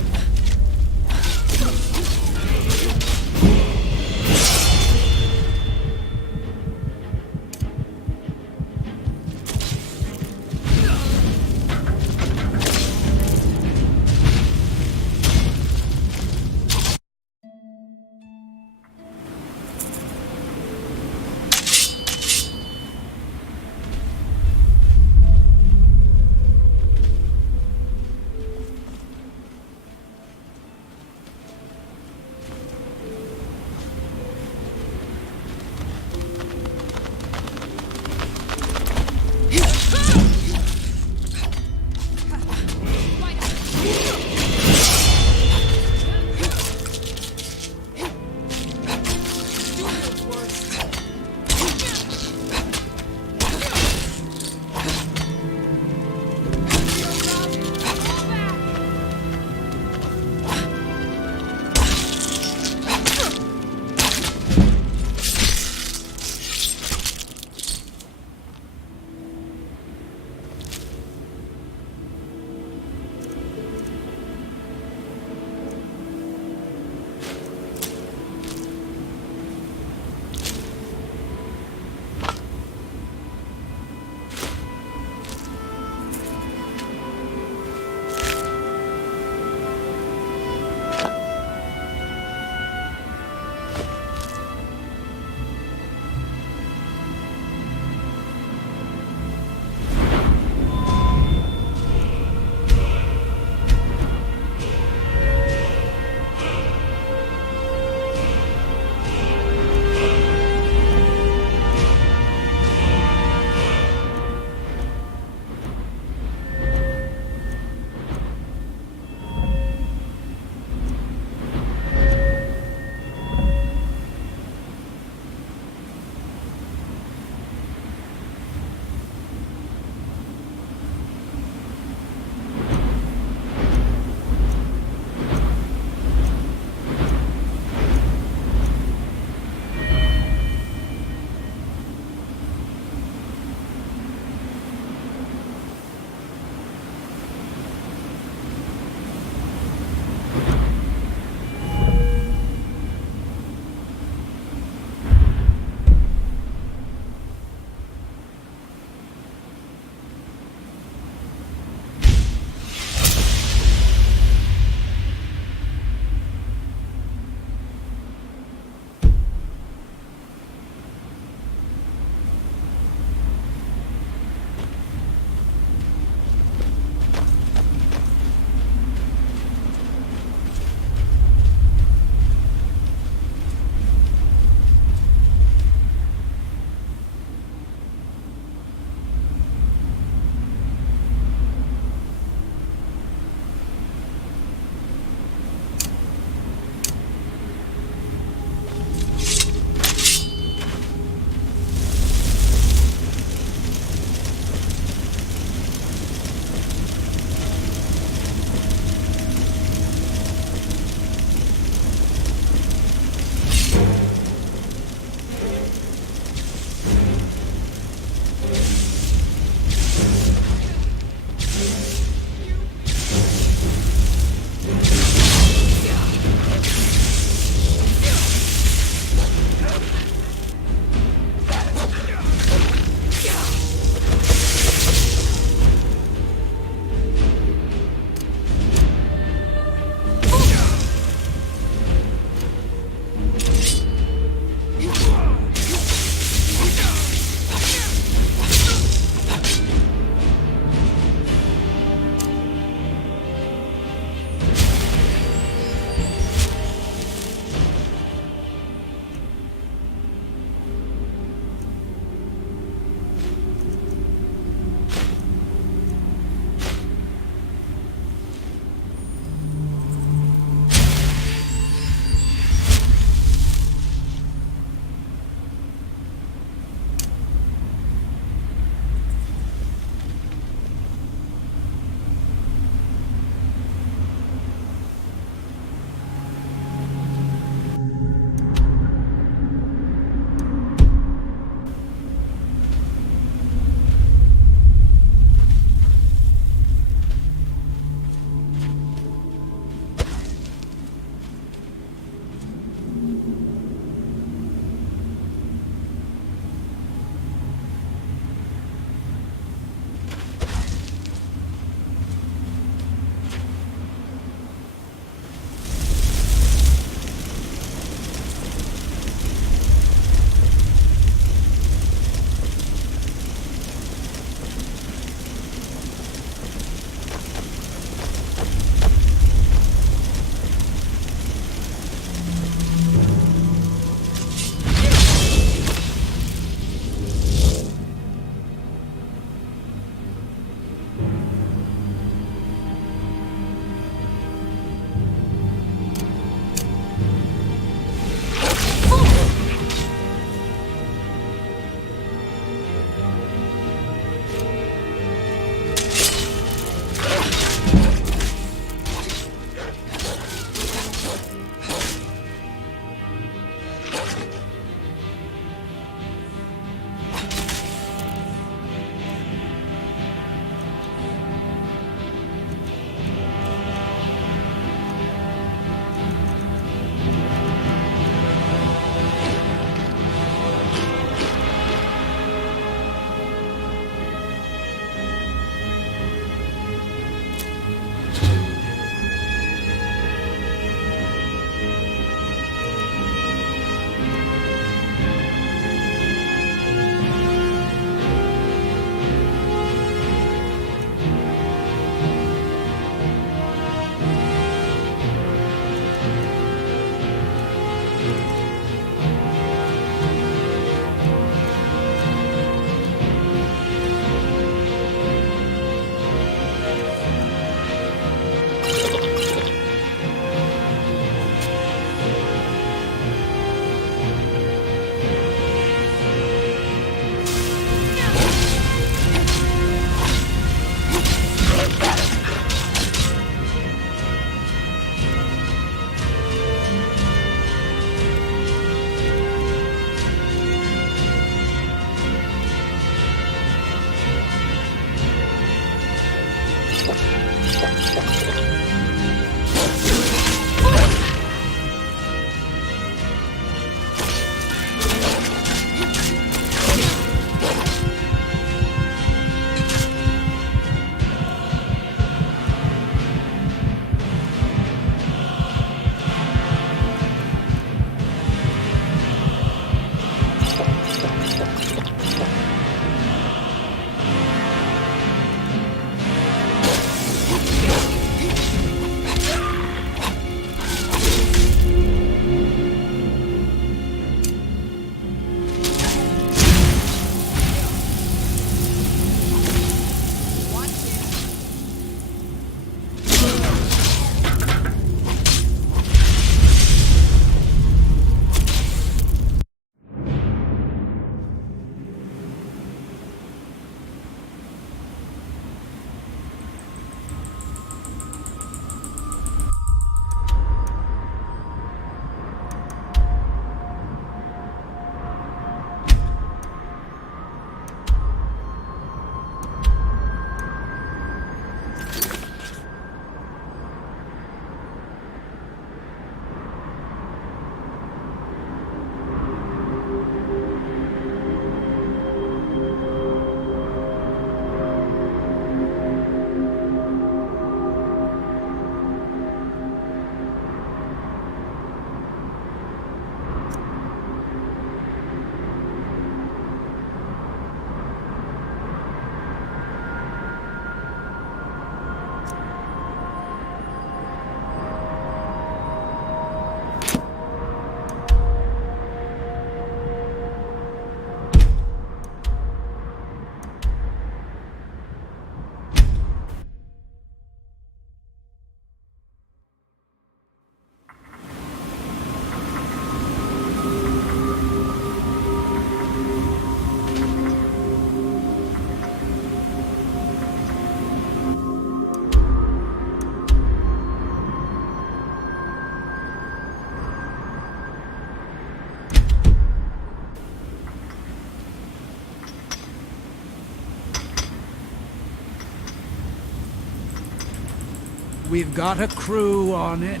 We've got a crew on it.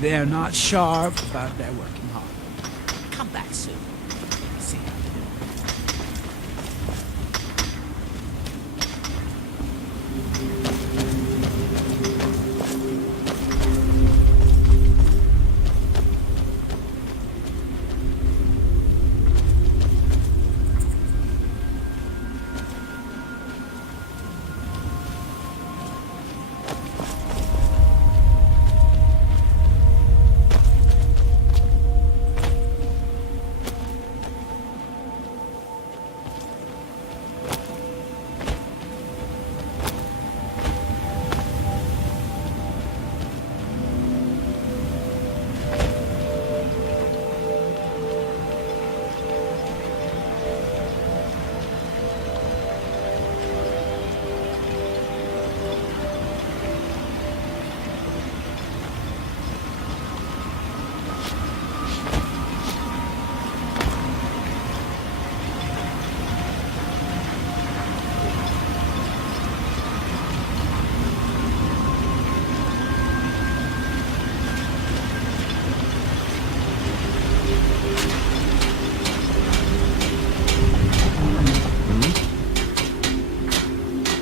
They're not sharp, but they're working hard. Come back soon. See how you do.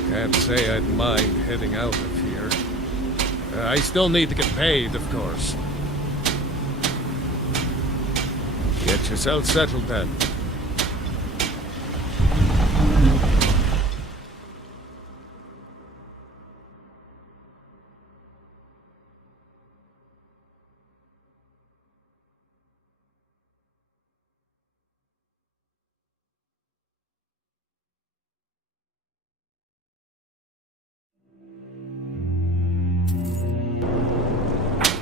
Can't say I'd mind heading out of here. I still need to get paid, of course. Get yourself settled then.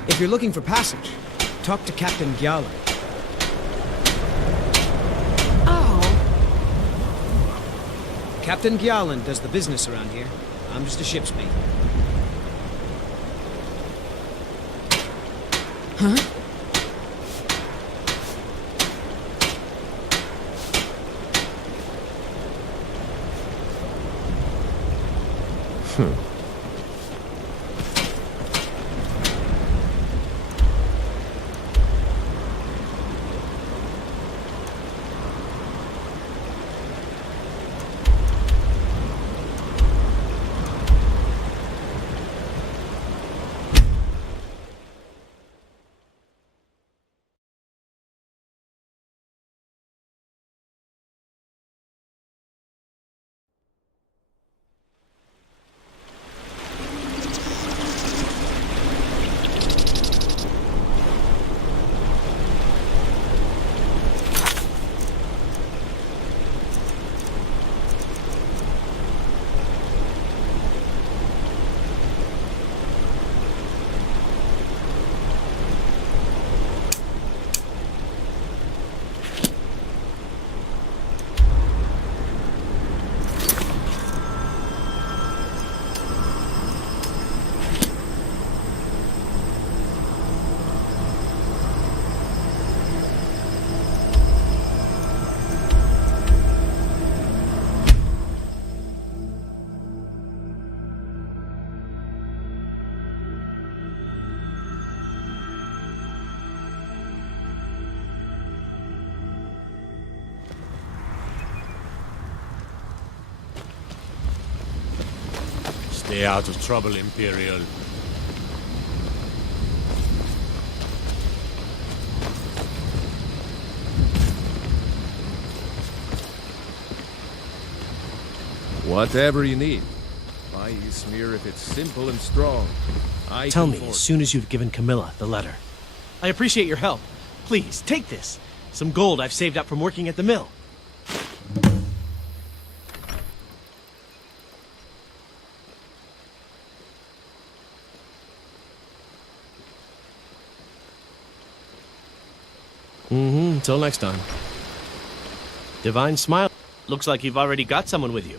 If you're looking for passage, talk to Captain Gyalan. Oh. Captain Gyalan does the business around here. I'm just a ship's mate. Huh? Stay out of trouble, Imperial. Whatever you need. Buy you smear if it's simple and strong. Tell me as soon as you've given Camilla the letter. I appreciate your help. Please, take this. Some gold I've saved up from working at the mill. Until next time. Divine Smile. Looks like you've already got someone with you.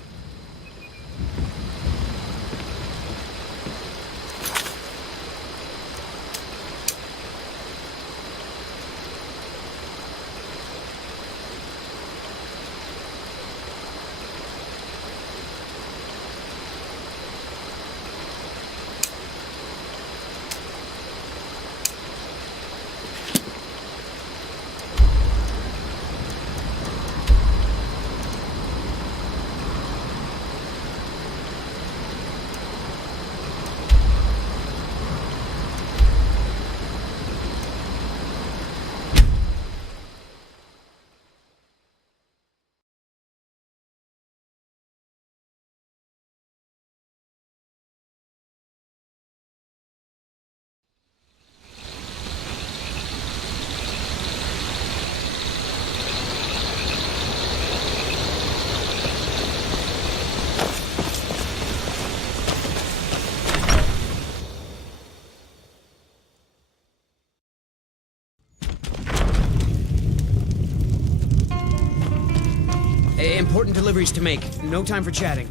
Important deliveries to make. No time for chatting.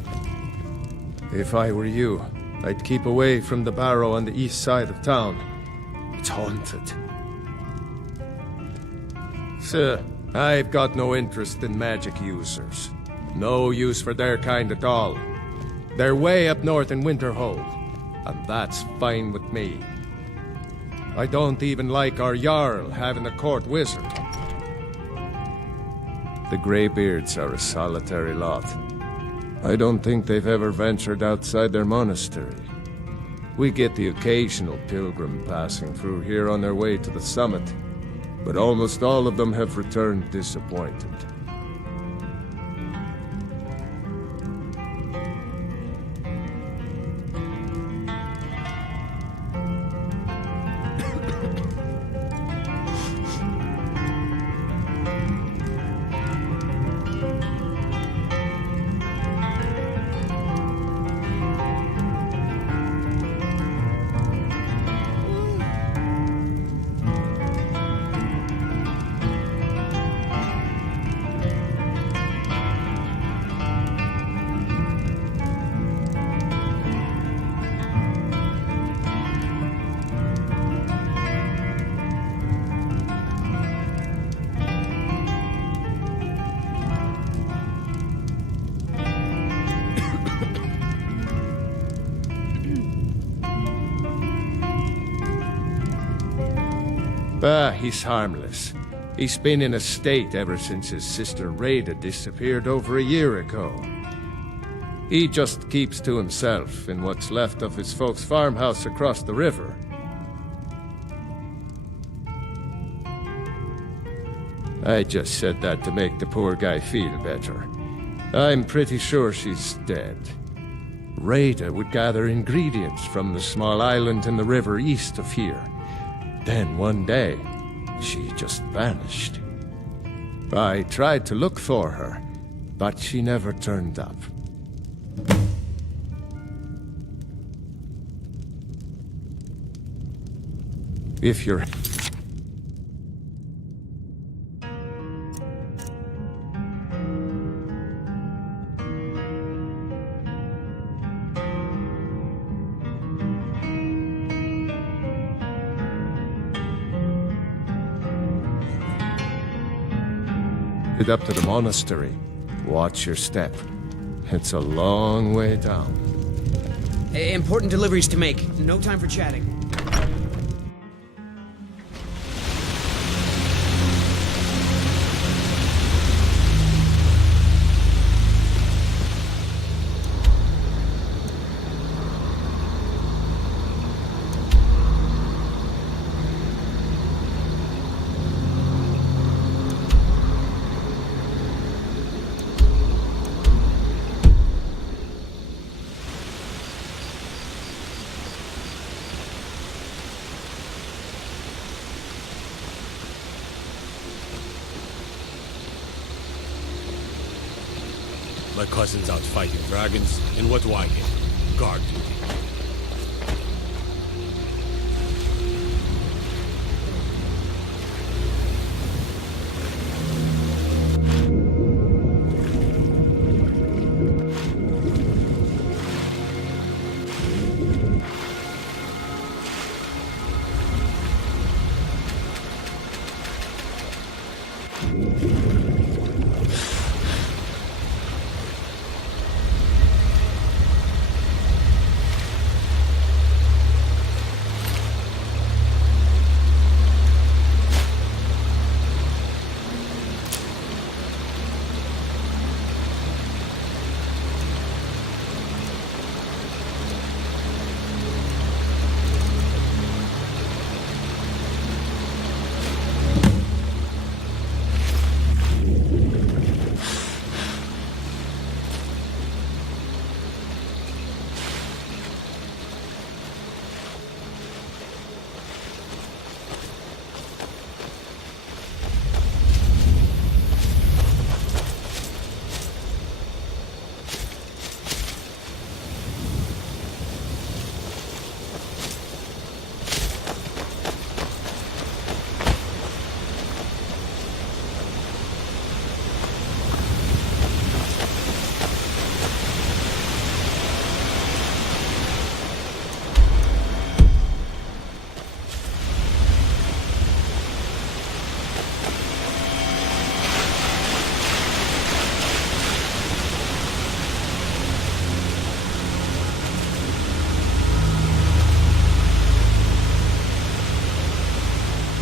If I were you, I'd keep away from the barrow on the east side of town. It's haunted. Sir, I've got no interest in magic users. No use for their kind at all. They're way up north in Winterhold, and that's fine with me. I don't even like our Jarl having a court wizard. The Greybeards are a solitary lot. I don't think they've ever ventured outside their monastery. We get the occasional pilgrim passing through here on their way to the summit, but almost all of them have returned disappointed. He's harmless. He's been in a state ever since his sister Rada disappeared over a year ago. He just keeps to himself in what's left of his folks' farmhouse across the river. I just said that to make the poor guy feel better. I'm pretty sure she's dead. Rada would gather ingredients from the small island in the river east of here. Then one day, she just vanished. I tried to look for her, but she never turned up. If you're... Head up to the monastery. Watch your step. It's a long way down. Important deliveries to make. No time for chatting. My cousin's out fighting dragons, and what do I get? Guard duty.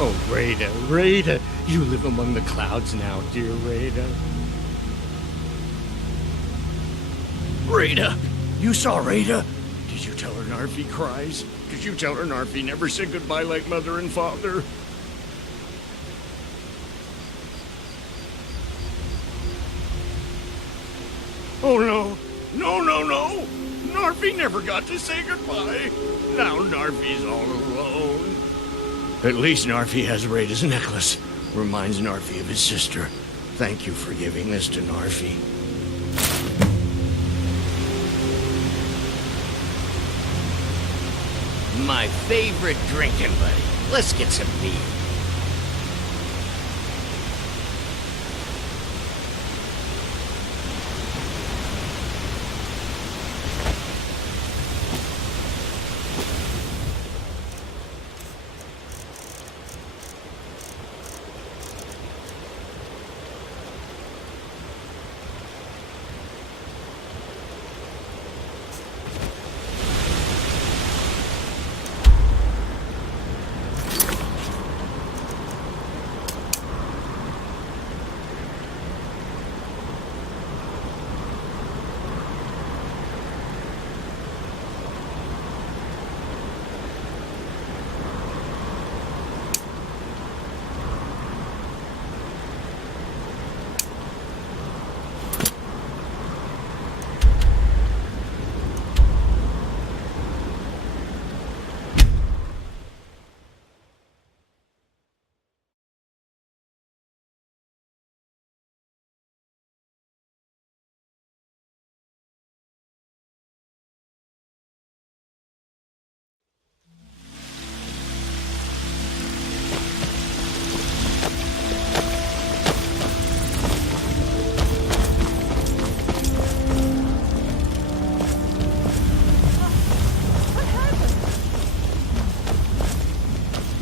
Oh, Rada, Rada, you live among the clouds now, dear Rada. Rada, you saw Rada? Did you tell her Narfi cries? Did you tell her Narfi never said goodbye like mother and father? Oh no, no! Narfi never got to say goodbye. Now Narfi's all alone. At least Narfi has Rada's necklace. Reminds Narfi of his sister. Thank you for giving this to Narfi. My favorite drinking buddy. Let's get some beer.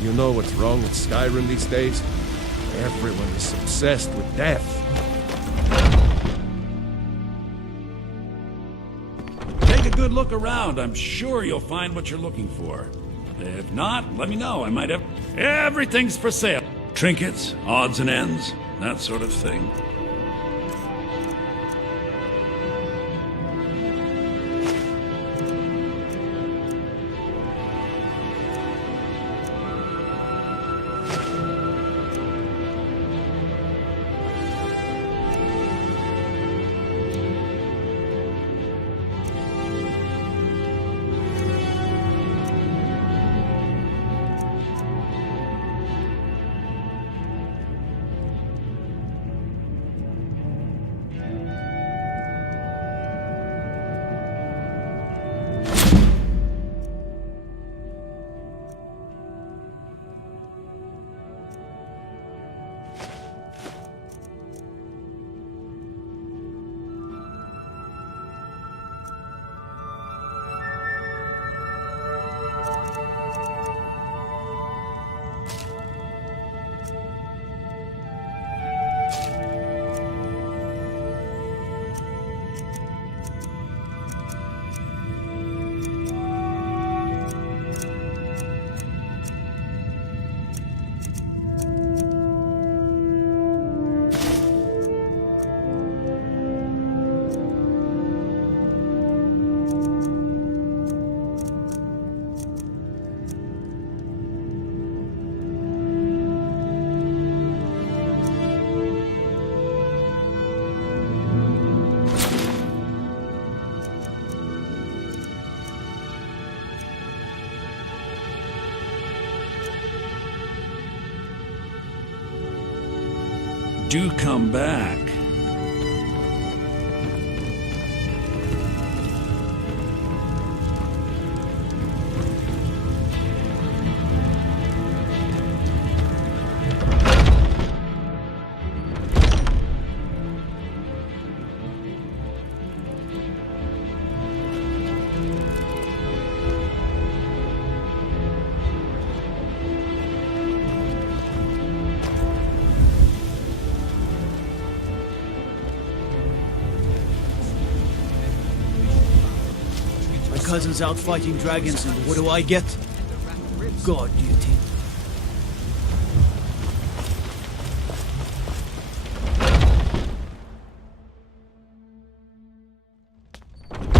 You know what's wrong with Skyrim these days? Everyone is obsessed with death. Take a good look around. I'm sure you'll find what you're looking for. If not, let me know. I might have... Everything's for sale. Trinkets, odds and ends, that sort of thing. do come back. My cousin's out fighting dragons, and what do I get? God duty.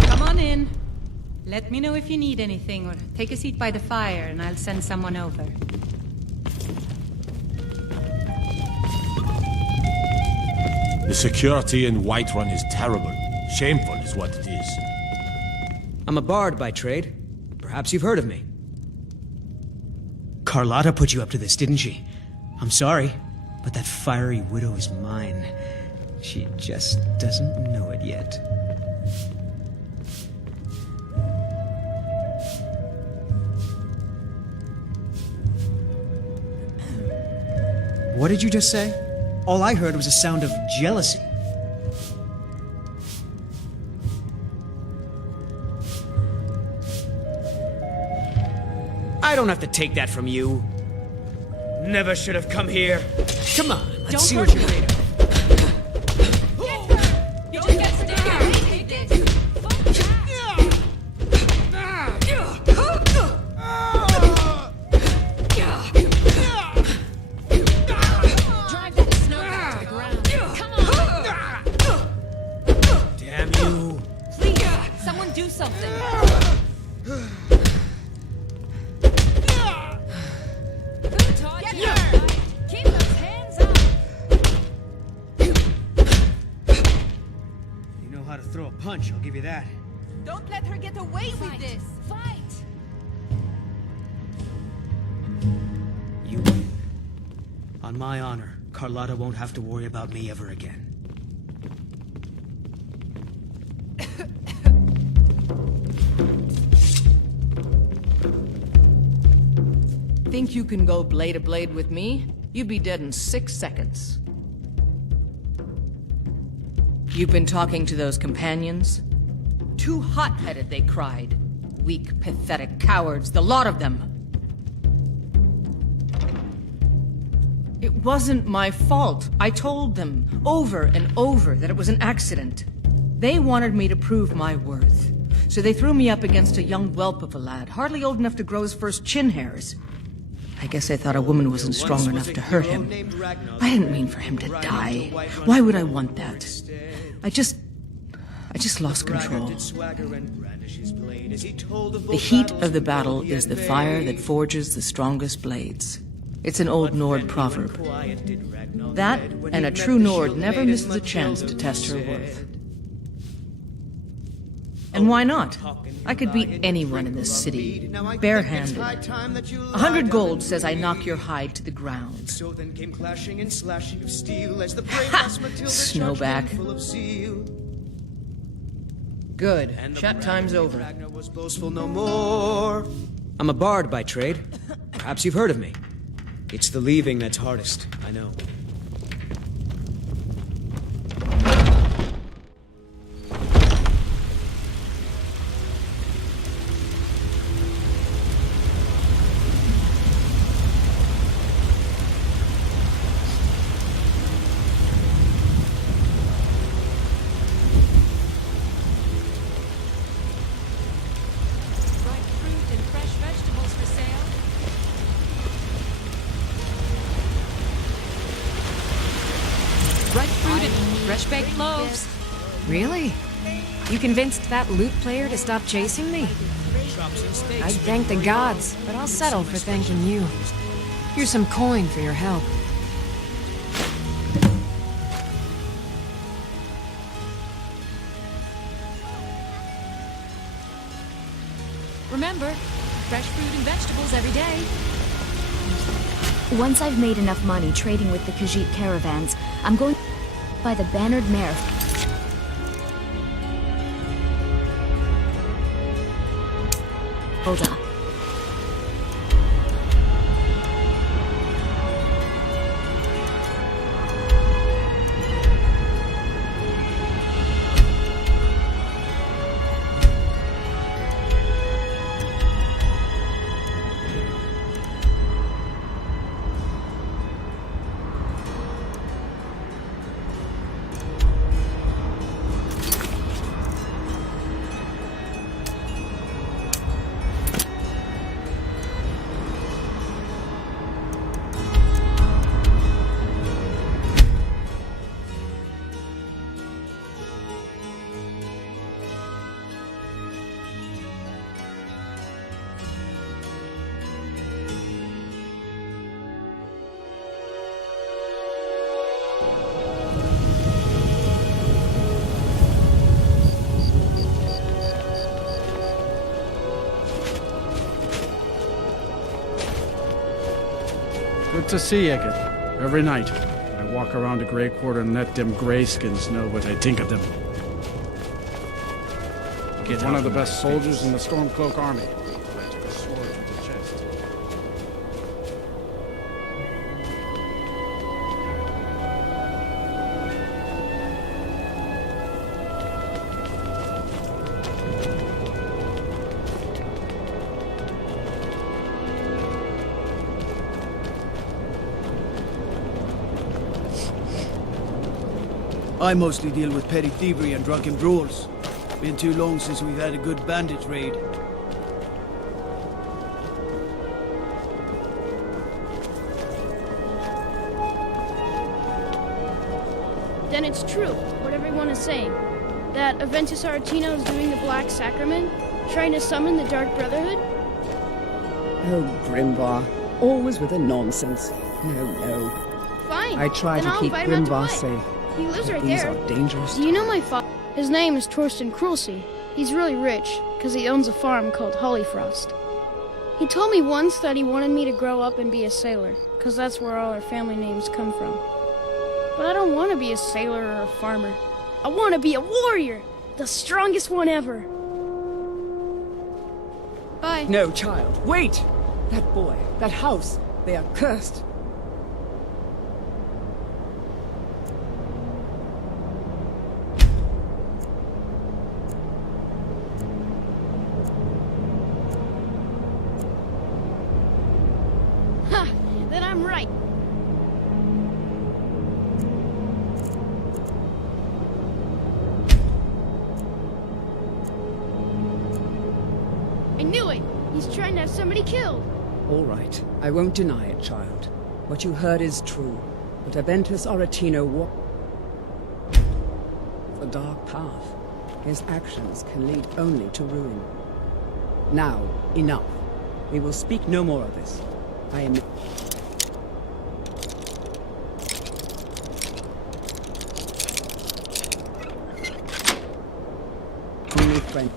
Come on in. Let me know if you need anything, or take a seat by the fire, and I'll send someone over. The security in Whiterun is terrible. Shameful is what it is. I'm a bard by trade. Perhaps you've heard of me. Carlotta put you up to this, didn't she? I'm sorry, but that fiery widow is mine. She just doesn't know it yet. What did you just say? All I heard was a sound of jealousy. I don't have to take that from you. Never should have come here. Come on, let's see what you're made of. Throw a punch, I'll give you that. Don't let her get away with this. Fight! You win. On my honor, Carlotta won't have to worry about me ever again. Think you can go blade to blade with me? You'd be dead in 6 seconds. You've been talking to those companions? Too hot-headed, they cried. Weak, pathetic cowards, the lot of them. It wasn't my fault. I told them over and over that it was an accident. They wanted me to prove my worth. So they threw me up against a young whelp of a lad, hardly old enough to grow his first chin hairs. I guess I thought a woman wasn't strong enough to hurt him. I didn't mean for him to die. Why would I want that? I just lost control. The heat of the battle is the fire that forges the strongest blades. It's an old Nord proverb. That, and a true Nord never misses a chance to test her worth. And why not? I could beat anyone in this city, barehanded. 100 gold says I knock your hide to the ground. Ha! Snowback. Good. Chat time's over. I'm a bard by trade. Perhaps you've heard of me. It's the leaving that's hardest, I know. Fresh-baked loaves. Really? You convinced that loot player to stop chasing me? I'd thank the gods, but I'll settle for thanking you. Here's some coin for your help. Remember, fresh fruit and vegetables every day. Once I've made enough money trading with the Khajiit caravans, I'm going by the bannered mare. Hold on. Good to see you again. Every night, I walk around the Grey Quarter and let them Greyskins know what I think of them. Get one of the best soldiers in the Stormcloak army. I took a sword to the chest. I mostly deal with petty thievery and drunken brawls. Been too long since we've had a good bandit raid. Then it's true, what everyone is saying. That Aventus Aretino is doing the Black Sacrament, trying to summon the Dark Brotherhood? Oh, Grimvar. Always with the nonsense. No. Fine. I try then to I'll keep invite him out to Grimvar play. safe. He lives but right these there. are dangerous. Do you know my father? His name is Torsten Krulsey. He's really rich, because he owns a farm called Hollyfrost. He told me once that he wanted me to grow up and be a sailor, because that's where all our family names come from. But I don't want to be a sailor or a farmer. I want to be a warrior, the strongest one ever. Bye. No, child. Wait! That boy, that house, they are cursed. Ha! Then I'm right. I knew it! He's trying to have somebody killed! All right. I won't deny it, child. What you heard is true. But Aventus Aretino walked the dark path. His actions can lead only to ruin. Now, enough. We will speak no more of this. I am... only friend.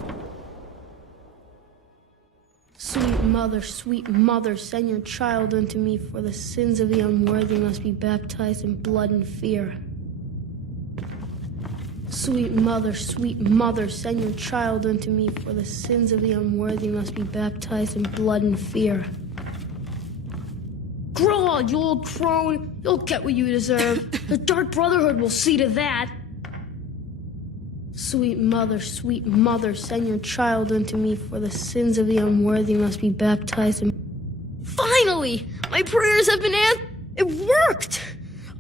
Sweet mother, send your child unto me, for the sins of the unworthy must be baptized in blood and fear. Sweet mother, send your child unto me, for the sins of the unworthy must be baptized in blood and fear. Grow, you old crone! You'll get what you deserve. The Dark Brotherhood will see to that. Sweet mother, send your child unto me, for the sins of the unworthy must be baptized in... Finally! My prayers have been answered! It worked!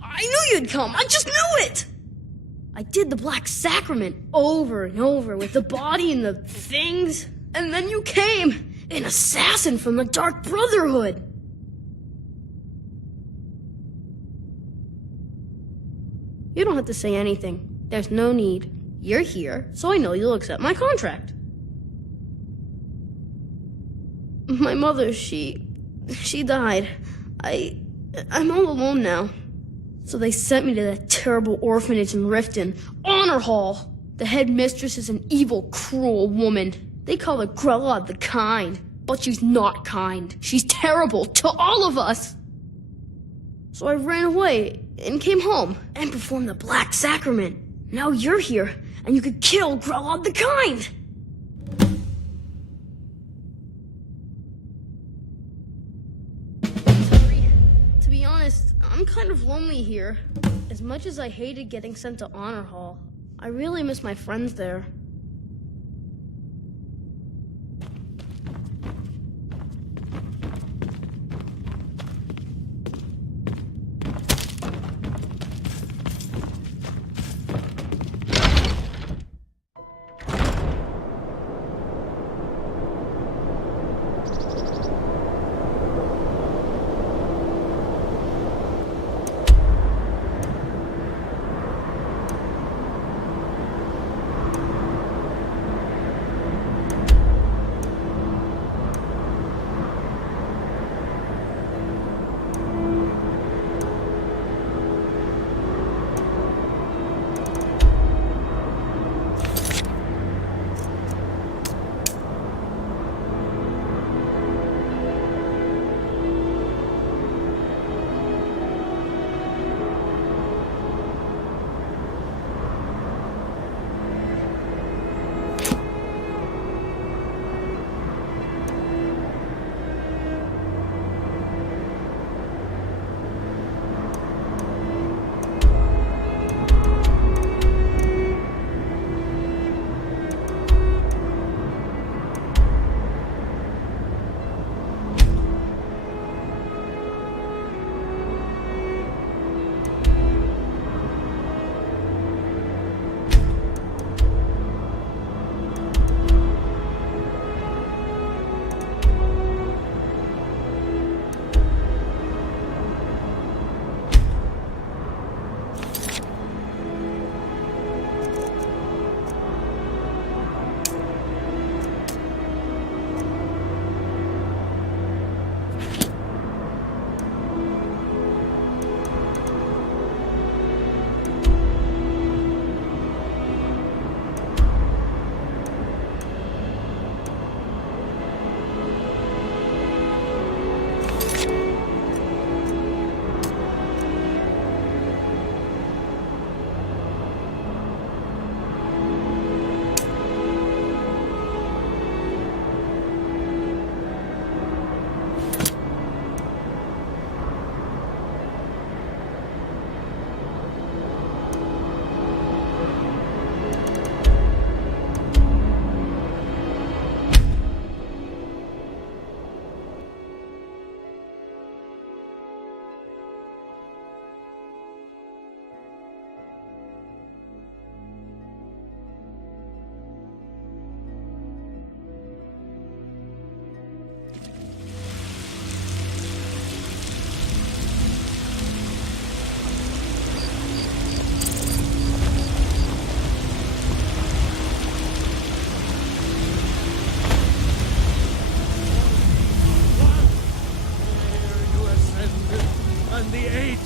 I knew you'd come! I just knew it! I did the Black Sacrament over and over with the body and the things, and then you came! An assassin from the Dark Brotherhood! You don't have to say anything. There's no need. You're here, so I know you'll accept my contract. My mother, she died. I'm all alone now. So they sent me to that terrible orphanage in Riften, Honor Hall. The headmistress is an evil, cruel woman. They call her Grella the Kind, but she's not kind. She's terrible to all of us. So I ran away, and came home and performed the Black Sacrament. Now you're here, and you could kill Grelod the Kind! To be honest, I'm kind of lonely here. As much as I hated getting sent to Honor Hall, I really miss my friends there.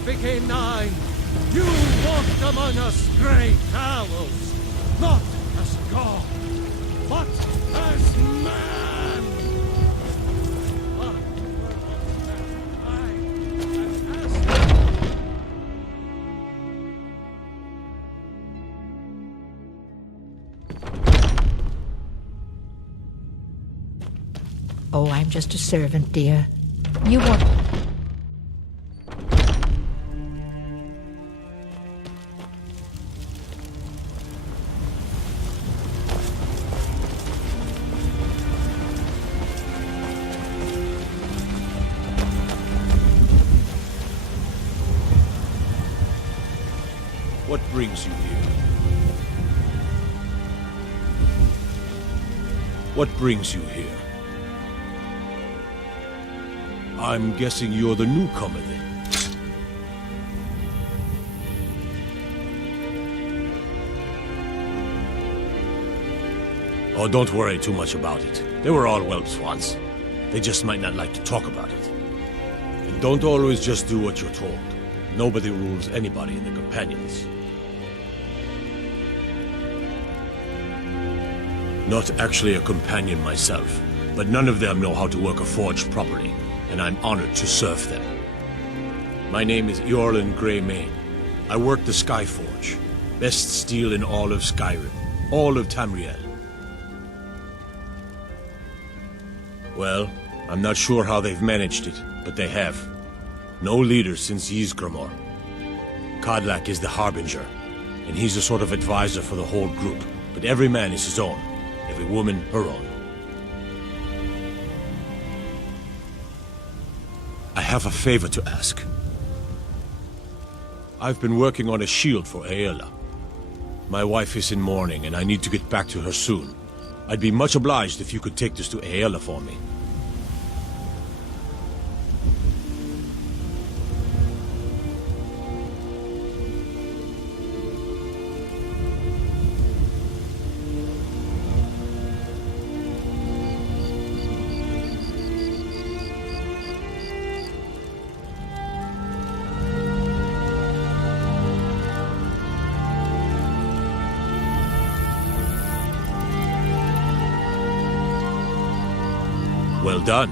Became 9. You walked among us, grey owls, not as God, but as man. Oh, I'm just a servant, dear. You want... What brings you here? What brings you here? I'm guessing you're the newcomer then. Oh, don't worry too much about it. They were all whelps once. They just might not like to talk about it. And don't always just do what you're told. Nobody rules anybody in the Companions. Not actually a companion myself, but none of them know how to work a forge properly, and I'm honored to serve them. My name is Eorlin Greymane. I work the Skyforge. Best steel in all of Skyrim. All of Tamriel. Well, I'm not sure how they've managed it, but they have. No leader since Ysgramor. Kodlak is the Harbinger, and he's a sort of advisor for the whole group. But every man is his own. Every woman her own. I have a favor to ask. I've been working on a shield for Aela. My wife is in mourning, and I need to get back to her soon. I'd be much obliged if you could take this to Aela for me. Well done.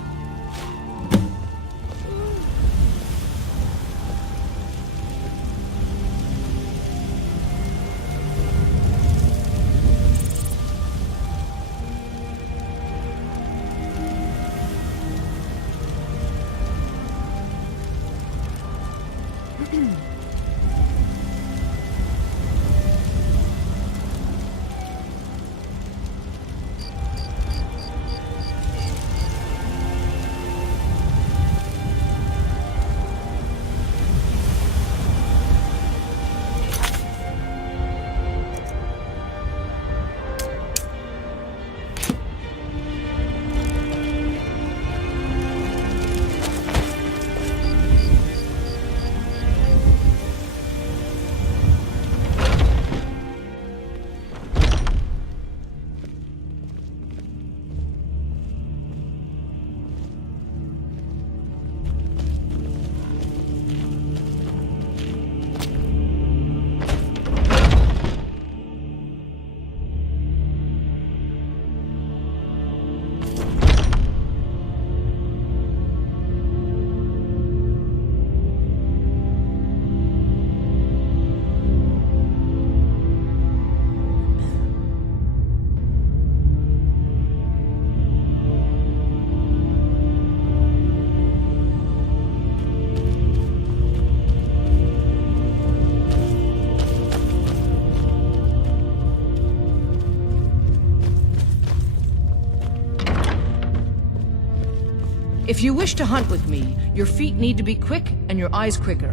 If you wish to hunt with me, your feet need to be quick and your eyes quicker.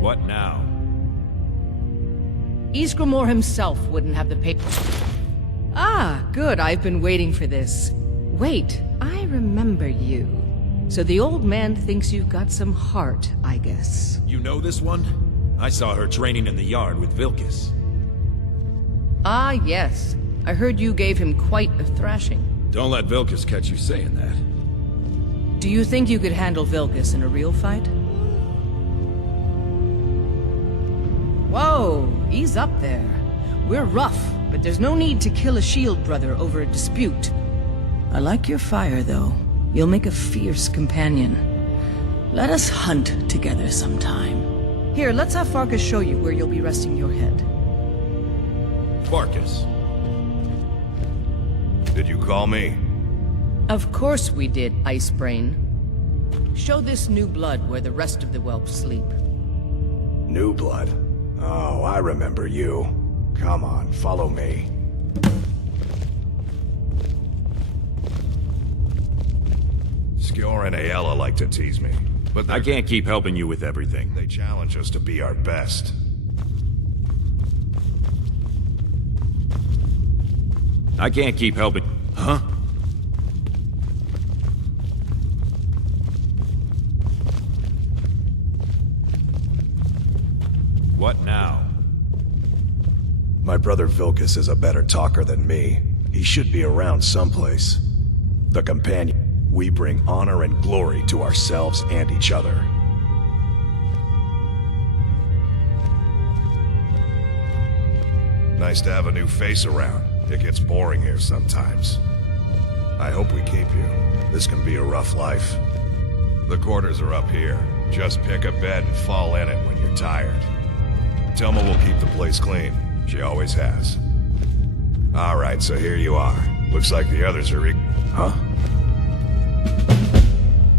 What now? Ysgramor himself wouldn't have the patience. Ah, good. I've been waiting for this. Wait, I remember you. So the old man thinks you've got some heart, I guess. You know this one? I saw her training in the yard with Vilkis. Ah, yes. I heard you gave him quite a thrashing. Don't let Vilkis catch you saying that. Do you think you could handle Vilkis in a real fight? Whoa, ease up there. We're rough, but there's no need to kill a shield brother over a dispute. I like your fire, though. You'll make a fierce companion. Let us hunt together sometime. Here, let's have Farkas show you where you'll be resting your head. Farkas. Did you call me? Of course we did, Icebrain. Show this new blood where the rest of the whelps sleep. New blood? Oh, I remember you. Come on, follow me. Skjor and Aela like to tease me, but I can't keep helping you with everything. They challenge us to be our best. I can't keep helping... Huh? What now? My brother Vilkis is a better talker than me. He should be around someplace. The companion. We bring honor and glory to ourselves and each other. Nice to have a new face around. It gets boring here sometimes. I hope we keep you. This can be a rough life. The quarters are up here. Just pick a bed and fall in it when you're tired. Thelma will keep the place clean. She always has. Alright, so here you are. Looks like the others are Huh?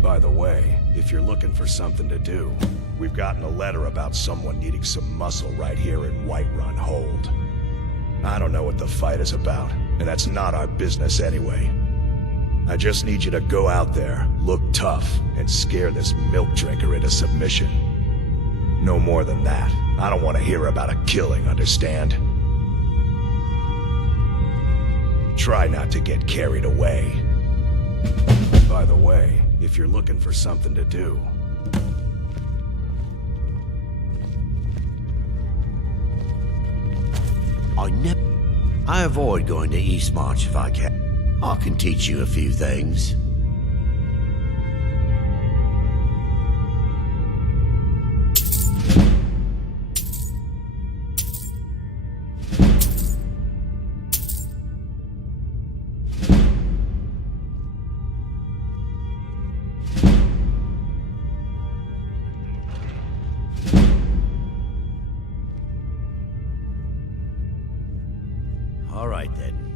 By the way, if you're looking for something to do, we've gotten a letter about someone needing some muscle right here in Whiterun Hold. I don't know what the fight is about, and that's not our business anyway. I just need you to go out there, look tough, and scare this milk drinker into submission. No more than that. I don't want to hear about a killing, understand? Try not to get carried away. By the way, if you're looking for something to do, I avoid going to Eastmarch if I can. I can teach you a few things. All right, then.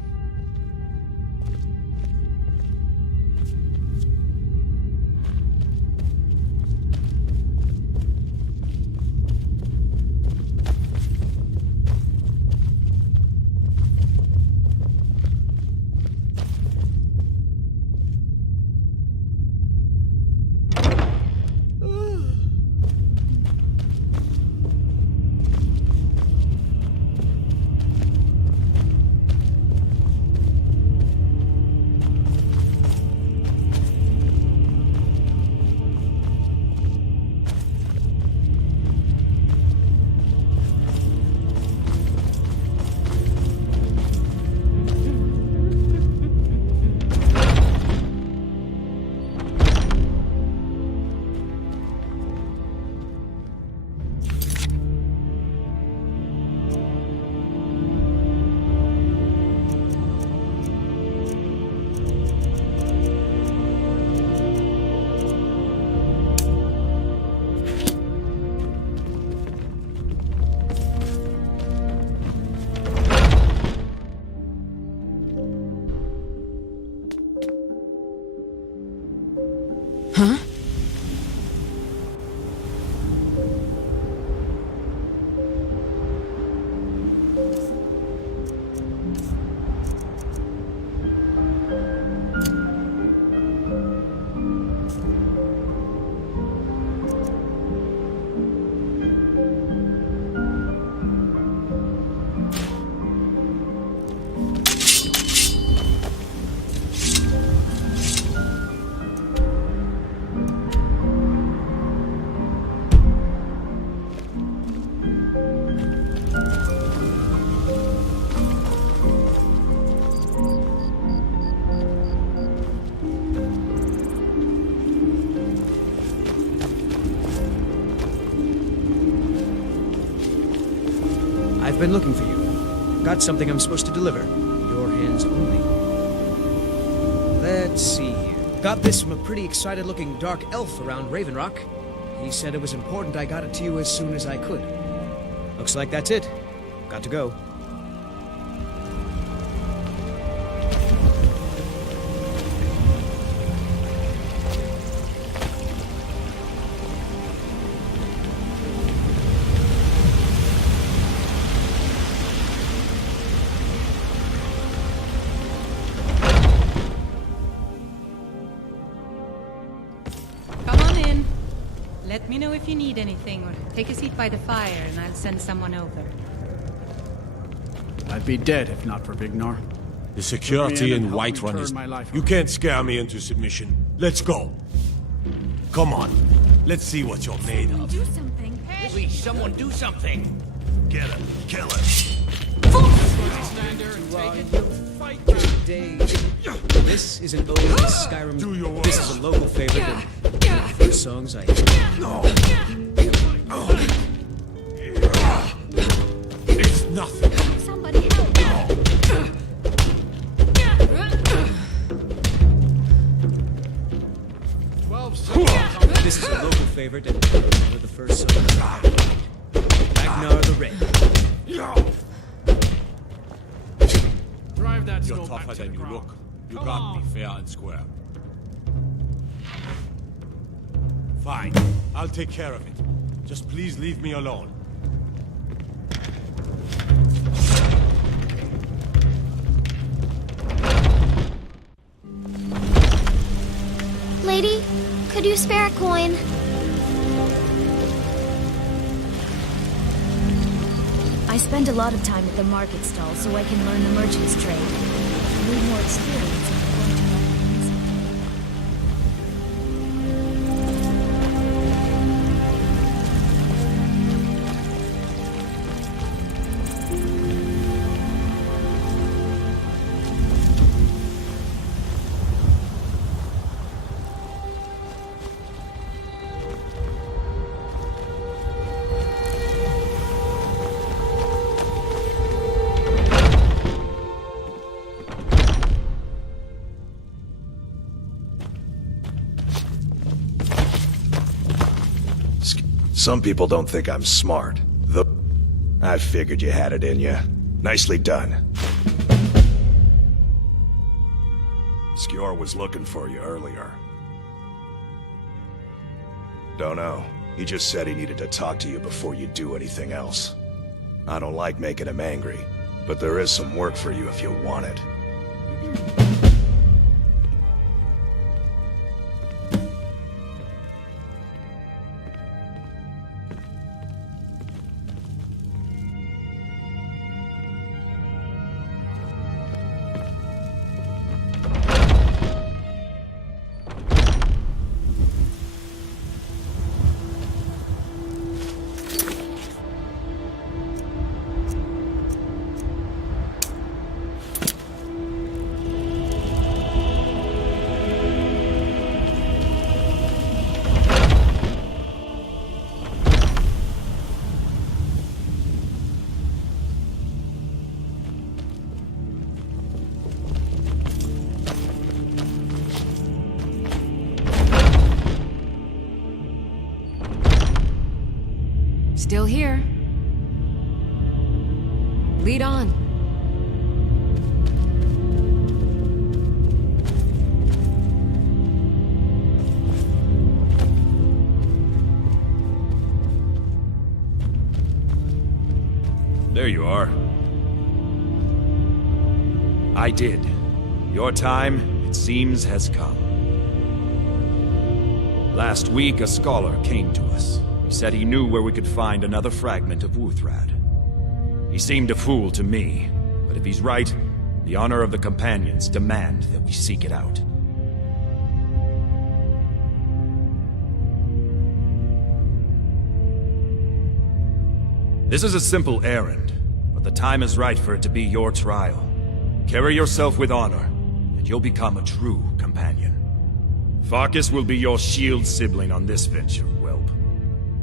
I've been looking for you. Got something I'm supposed to deliver. Your hands only. Let's see here. Got this from a pretty excited-looking dark elf around Raven Rock. He said it was important I got it to you as soon as I could. Looks like that's it. Got to go. Let me know if you need anything, or take a seat by the fire and I'll send someone over. I'd be dead if not for Vignar. The security in Whiterun is... my life You can't scare me into submission. Let's go. Come on. Let's see what you're made of. Do something. Please, someone do something. get him, kill him. This is an ode to Skyrim. This is a local favorite and one of the first songs I ever... No. It's nothing. Somebody help. This is a local favorite and one of the first songs I ever learned. Ragnar the Red. Drive that You're snow back tougher to the than you ground. look. You Come got on. me fair and square. Fine. I'll take care of it. Just please leave me alone. Lady, could you spare a coin? I spend a lot of time at the market stall so I can learn the merchant's trade. I need more experience. Some people don't think I'm smart. I figured you had it in you. Nicely done. Skjor was looking for you earlier. Don't know. He just said he needed to talk to you before you do anything else. I don't like making him angry, but there is some work for you if you want it. Still here. Lead on. There you are. I did. Your time, it seems, has come. Last week, a scholar came to us. He said he knew where we could find another fragment of Wuthrad. He seemed a fool to me, but if he's right, the honor of the Companions demand that we seek it out. This is a simple errand, but the time is right for it to be your trial. Carry yourself with honor, and you'll become a true companion. Farkas will be your shield sibling on this venture, whelp.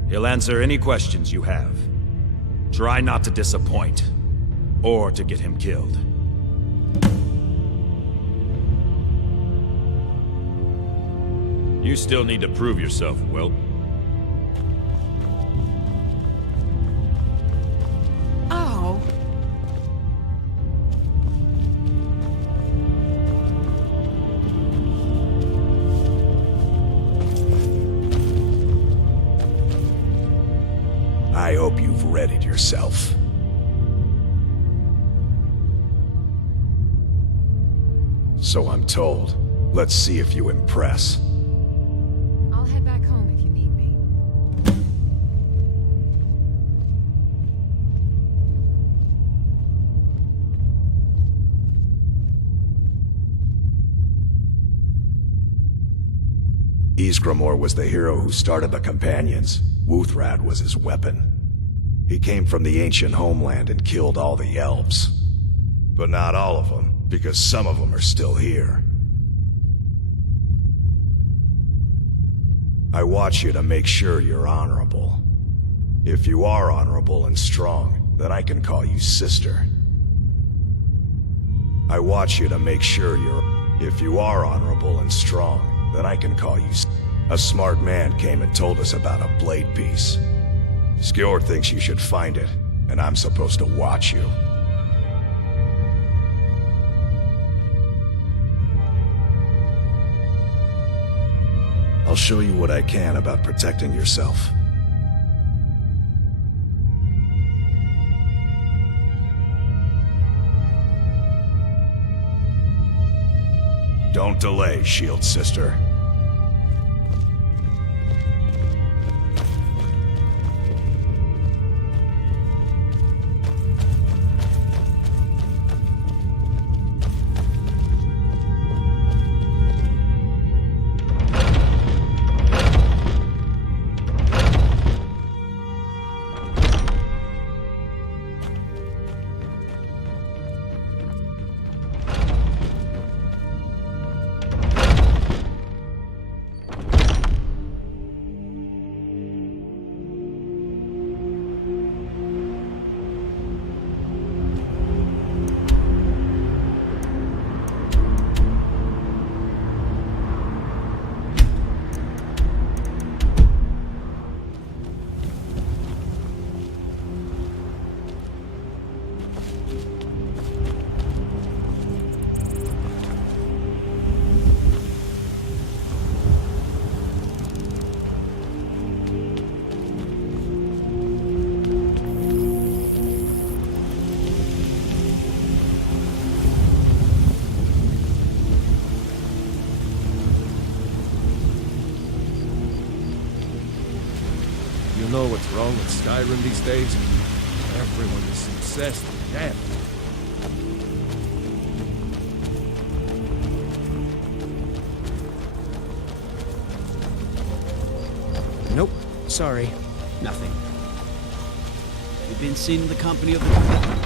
He'll answer any questions you have. Try not to disappoint, or to get him killed. You still need to prove yourself, whelp. Oh. I hope you've readied yourself. So I'm told. Let's see if you impress. I'll head back home if you need me. Ysgramor was the hero who started the Companions. Wuthrad was his weapon. He came from the ancient homeland and killed all the elves. But not all of them, because some of them are still here. I watch you to make sure you're honorable. If you are honorable and strong, then I can call you sister. I watch you to make sure you're... If you are honorable and strong, then I can call you... A smart man came and told us about a blade piece. Skjord thinks you should find it, and I'm supposed to watch you. I'll show you what I can about protecting yourself. Don't delay, Shield Sister. You know what's wrong with Skyrim these days? Everyone is obsessed with death. Nope. Sorry. Nothing. You've been seen in the company of the...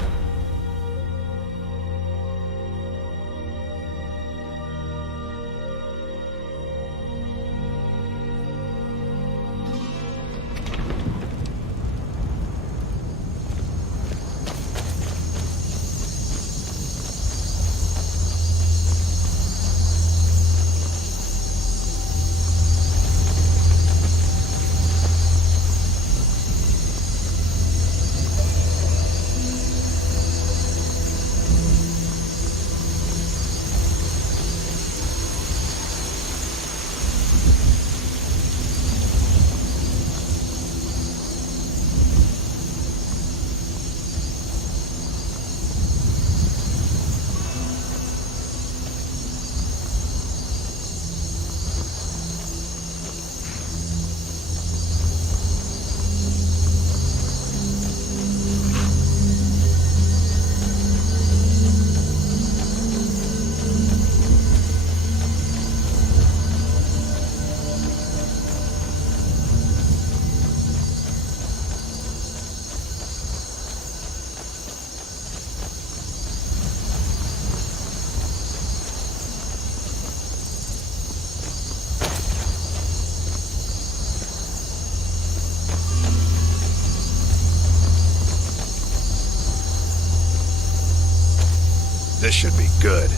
This should be good.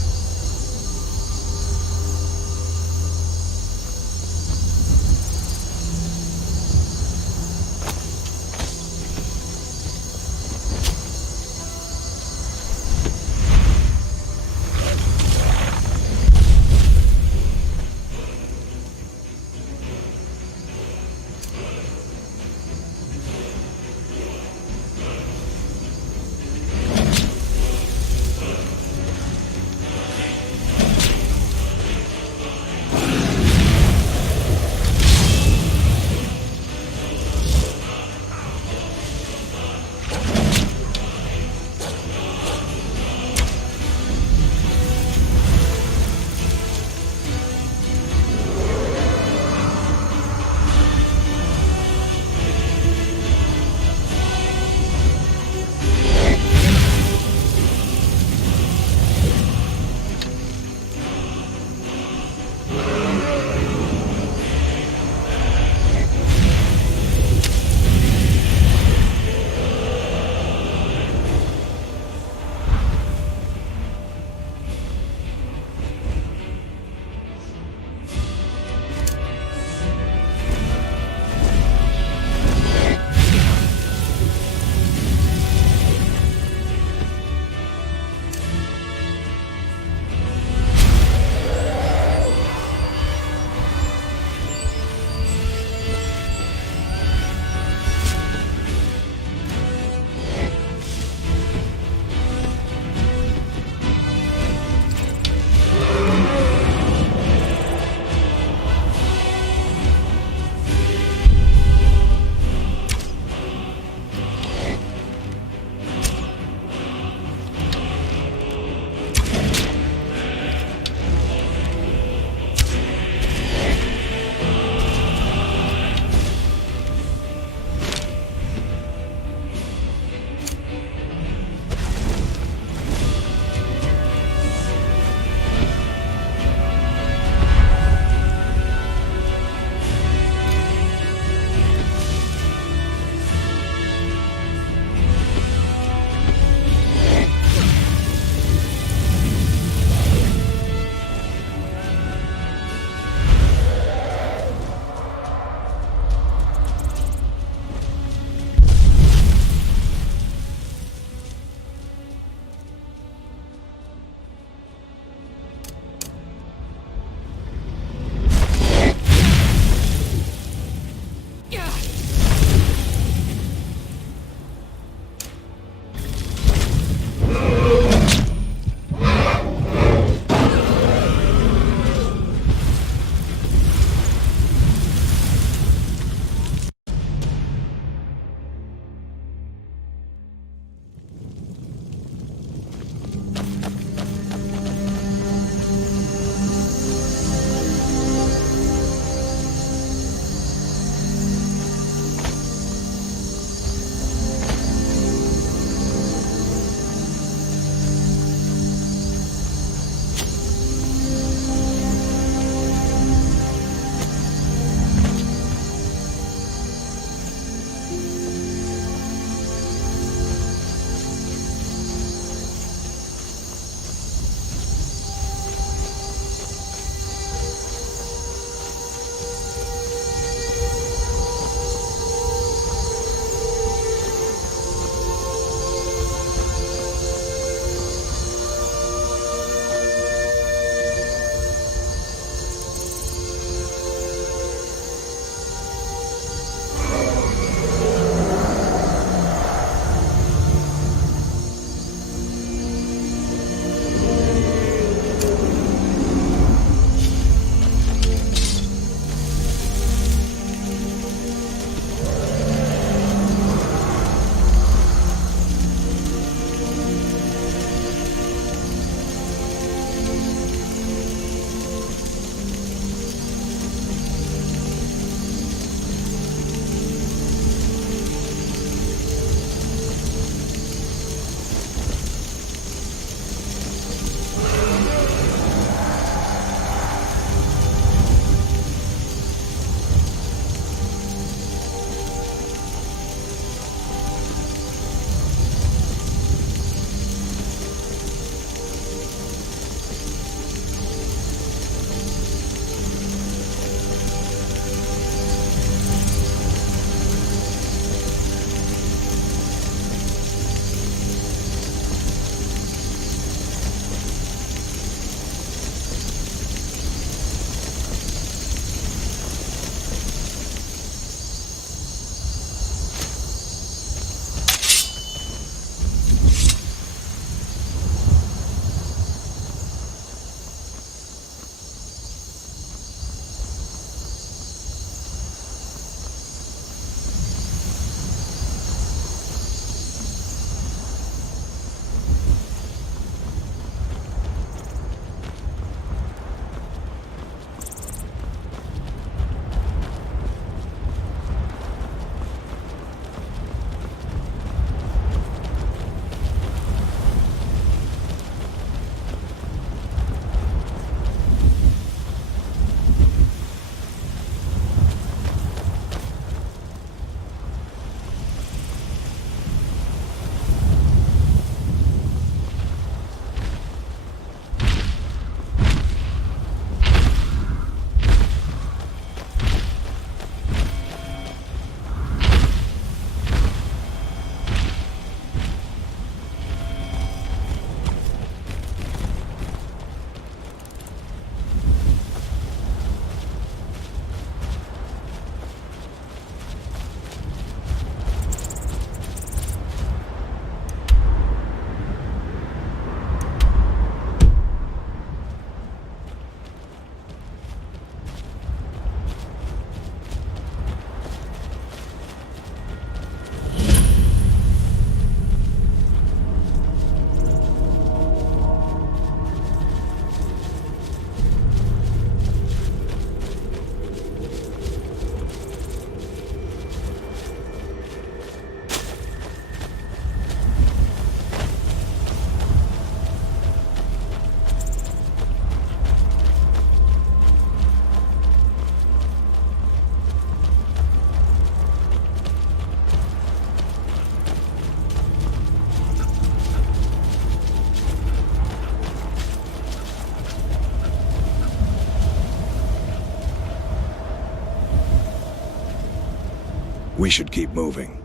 We should keep moving.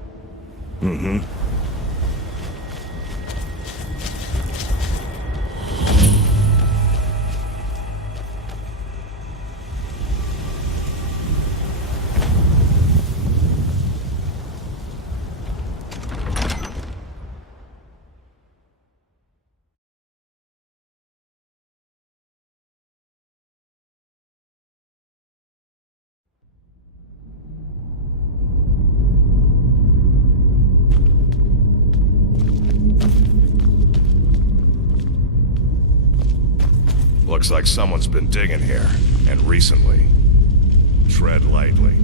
Mm-hmm. Looks like someone's been digging here, and recently. Tread lightly.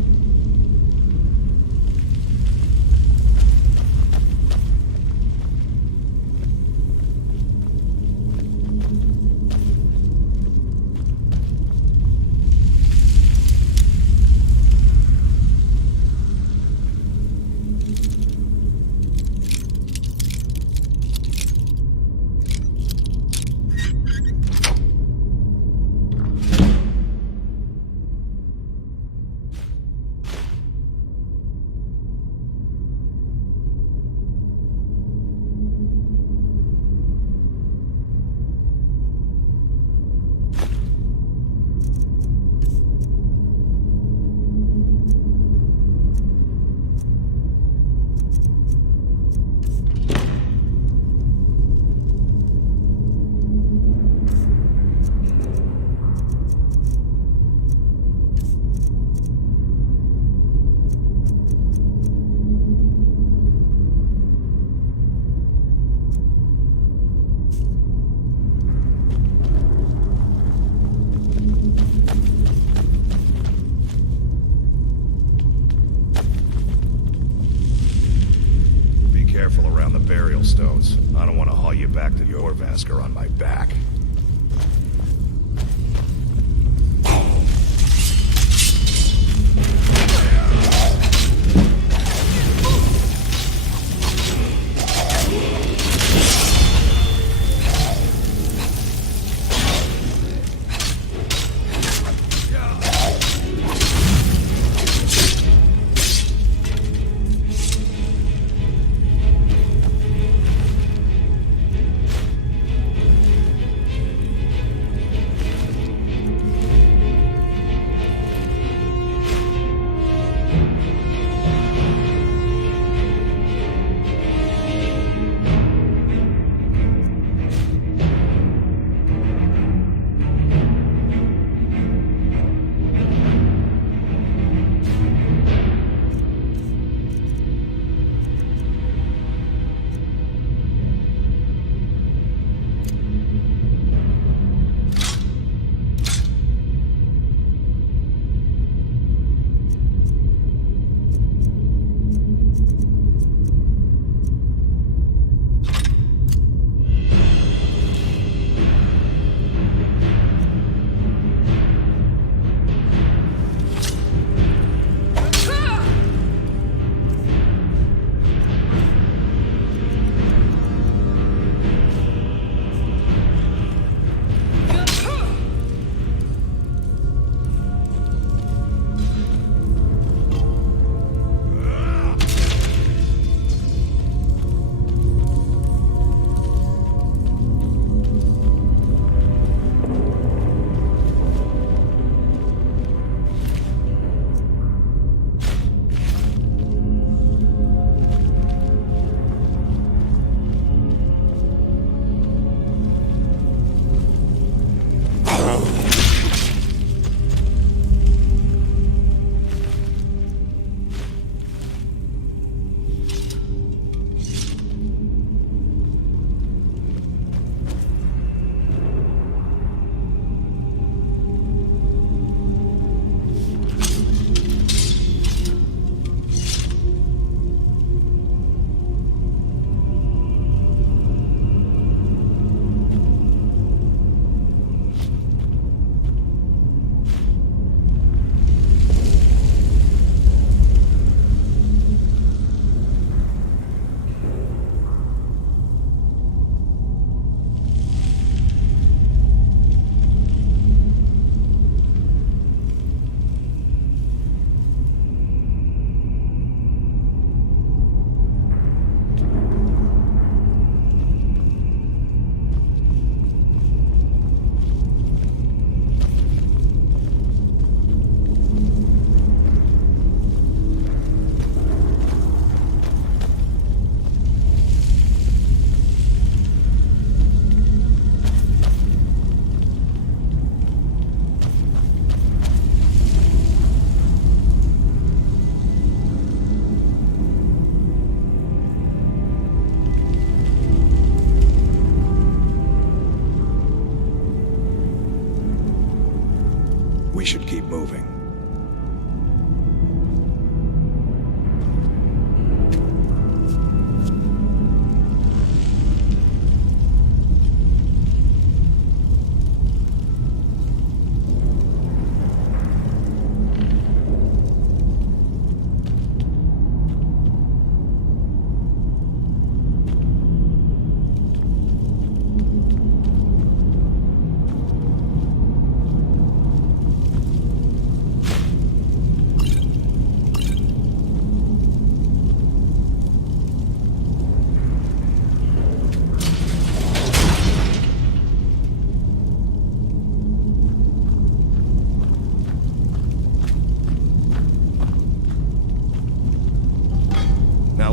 Careful around the burial stones. I don't want to haul you back to your Vasker on my back.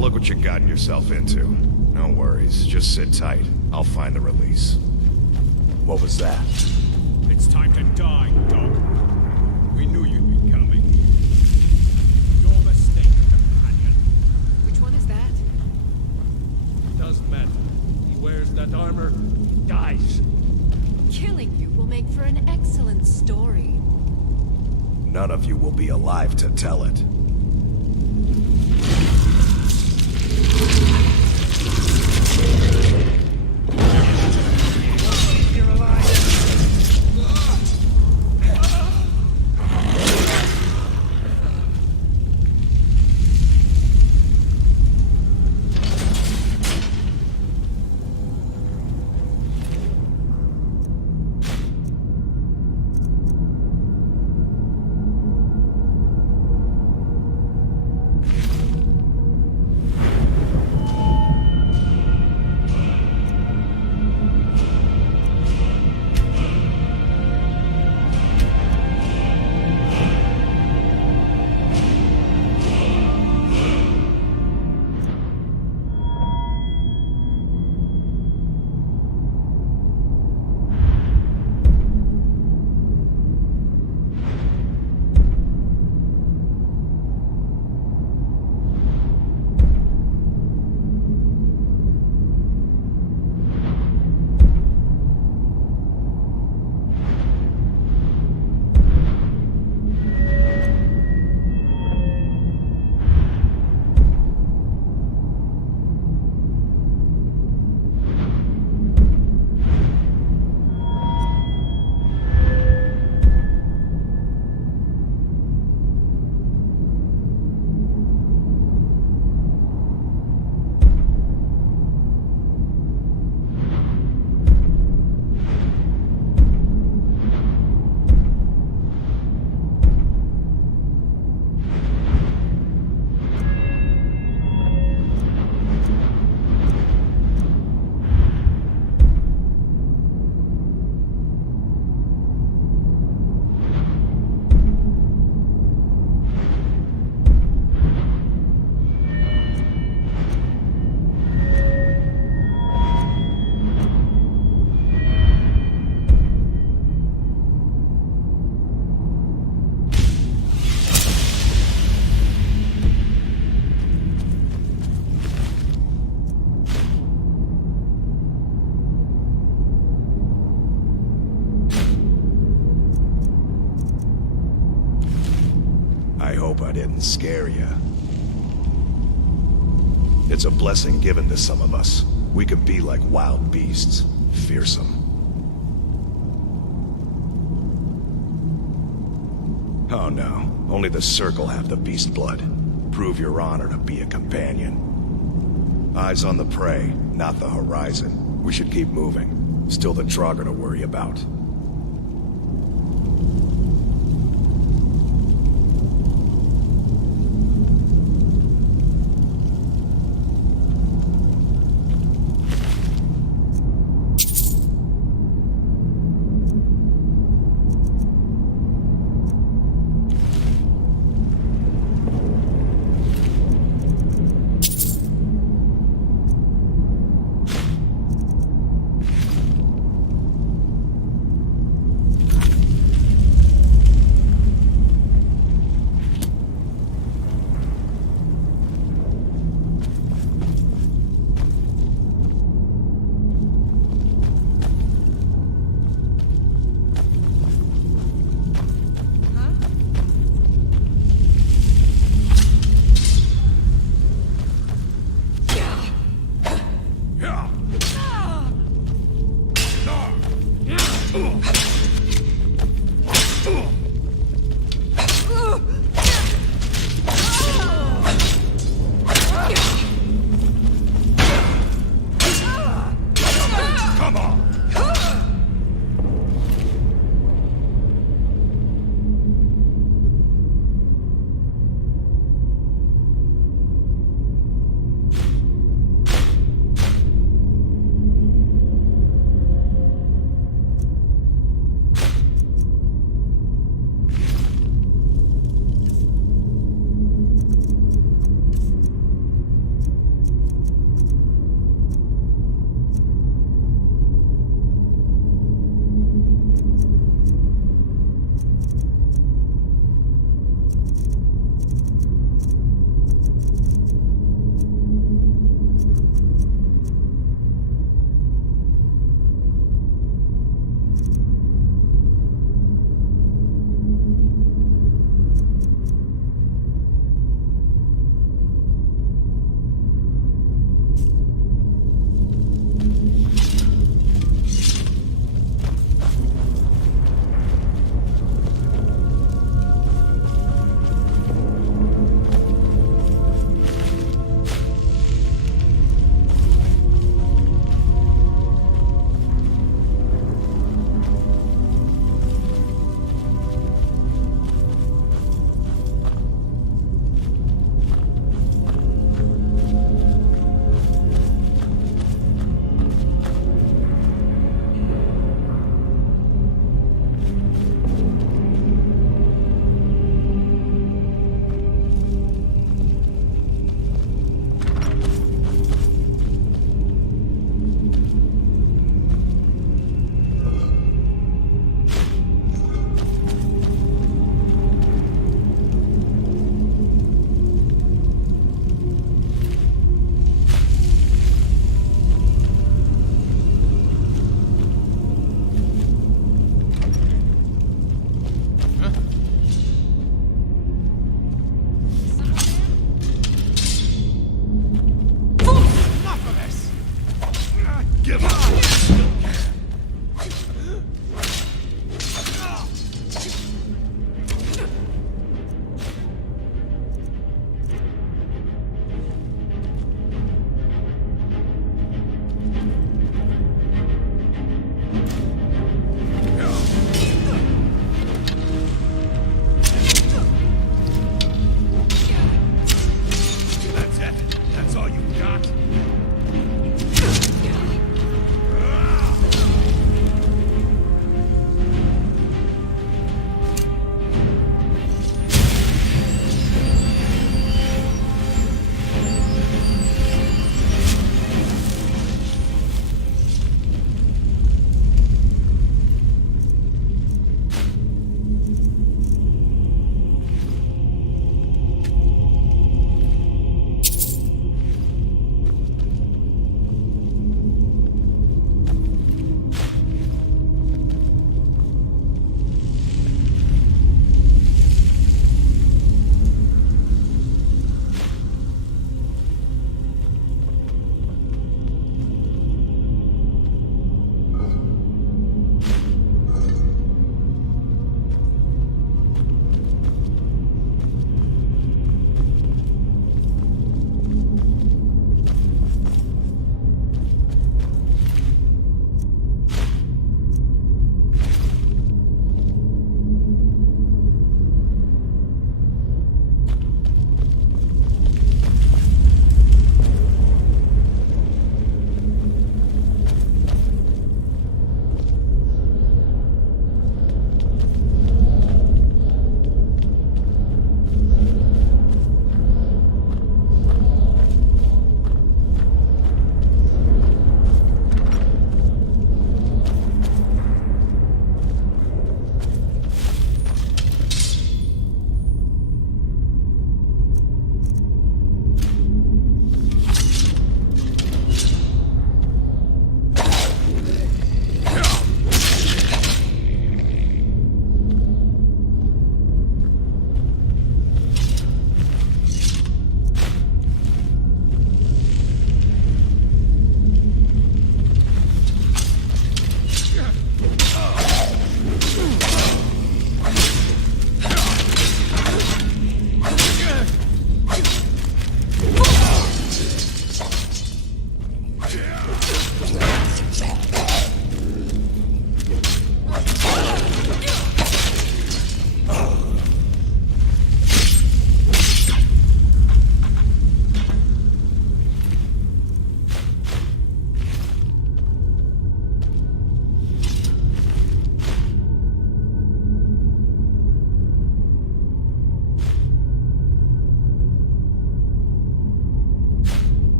look what you gotten yourself into. No worries, just sit tight. I'll find the release. What was that? It's time to die, dog. We knew you'd be coming. Your mistake, companion. Which one is that? Doesn't matter. He wears that armor, he dies. Killing you will make for an excellent story. None of you will be alive to tell it. I hope I didn't scare you. It's a blessing given to some of us. We can be like wild beasts, fearsome. Oh no, only the Circle have the beast blood. Prove your honor to be a companion. Eyes on the prey, not the horizon. We should keep moving. Still the Draugr to worry about.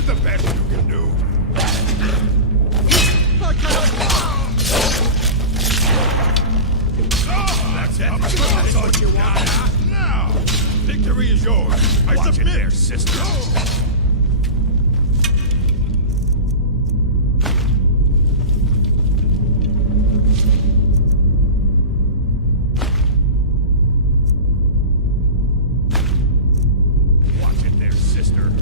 that the best you can do? That's it. That's what you want. Now, victory is yours. I submit, there, sister. Watch it there, sister.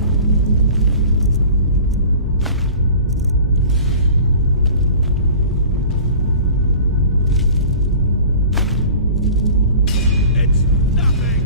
It's nothing.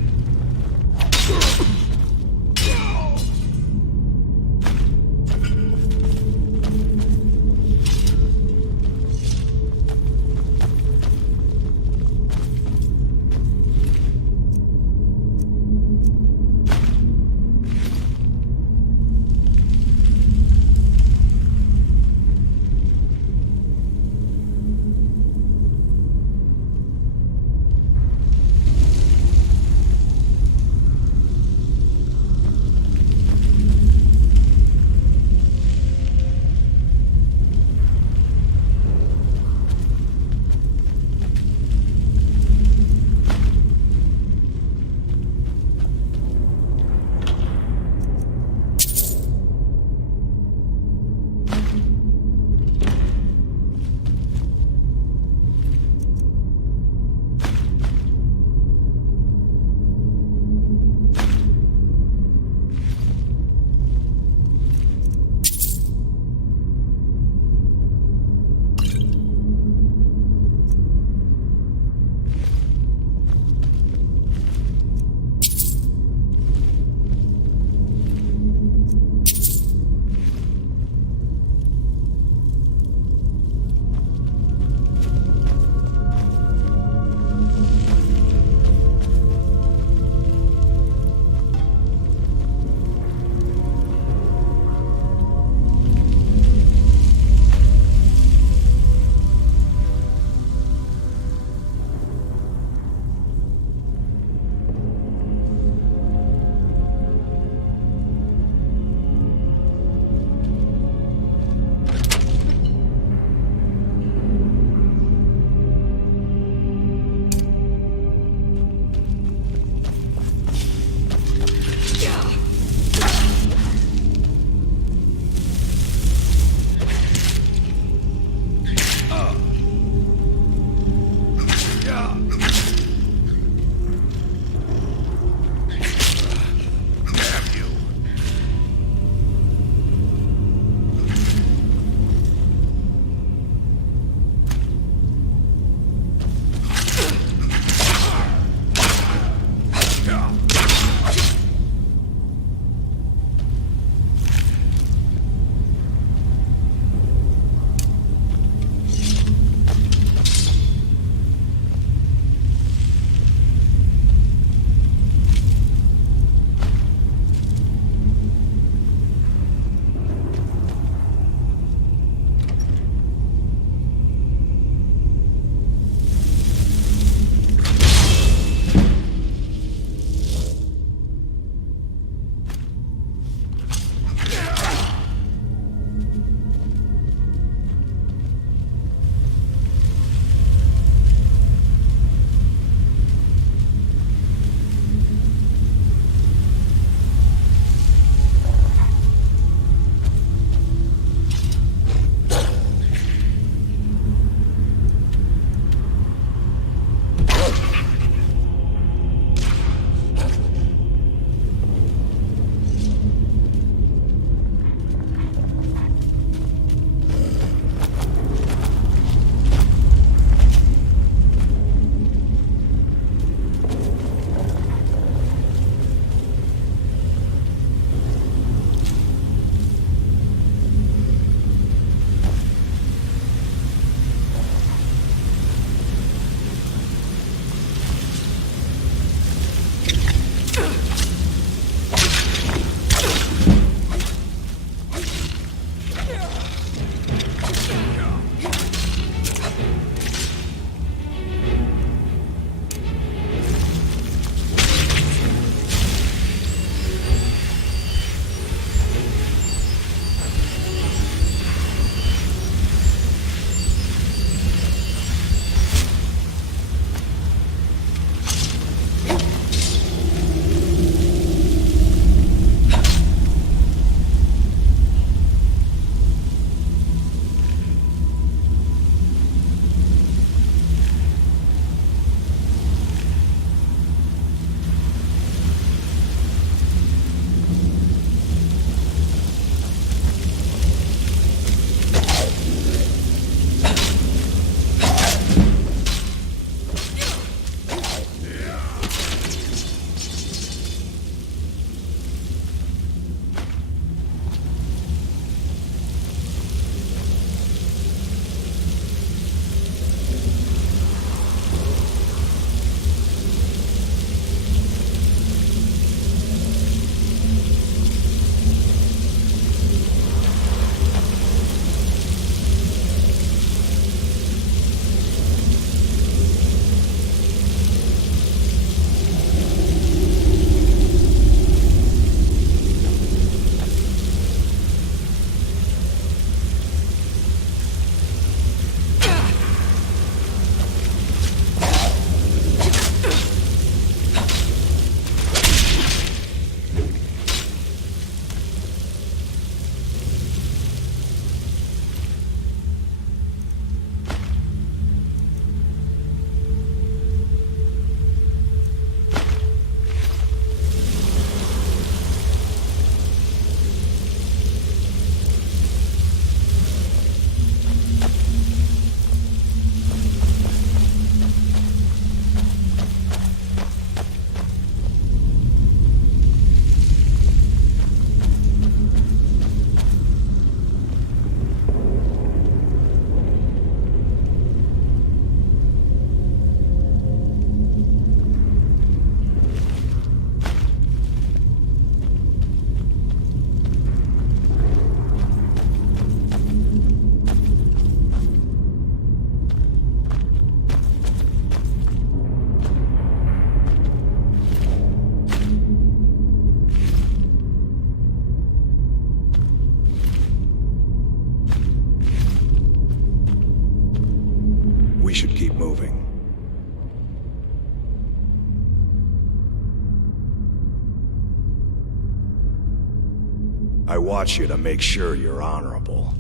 I watch you to make sure you're honorable.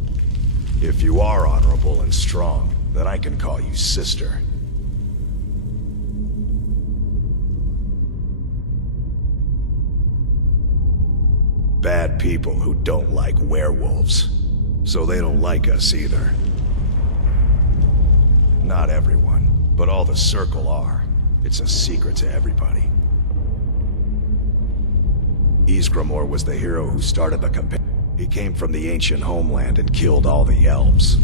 If you are honorable and strong, then I can call you sister. Bad people who don't like werewolves. So they don't like us either. Not everyone, but all the Circle are. It's a secret to everybody. Ysgramor was the hero who started the campaign. He came from the ancient homeland and killed all the elves.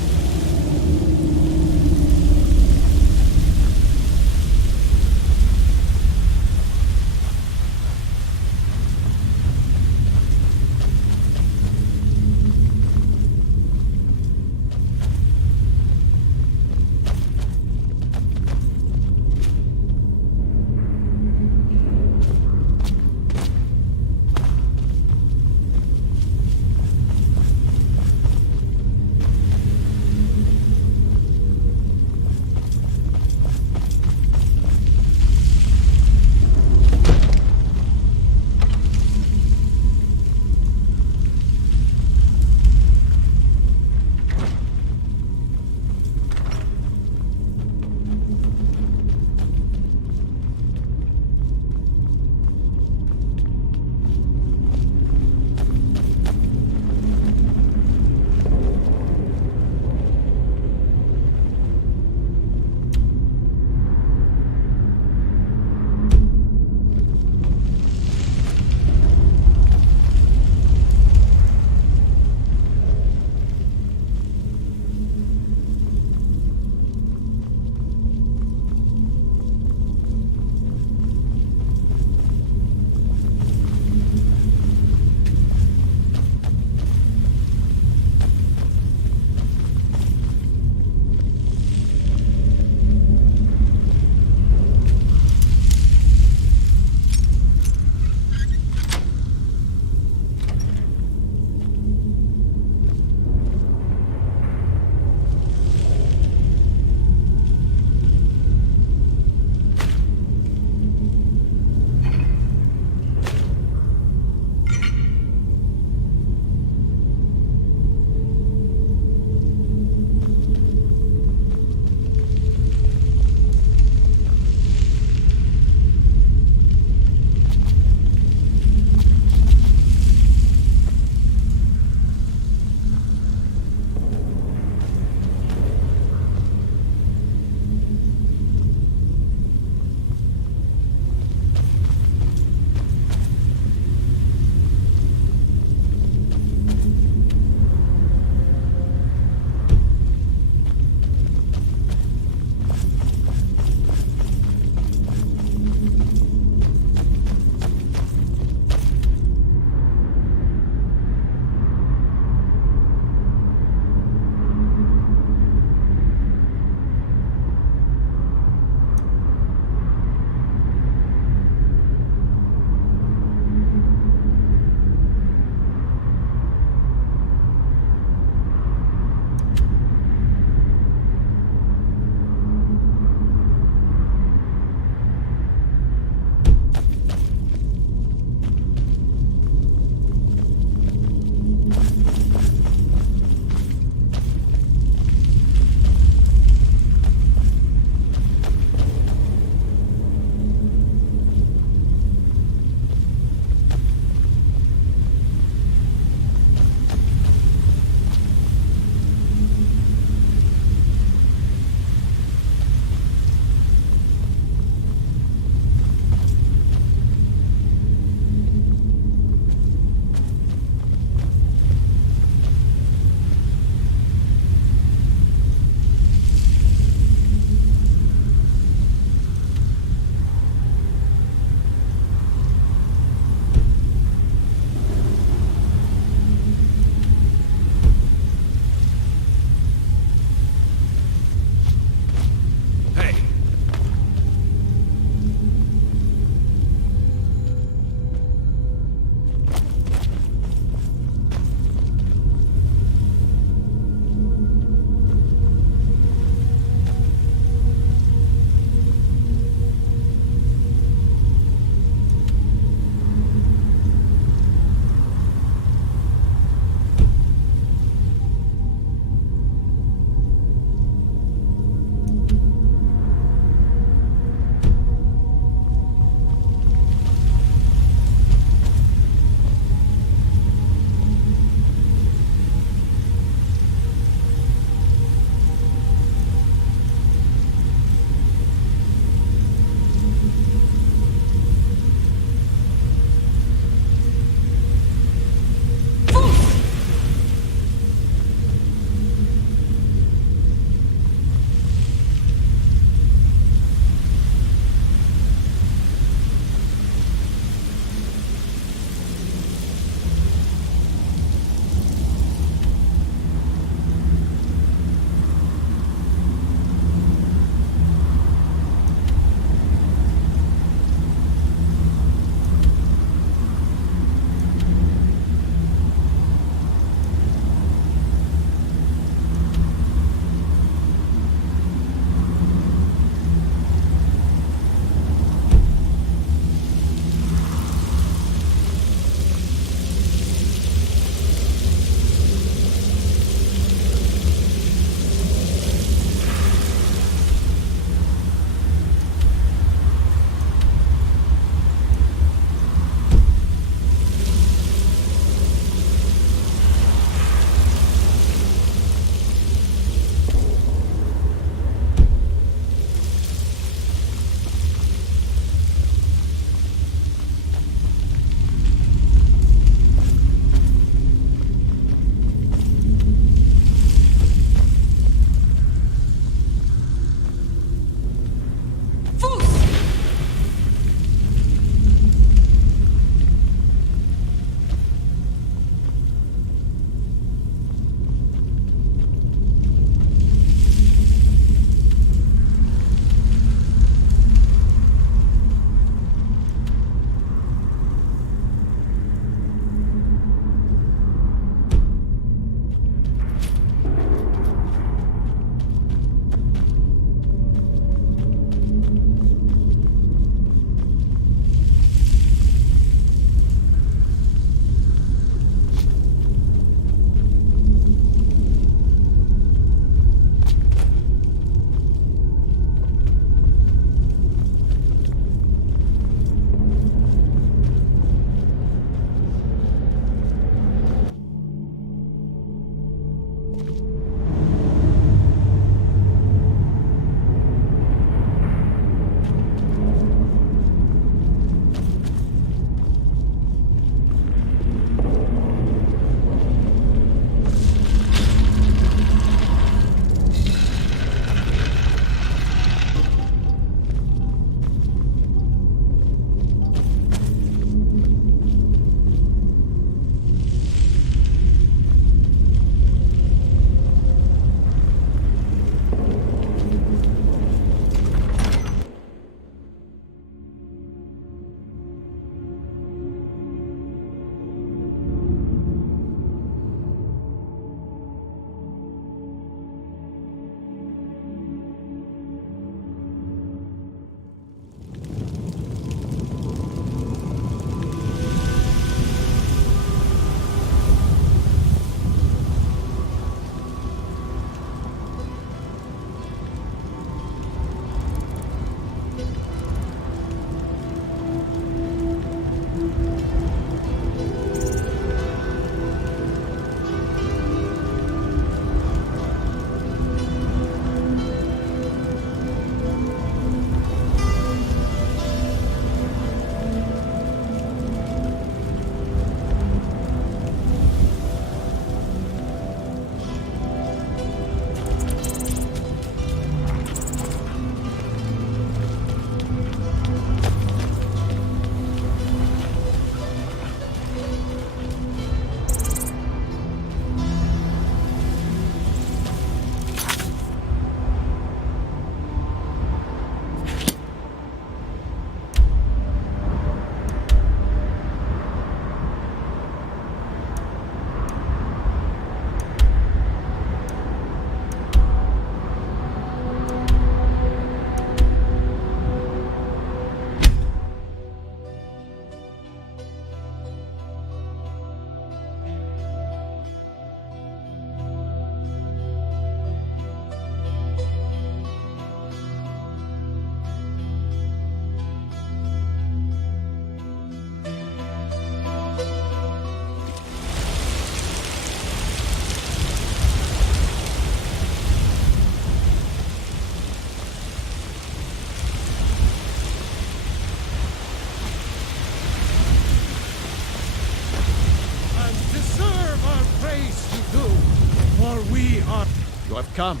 You have come.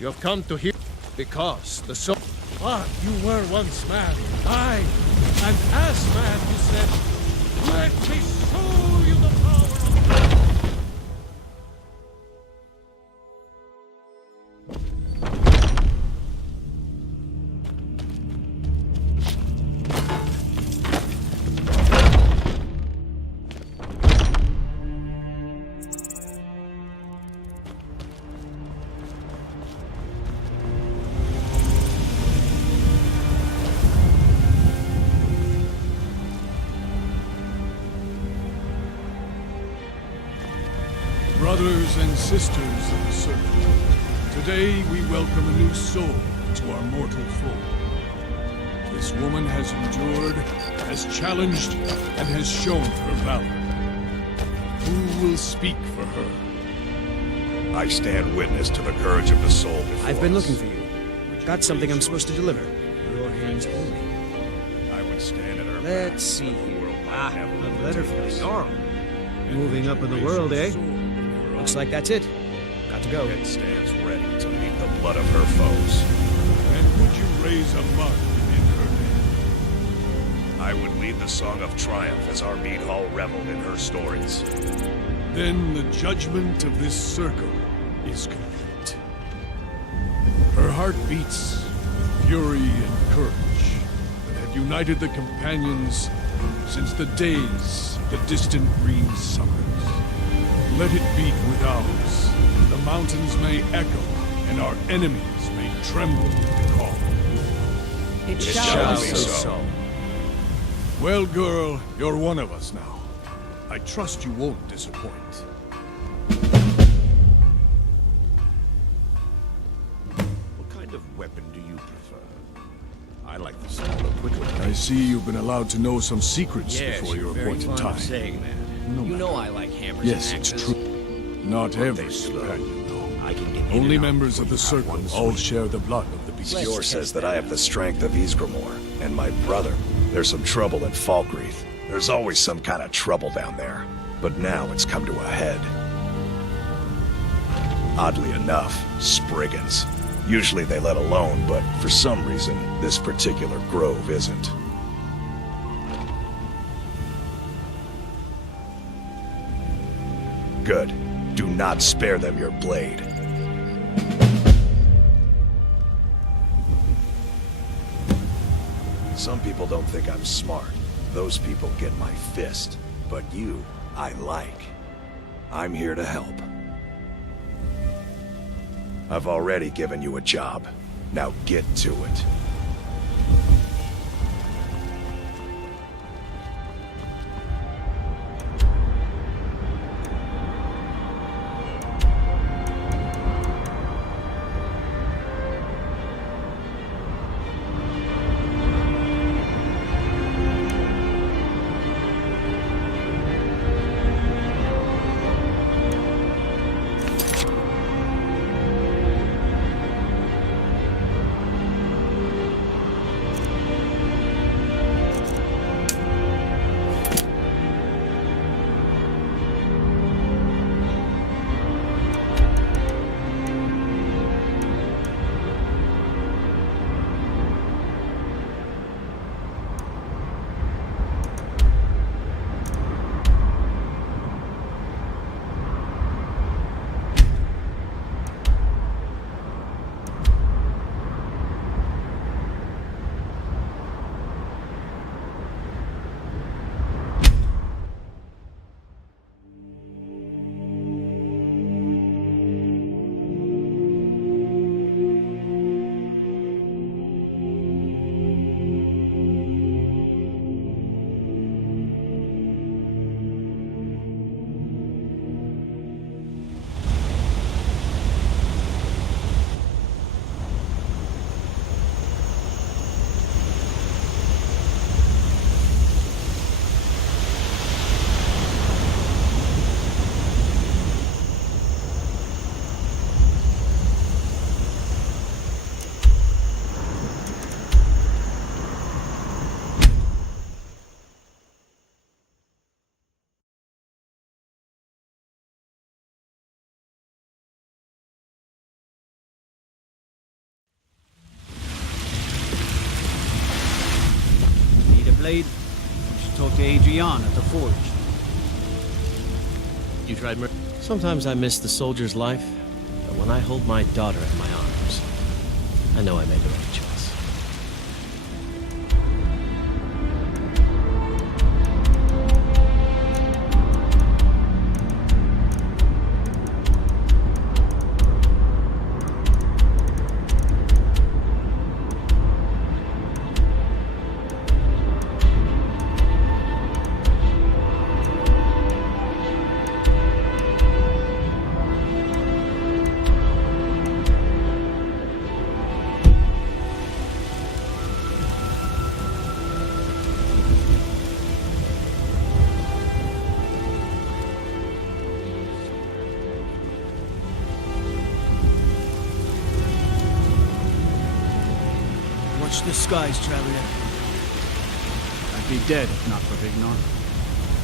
You have come to hear because the soul. But you were once mad. Aye, and as mad you said, "Let me show you the power of." Brothers and sisters of the Serpent, today we welcome a new soul to our mortal fold. This woman has endured, has challenged, and has shown her valor. Who will speak for her? I stand witness to the courage of the soul before I've been us. looking for you. Got something I'm supposed to deliver. Your hands only. I would stand at her Let's see here. A letter from the Jarl. Moving up in the world, eh? Looks like that's it. Got to go. It stands ready to meet the blood of her foes. And would you raise a mark in her name? I would lead the song of triumph as our mead hall reveled in her stories. Then the judgment of this circle is complete. Her heart beats with fury and courage that have united the companions since the days of the distant green summers. Let it beat with ours. The mountains may echo, and our enemies may tremble at the call. It shall be so. Well, girl, you're one of us now. I trust you won't disappoint. What kind of weapon do you prefer? I like the smaller, quicker. I see you've been allowed to know some secrets before your appointed time. saying that. You know I like hammers Yes, and it's axes. true. Not every companion, though. Only members of the Circle all share the blood of the beast. Skior says that I have the strength of Ysgramor, and my brother. There's some trouble in Falkreath. There's always some kind of trouble down there. But now it's come to a head. Oddly enough, Spriggans. Usually they let alone, but for some reason, this particular grove isn't. Good. Do not spare them your blade. Some people don't think I'm smart. Those people get my fist. But you, I like. I'm here to help. I've already given you a job. Now get to it. blade? You should talk to Adrian at the forge. You tried Sometimes I miss the soldier's life, but when I hold my daughter in my arms, I know I made the right choice. Watch the skies, traveler. I'd be dead if not for Vignar.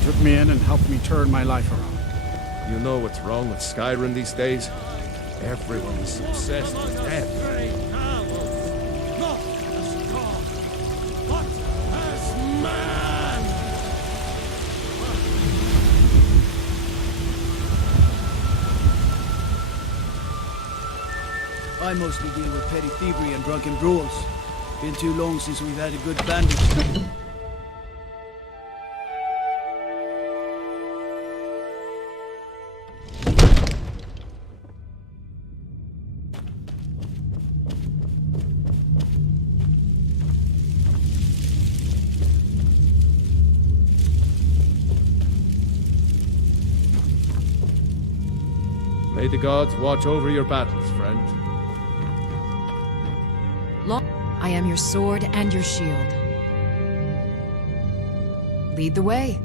Took me in and helped me turn my life around. You know what's wrong with Skyrim these days? Everyone is obsessed with death. I mostly deal with petty thievery and drunken brawls. Been too long since we've had a good bandit. May the gods watch over your battles, friend. I am your sword and your shield. Lead the way.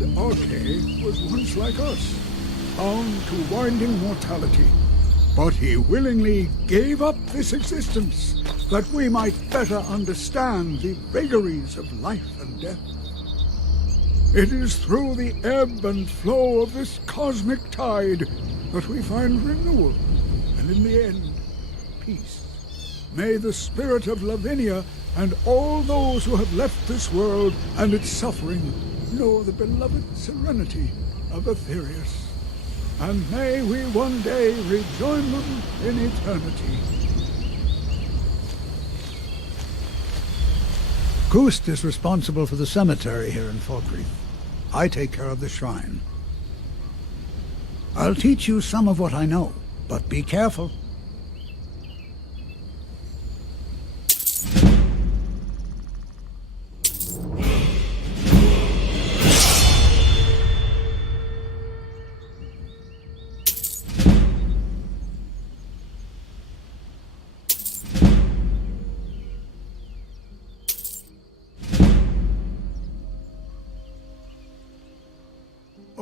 god Arche was once like us, bound to winding mortality. But he willingly gave up this existence, that we might better understand the vagaries of life and death. It is through the ebb and flow of this cosmic tide that we find renewal, and in the end, peace. May the spirit of Lavinia and all those who have left this world and its suffering know the beloved serenity of Aetherius. And may we one day rejoin them in eternity. Kust is responsible for the cemetery here in Falkreath. I take care of the shrine. I'll teach you some of what I know, but be careful.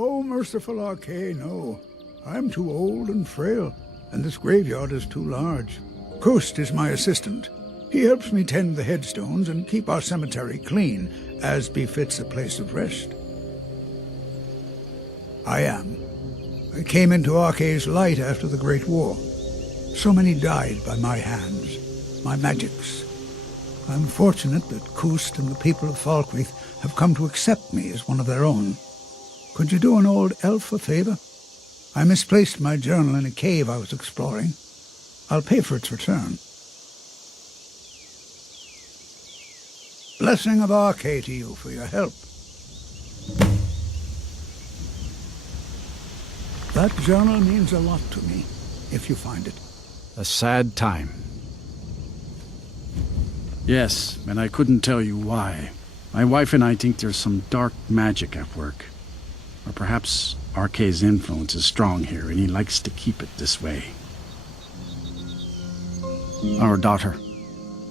Oh, merciful Arche, no. I'm too old and frail, and this graveyard is too large. Kust is my assistant. He helps me tend the headstones and keep our cemetery clean, as befits a place of rest. I came into Arche's light after the Great War. So many died by my hands, my magics. I'm fortunate that Kust and the people of Falkreath have come to accept me as one of their own. Could you do an old elf a favor? I misplaced my journal in a cave I was exploring. I'll pay for its return. Blessing of Arche to you for your help. That journal means a lot to me, if you find it. A sad time. Yes, and I couldn't tell you why. My wife and I think there's some dark magic at work. Or perhaps Arche's influence is strong here, and he likes to keep it this way. Our daughter,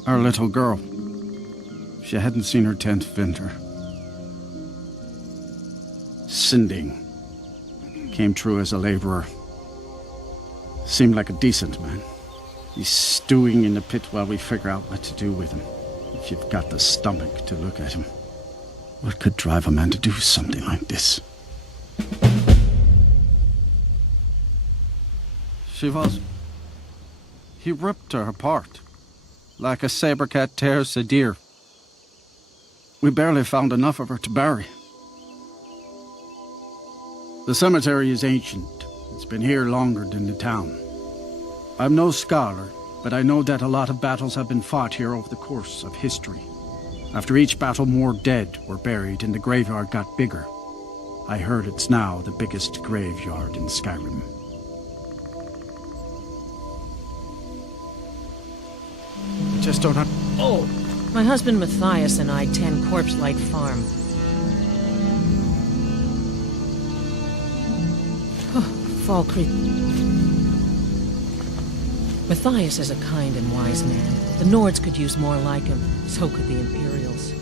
our little girl, she hadn't seen her 10th winter. Sinding came through as a laborer. Seemed like a decent man. He's stewing in the pit while we figure out what to do with him. If you've got the stomach to look at him. What could drive a man to do something like this? He ripped her apart, like a saber cat tears a deer. We barely found enough of her to bury. The cemetery is ancient. It's been here longer than the town. I'm no scholar, but I know that a lot of battles have been fought here over the course of history. After each battle, more dead were buried and the graveyard got bigger. I heard it's now the biggest graveyard in Skyrim. I just don't have... Oh! My husband Matthias and I tend Corpse Light Farm. Falkreath. Matthias is a kind and wise man. The Nords could use more like him. So could the Imperials.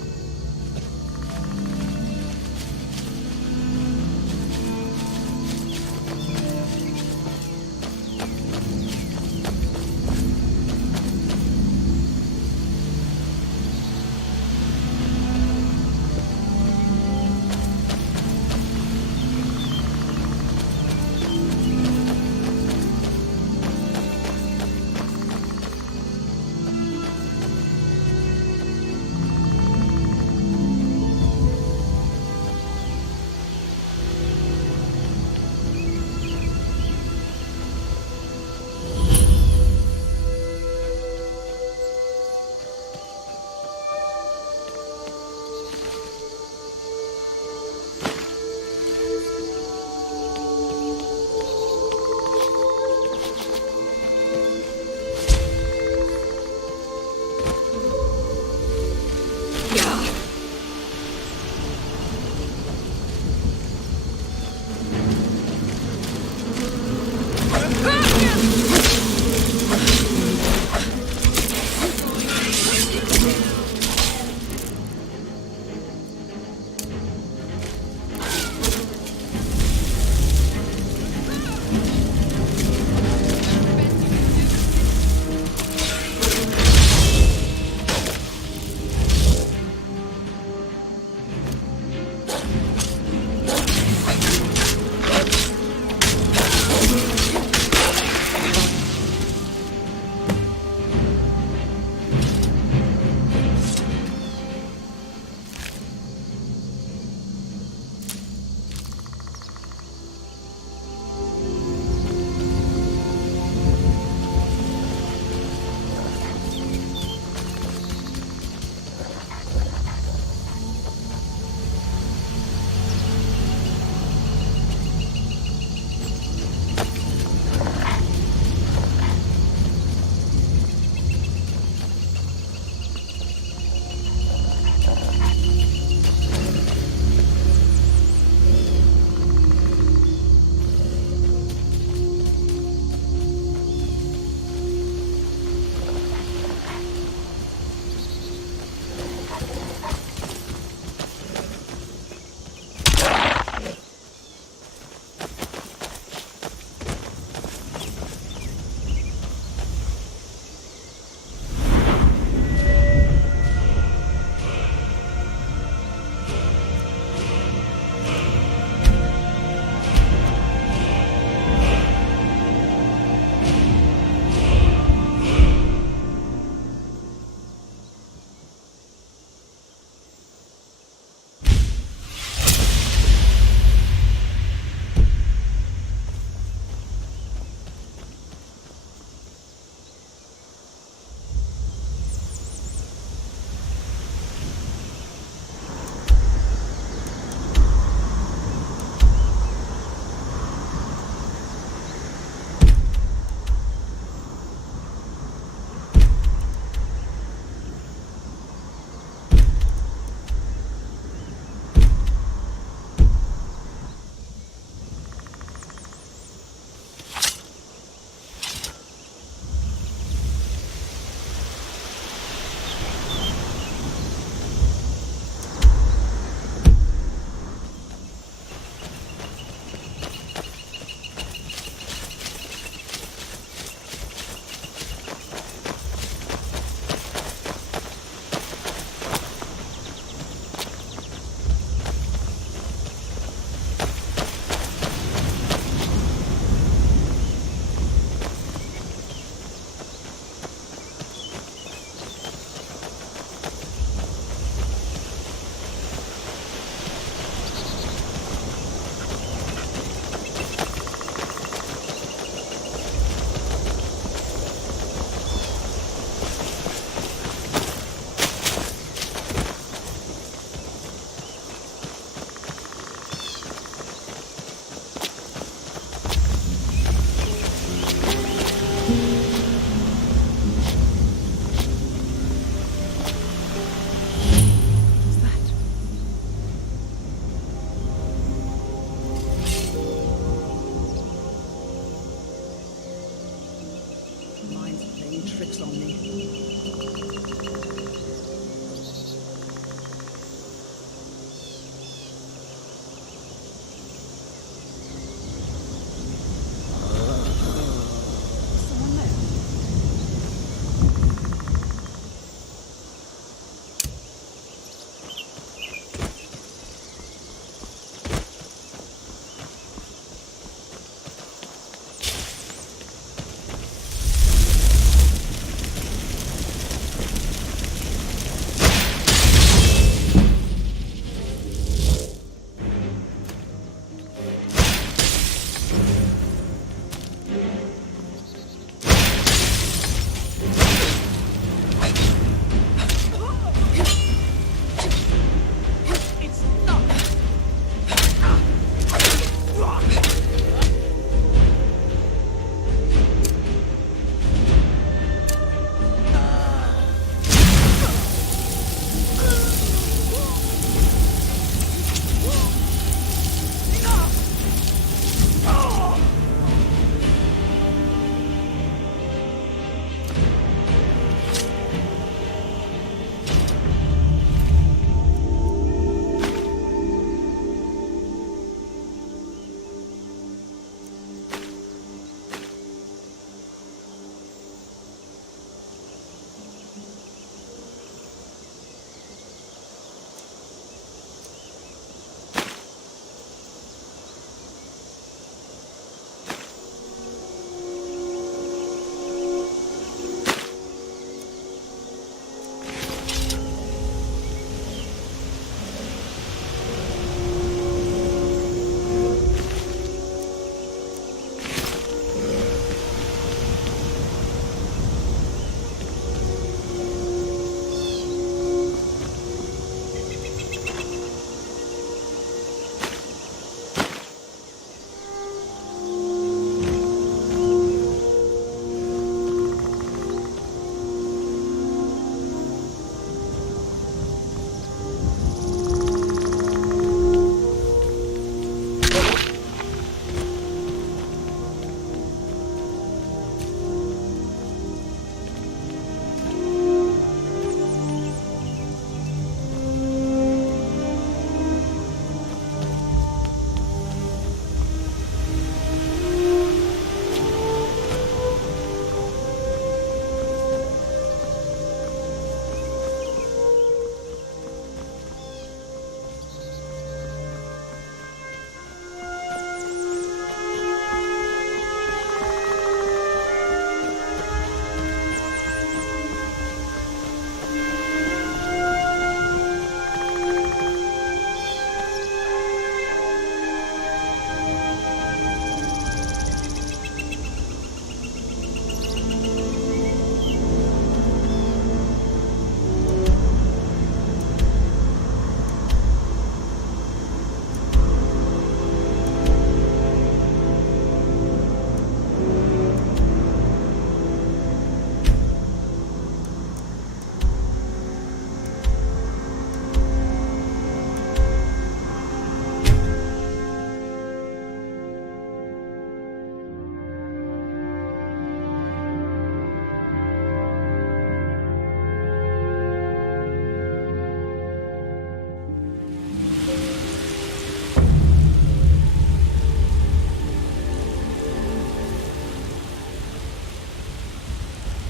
tricks on me.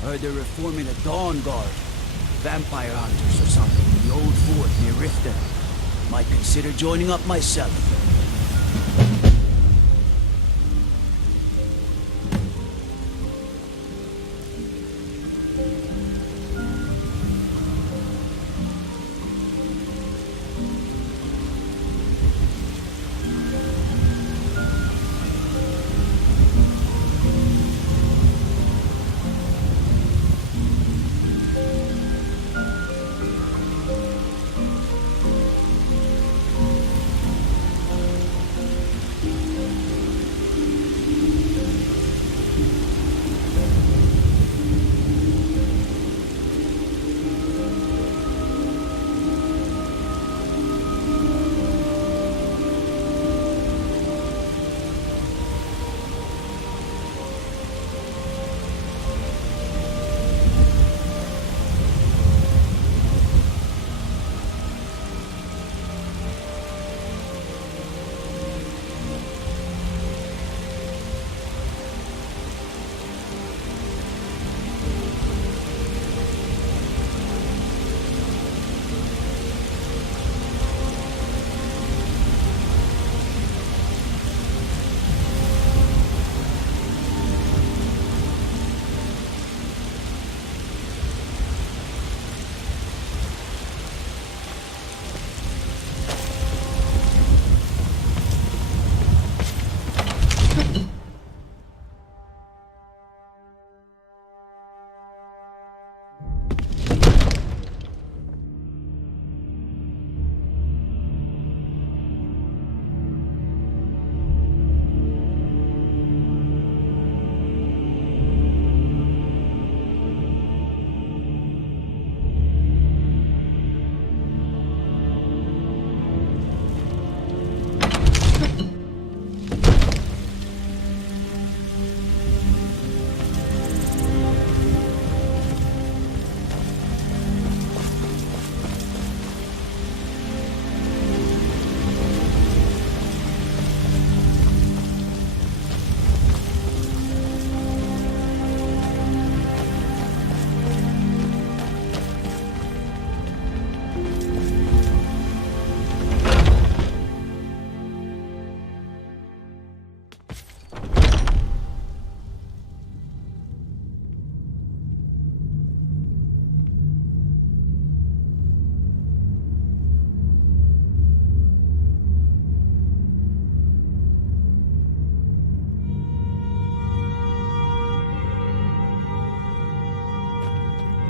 Heard they're reforming a Dawn Guard. Vampire hunters or something in the old fort near Riften. Might consider joining up myself.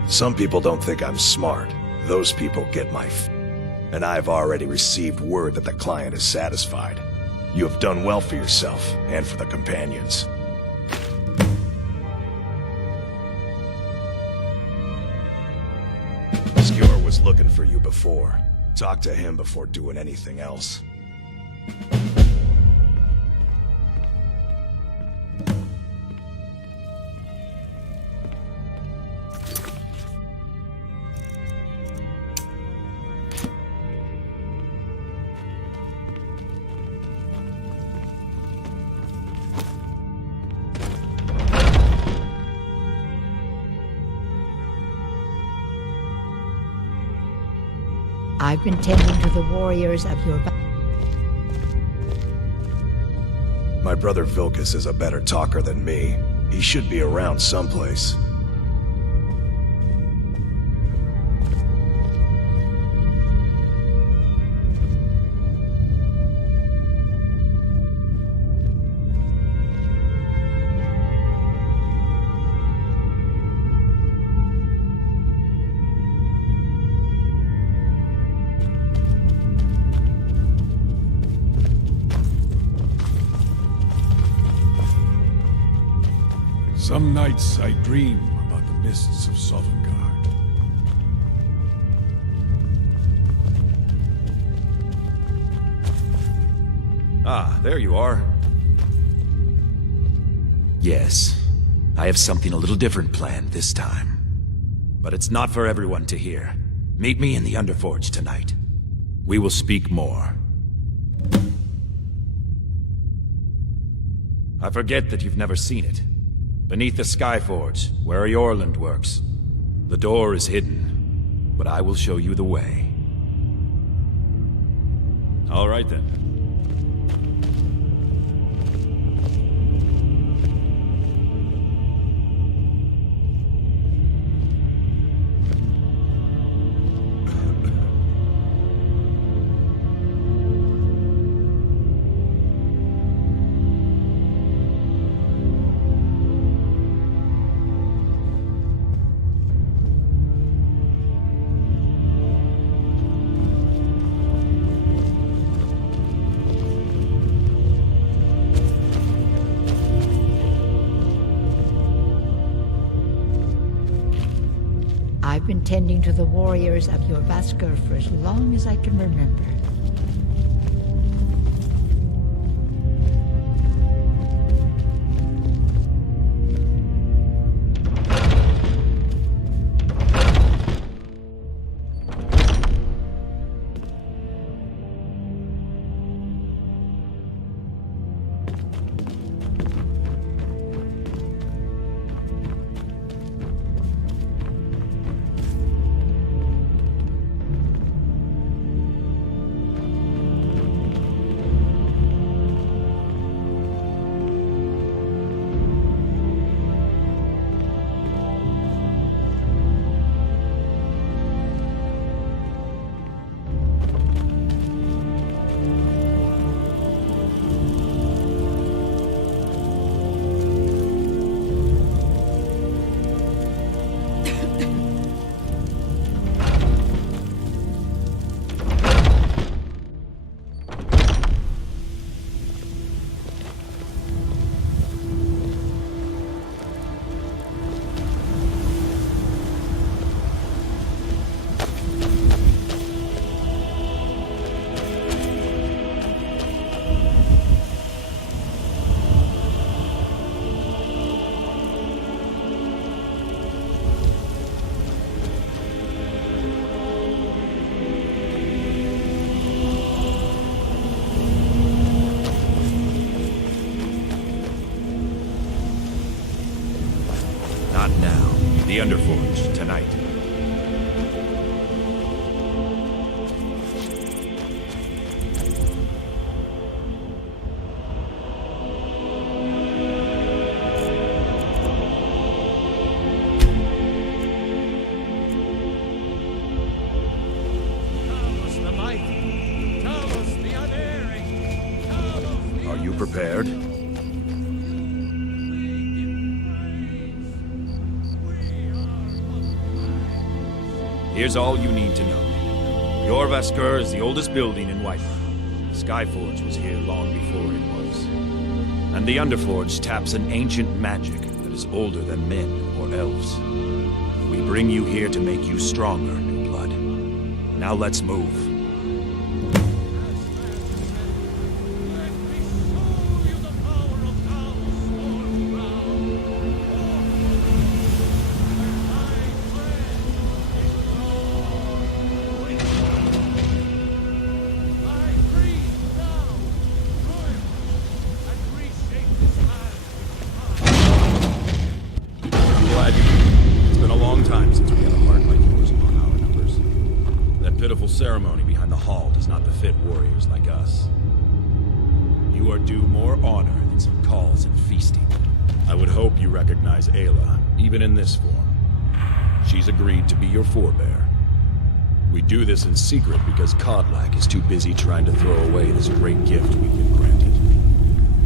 Some people don't think I'm smart. Those people get my and I've already received word that the client is satisfied. You have done well for yourself, and for the companions. Skjor was looking for you before. Talk to him before doing anything else. I've been tending to the warriors of your... My brother Vilkas is a better talker than me. He should be around someplace. Some nights I dream about the mists of Sovngarde. Ah, there you are. Yes, I have something a little different planned this time. But it's not for everyone to hear. Meet me in the Underforge tonight. We will speak more. I forget that you've never seen it. Beneath the Skyforge, where Eorland works. The door is hidden, but I will show you the way. All right then. I've been tending to the warriors of your Vaskr for as long as I can remember. Not now. The Underforge, tonight. Are you prepared? Here's all you need to know. Jorvaskr is the oldest building in Whiterun. Skyforge was here long before it was. And the Underforge taps an ancient magic that is older than men or elves. We bring you here to make you stronger, New Blood. Now let's move. Ceremony behind the hall does not befit warriors like us. You are due more honor than some calls and feasting. I would hope you recognize Ayla, even in this form. She's agreed to be your forebear. We do this in secret because Kodlak is too busy trying to throw away this great gift we've been granted.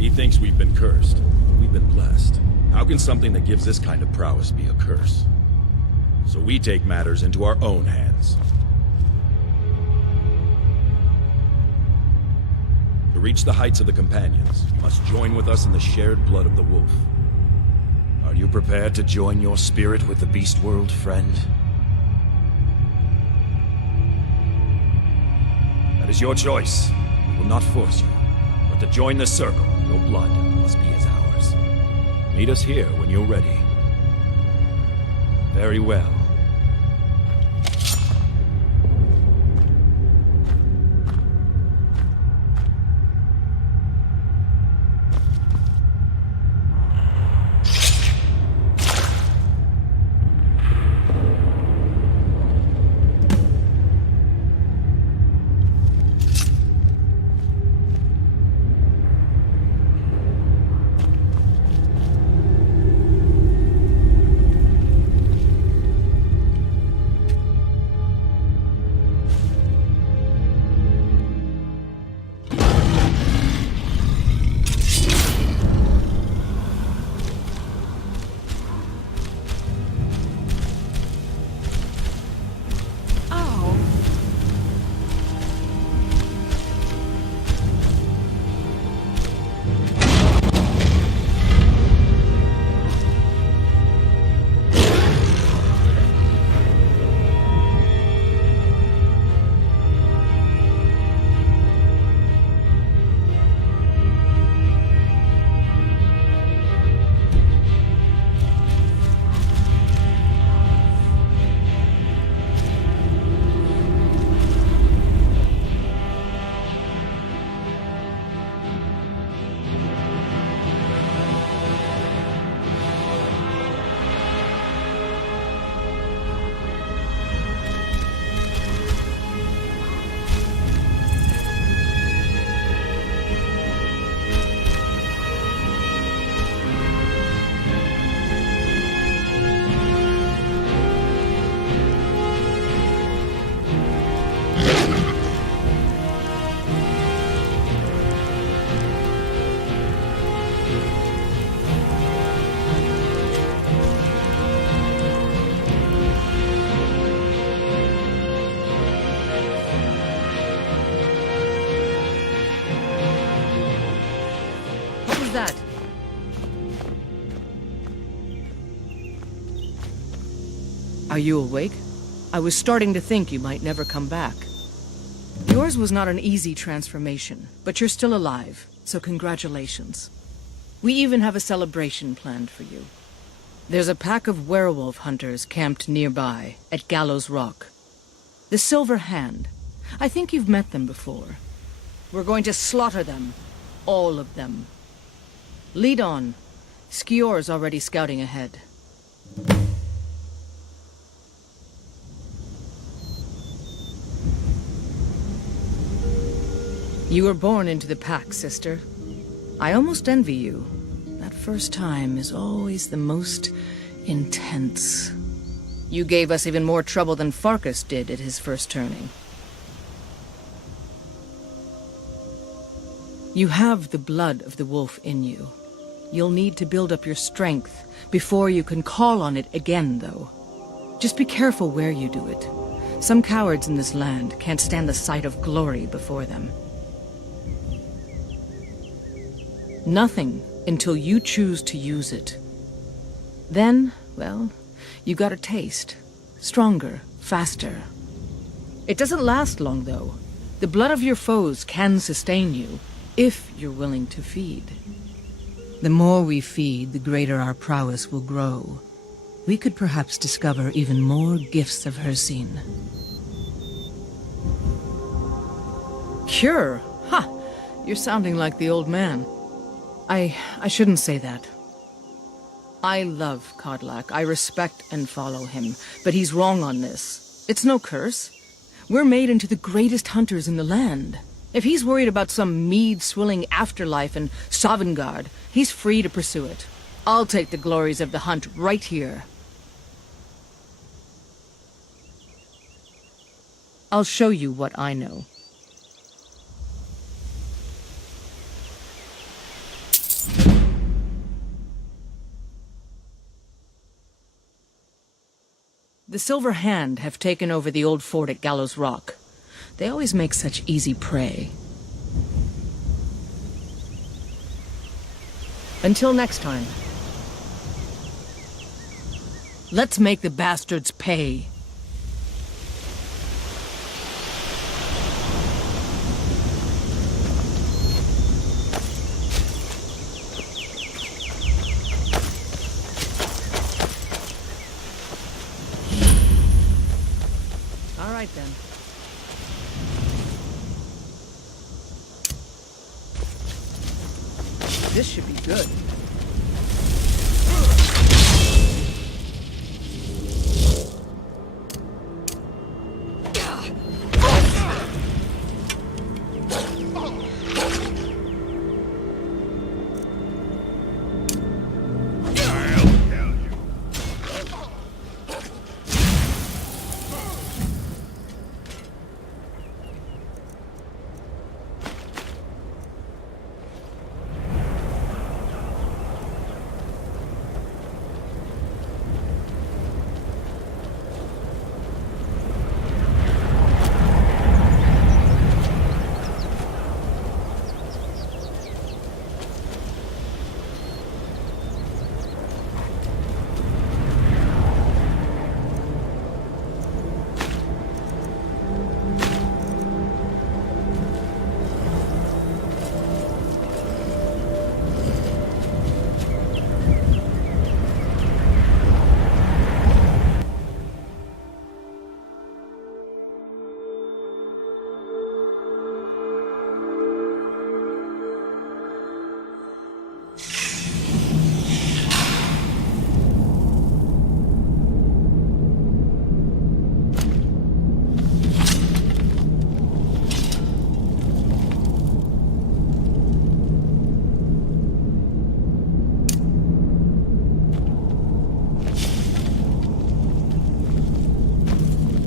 He thinks we've been cursed. We've been blessed. How can something that gives this kind of prowess be a curse? So we take matters into our own hands. To reach the heights of the Companions, you must join with us in the shared blood of the wolf. Are you prepared to join your spirit with the beast world, friend? That is your choice. We will not force you. But to join the circle, your blood must be as ours. Meet us here when you're ready. Very well. That? Are you awake? I was starting to think you might never come back. Yours was not an easy transformation, but you're still alive, so congratulations. We even have a celebration planned for you. There's a pack of werewolf hunters camped nearby, at Gallows Rock. The Silver Hand. I think you've met them before. We're going to slaughter them. All of them. Lead on. Skior's already scouting ahead. You were born into the pack, sister. I almost envy you. That first time is always the most intense. You gave us even more trouble than Farkas did at his first turning. You have the blood of the wolf in you. You'll need to build up your strength before you can call on it again, though. Just be careful where you do it. Some cowards in this land can't stand the sight of glory before them. Nothing until you choose to use it. Then, well, you got a taste. Stronger, faster. It doesn't last long, though. The blood of your foes can sustain you, if you're willing to feed. The more we feed, the greater our prowess will grow. We could perhaps discover even more gifts of Hircine. Cure? Ha! You're sounding like the old man. I shouldn't say that. I love Kodlak. I respect and follow him. But he's wrong on this. It's no curse. We're made into the greatest hunters in the land. If he's worried about some mead-swilling afterlife in Sovngarde, he's free to pursue it. I'll take the glories of the hunt right here. I'll show you what I know. The Silver Hand have taken over the old fort at Gallows Rock. They always make such easy prey. Until next time. Let's make the bastards pay. All right, then. This should be good.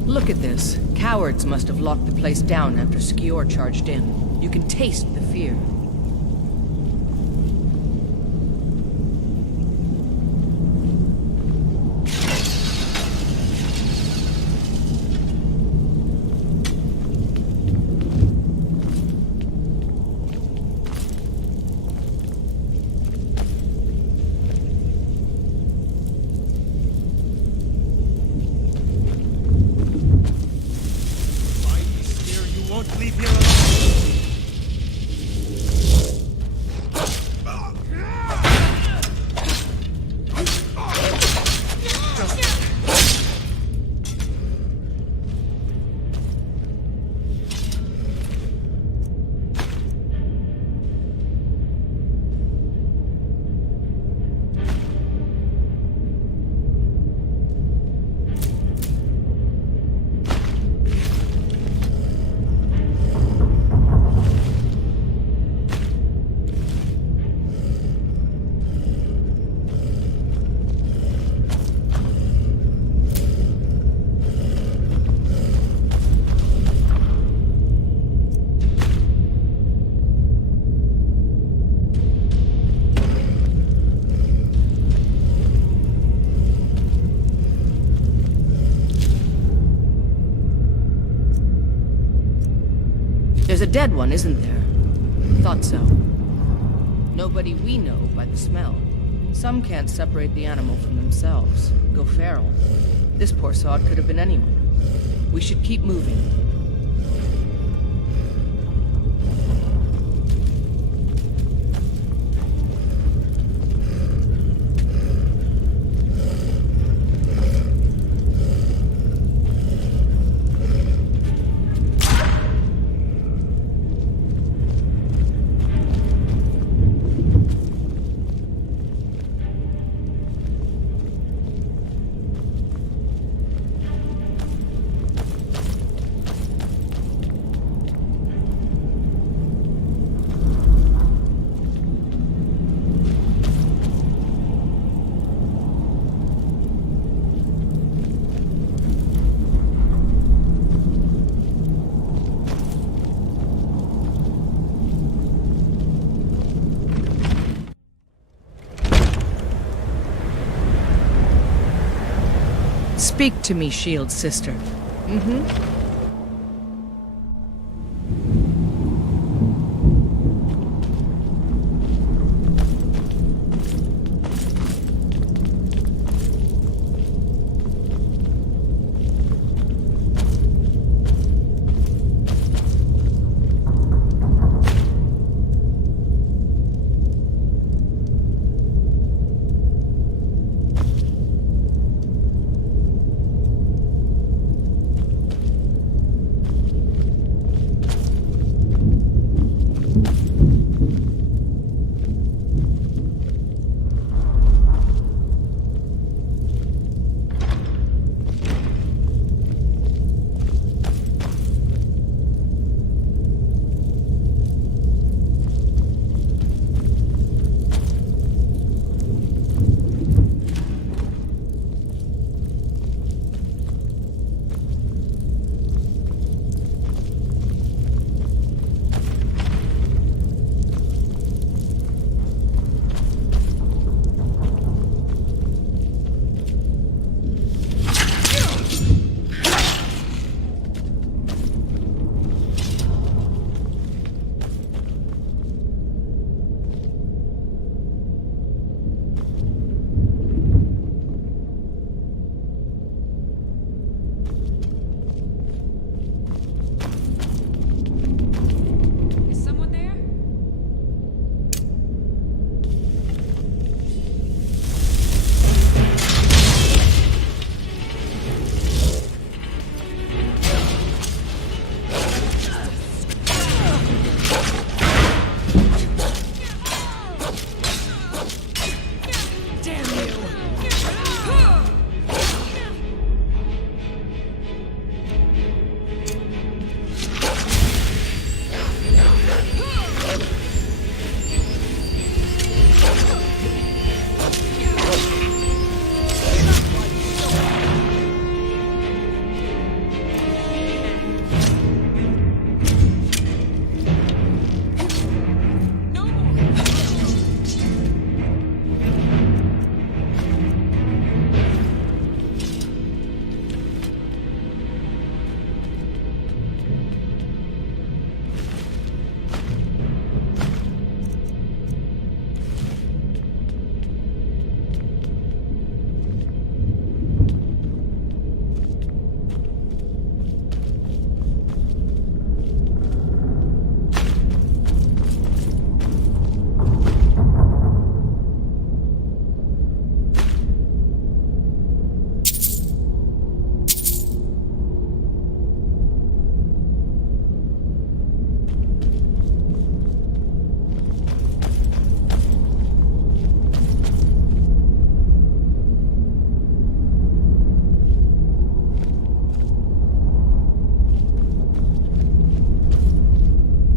Look at this. Cowards must have locked the place down after Skior charged in. You can taste the fear. Leave here alone. a dead one, isn't there? Thought so. Nobody we know by the smell. Some can't separate the animal from themselves. Go feral. This poor sod could have been anyone. We should keep moving. Speak to me, Shield sister. Mm-hmm.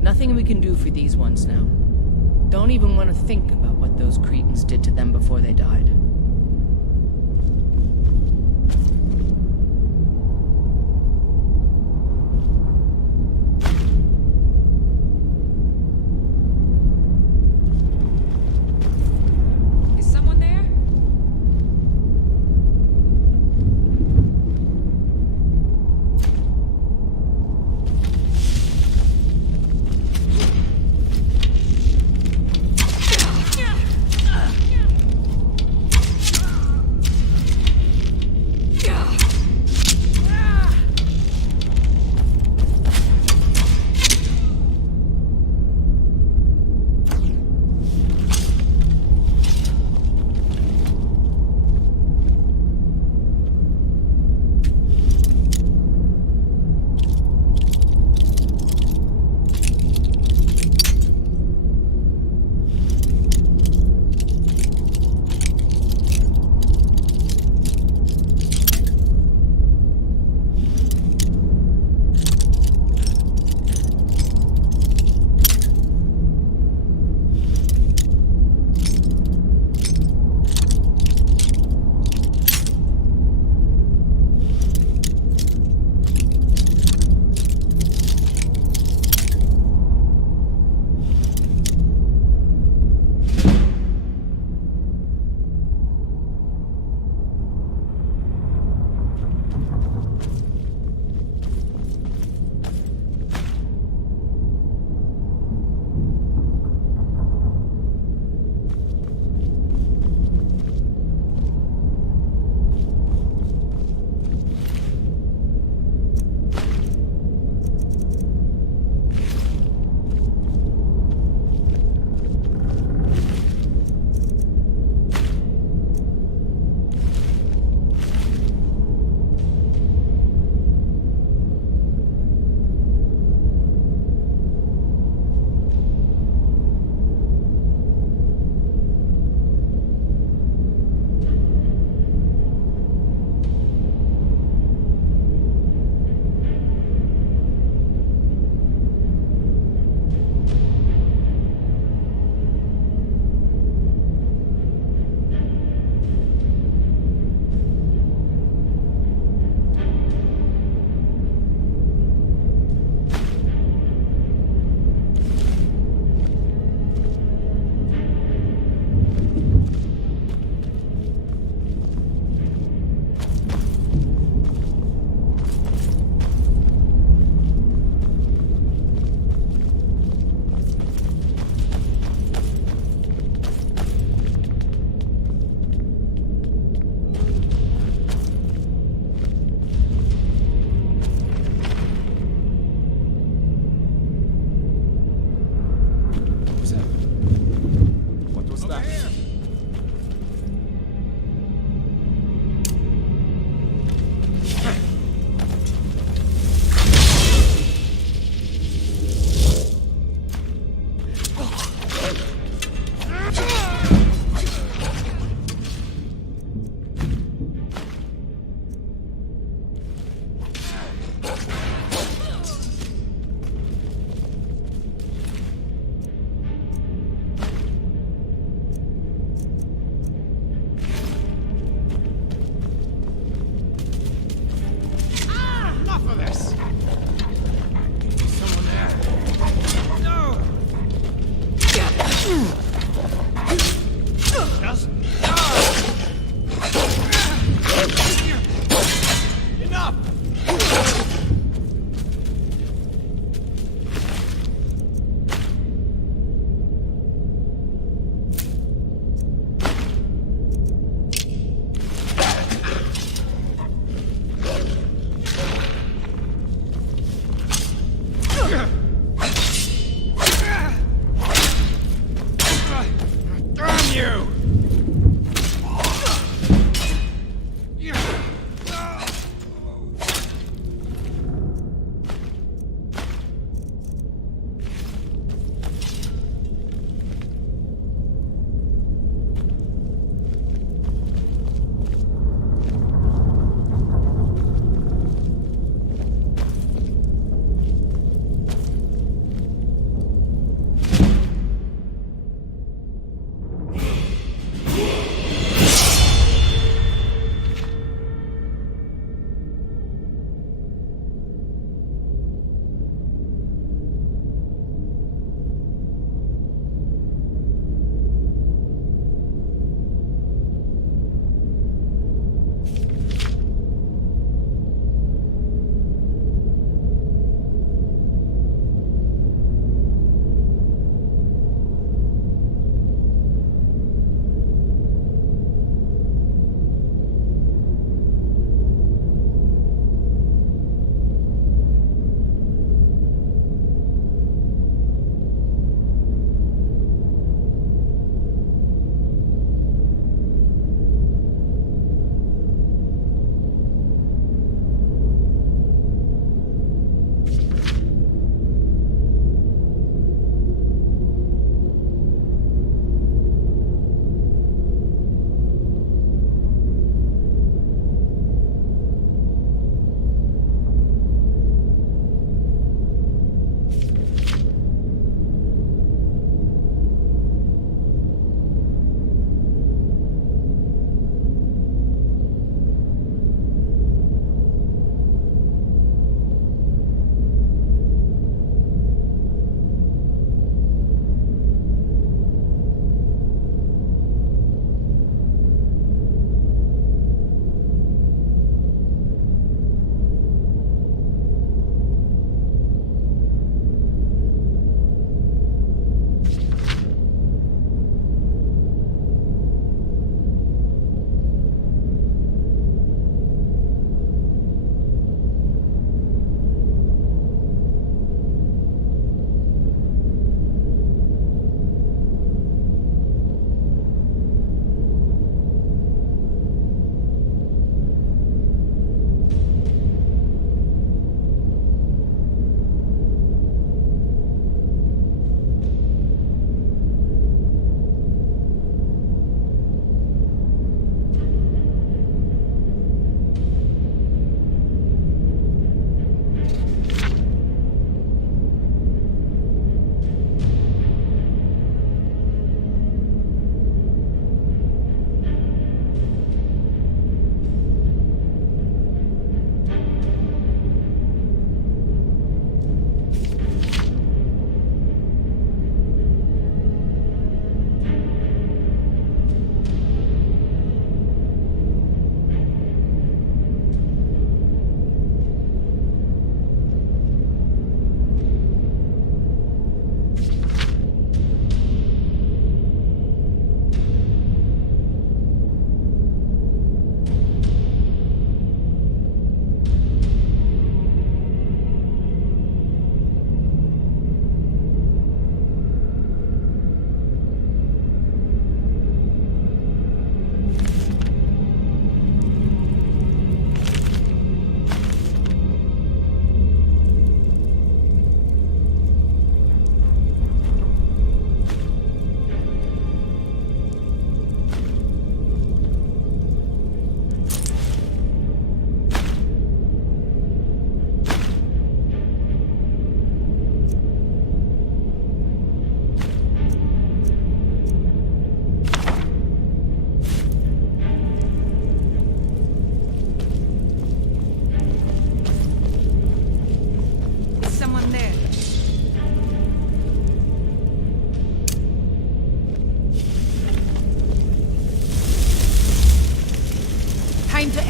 Nothing we can do for these ones now. Don't even want to think about what those Cretans did to them before they died. Is someone there?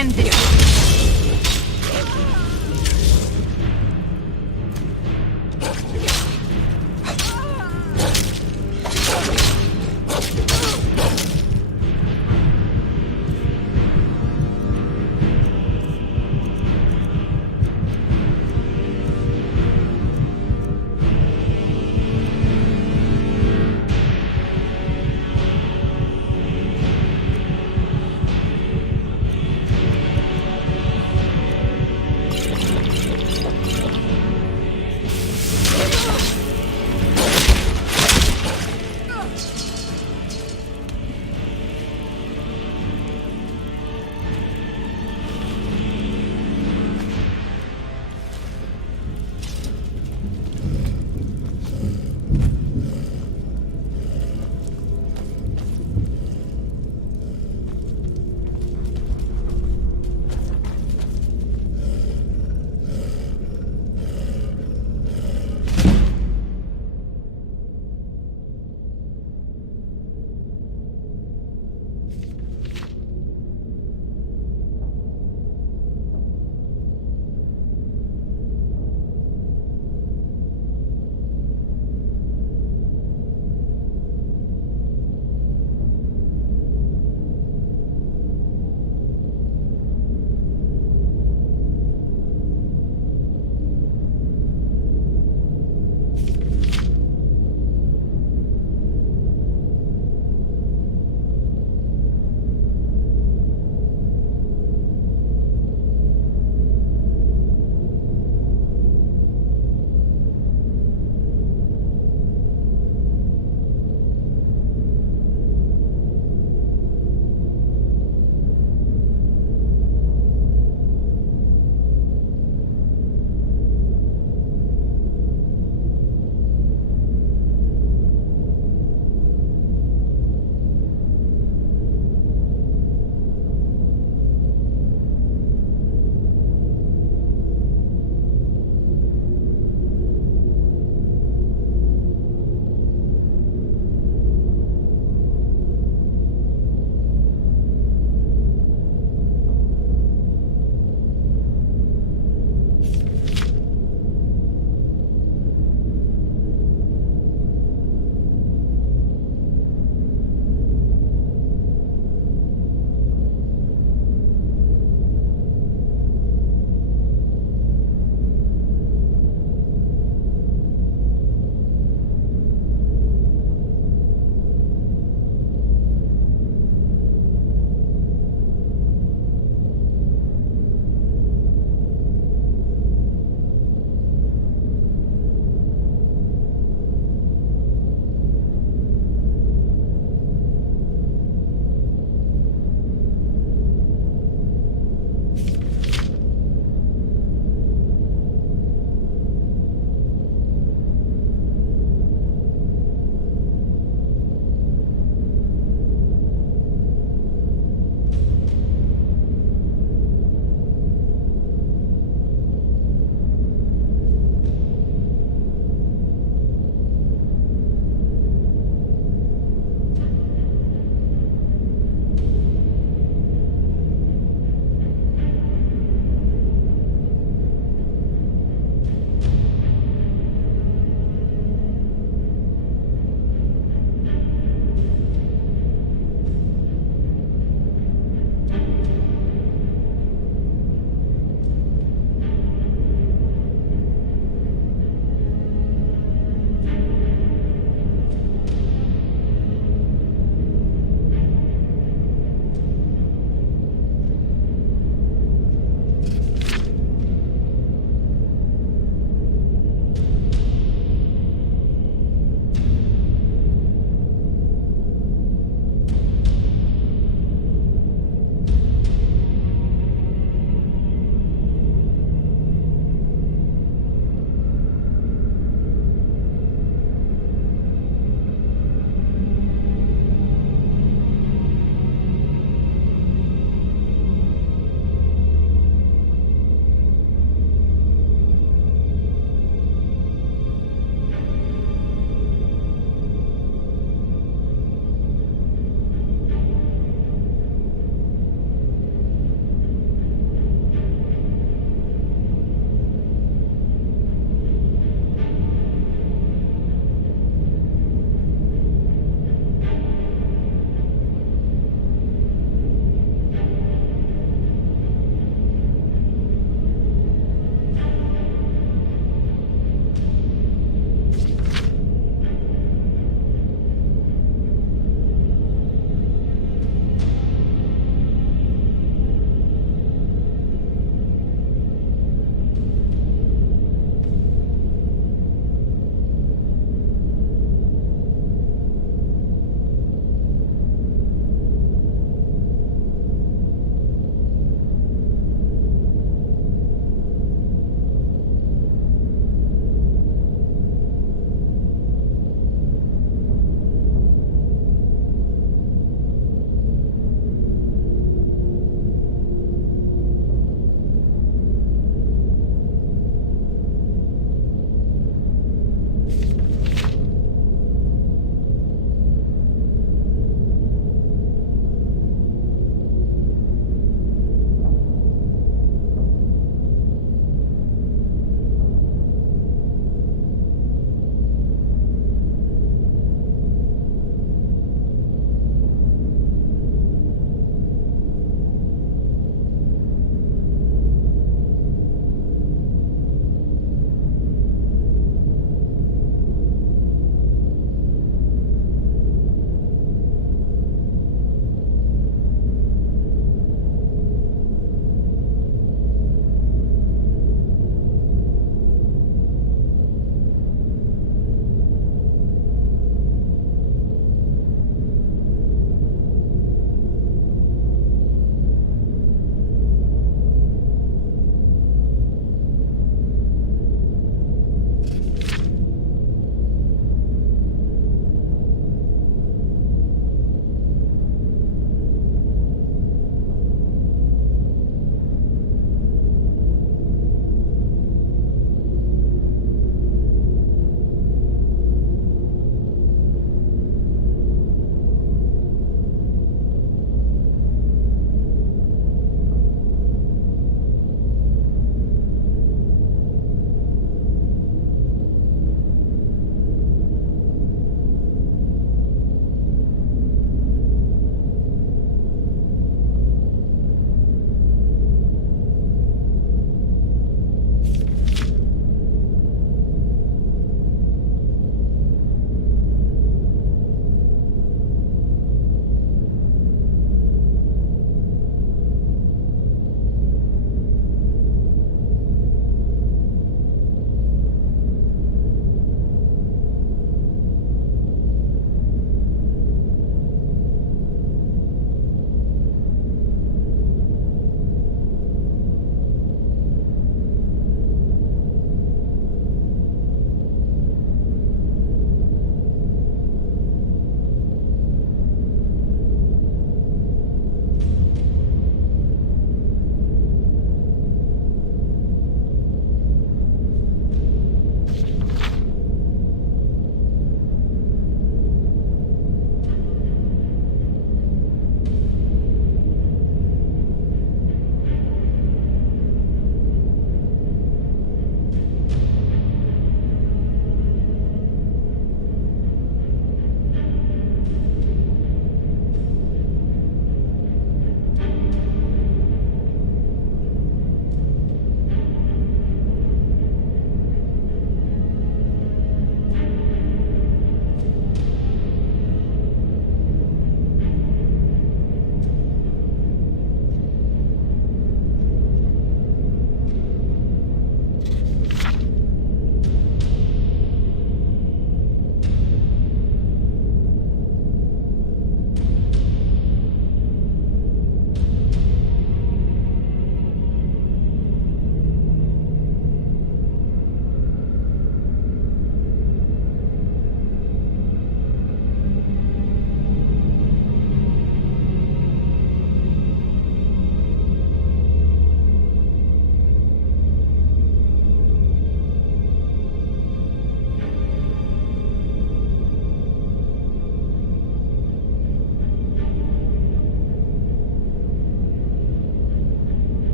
end this.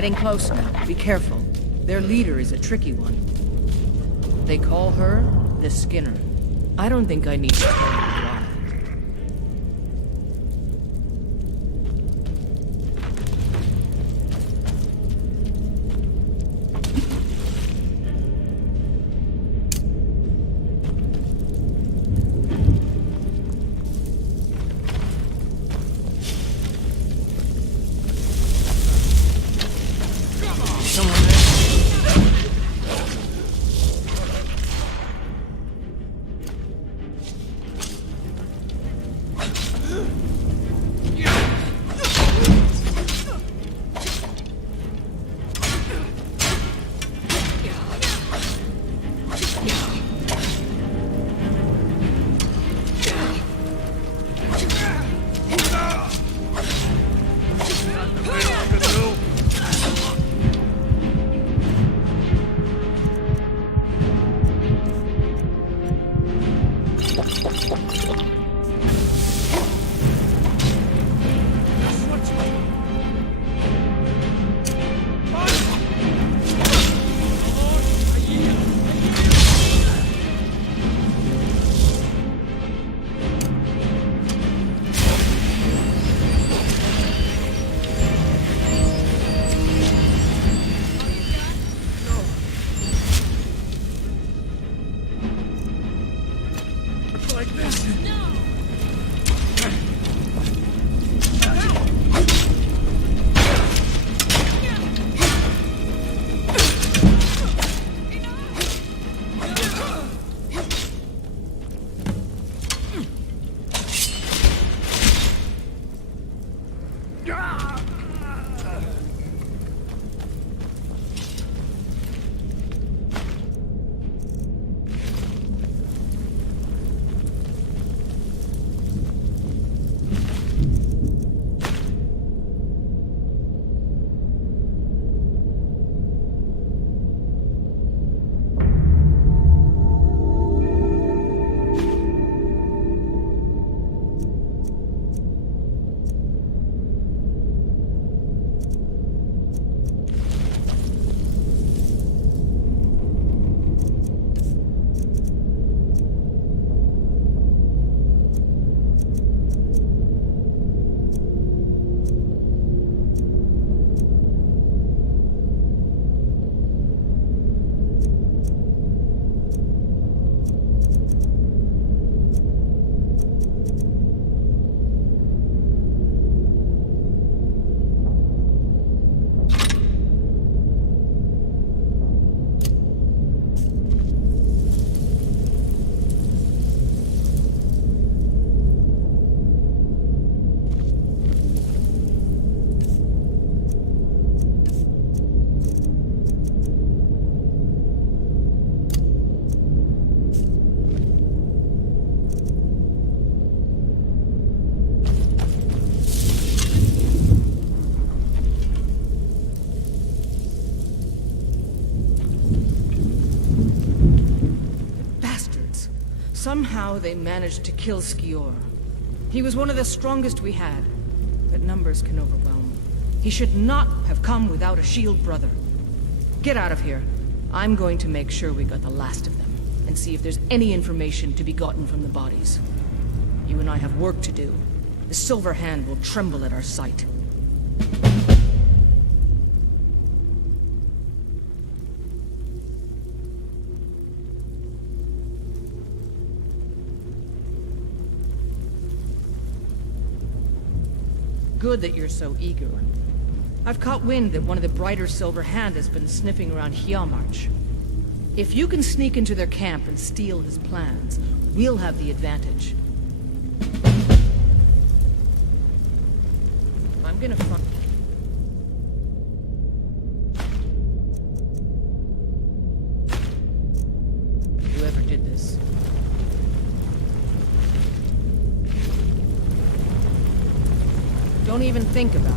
getting closer. Be careful. Their leader is a tricky one. They call her the Skinner. I don't think I need to tell you why. Somehow they managed to kill Skior. He was one of the strongest we had, but numbers can overwhelm. He should not have come without a shield brother. Get out of here. I'm going to make sure we got the last of them, and see if there's any information to be gotten from the bodies. You and I have work to do. The Silver Hand will tremble at our sight. Good that you're so eager. I've caught wind that one of the Brighter Silver Hand has been sniffing around Hjalmarch. If you can sneak into their camp and steal his plans, we'll have the advantage. I'm gonna find... Whoever did this. Don't even think about it.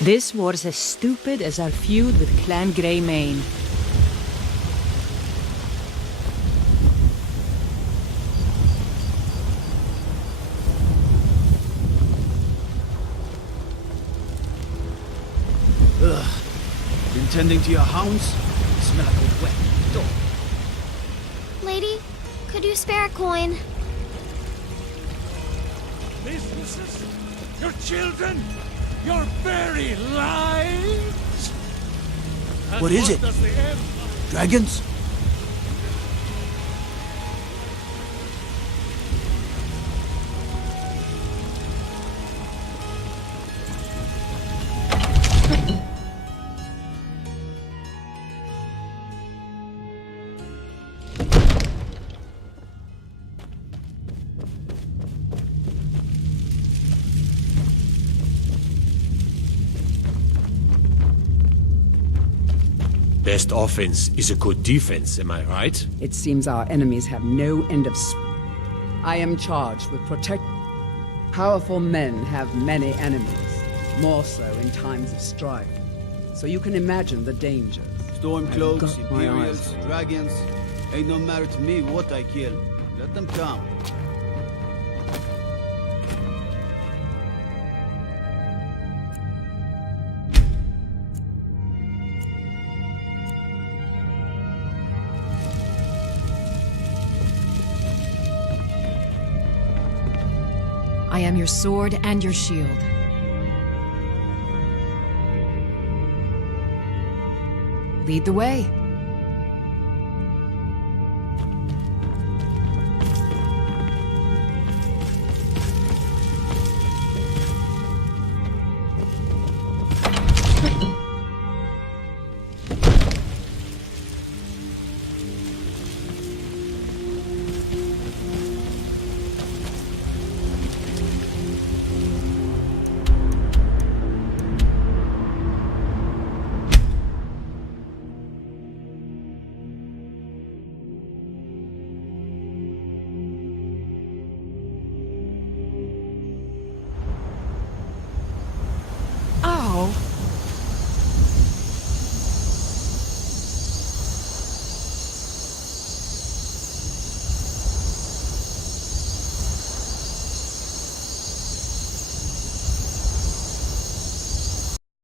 This war's as stupid as our feud with Clan Greymane. Ugh. Been tending to your hounds? Smell like a wet dog. Lady, could you spare a coin? Businesses? Your children? Your very lives? What is it? Dragons? Best offense is a good defense, am I right? It seems our enemies have no end of I am charged with protect. Powerful men have many enemies, more so in times of strife. So you can imagine the dangers. Stormcloaks, I've got my Imperials, eyes. dragons. Ain't no matter to me what I kill. Let them come. I am your sword and your shield. Lead the way.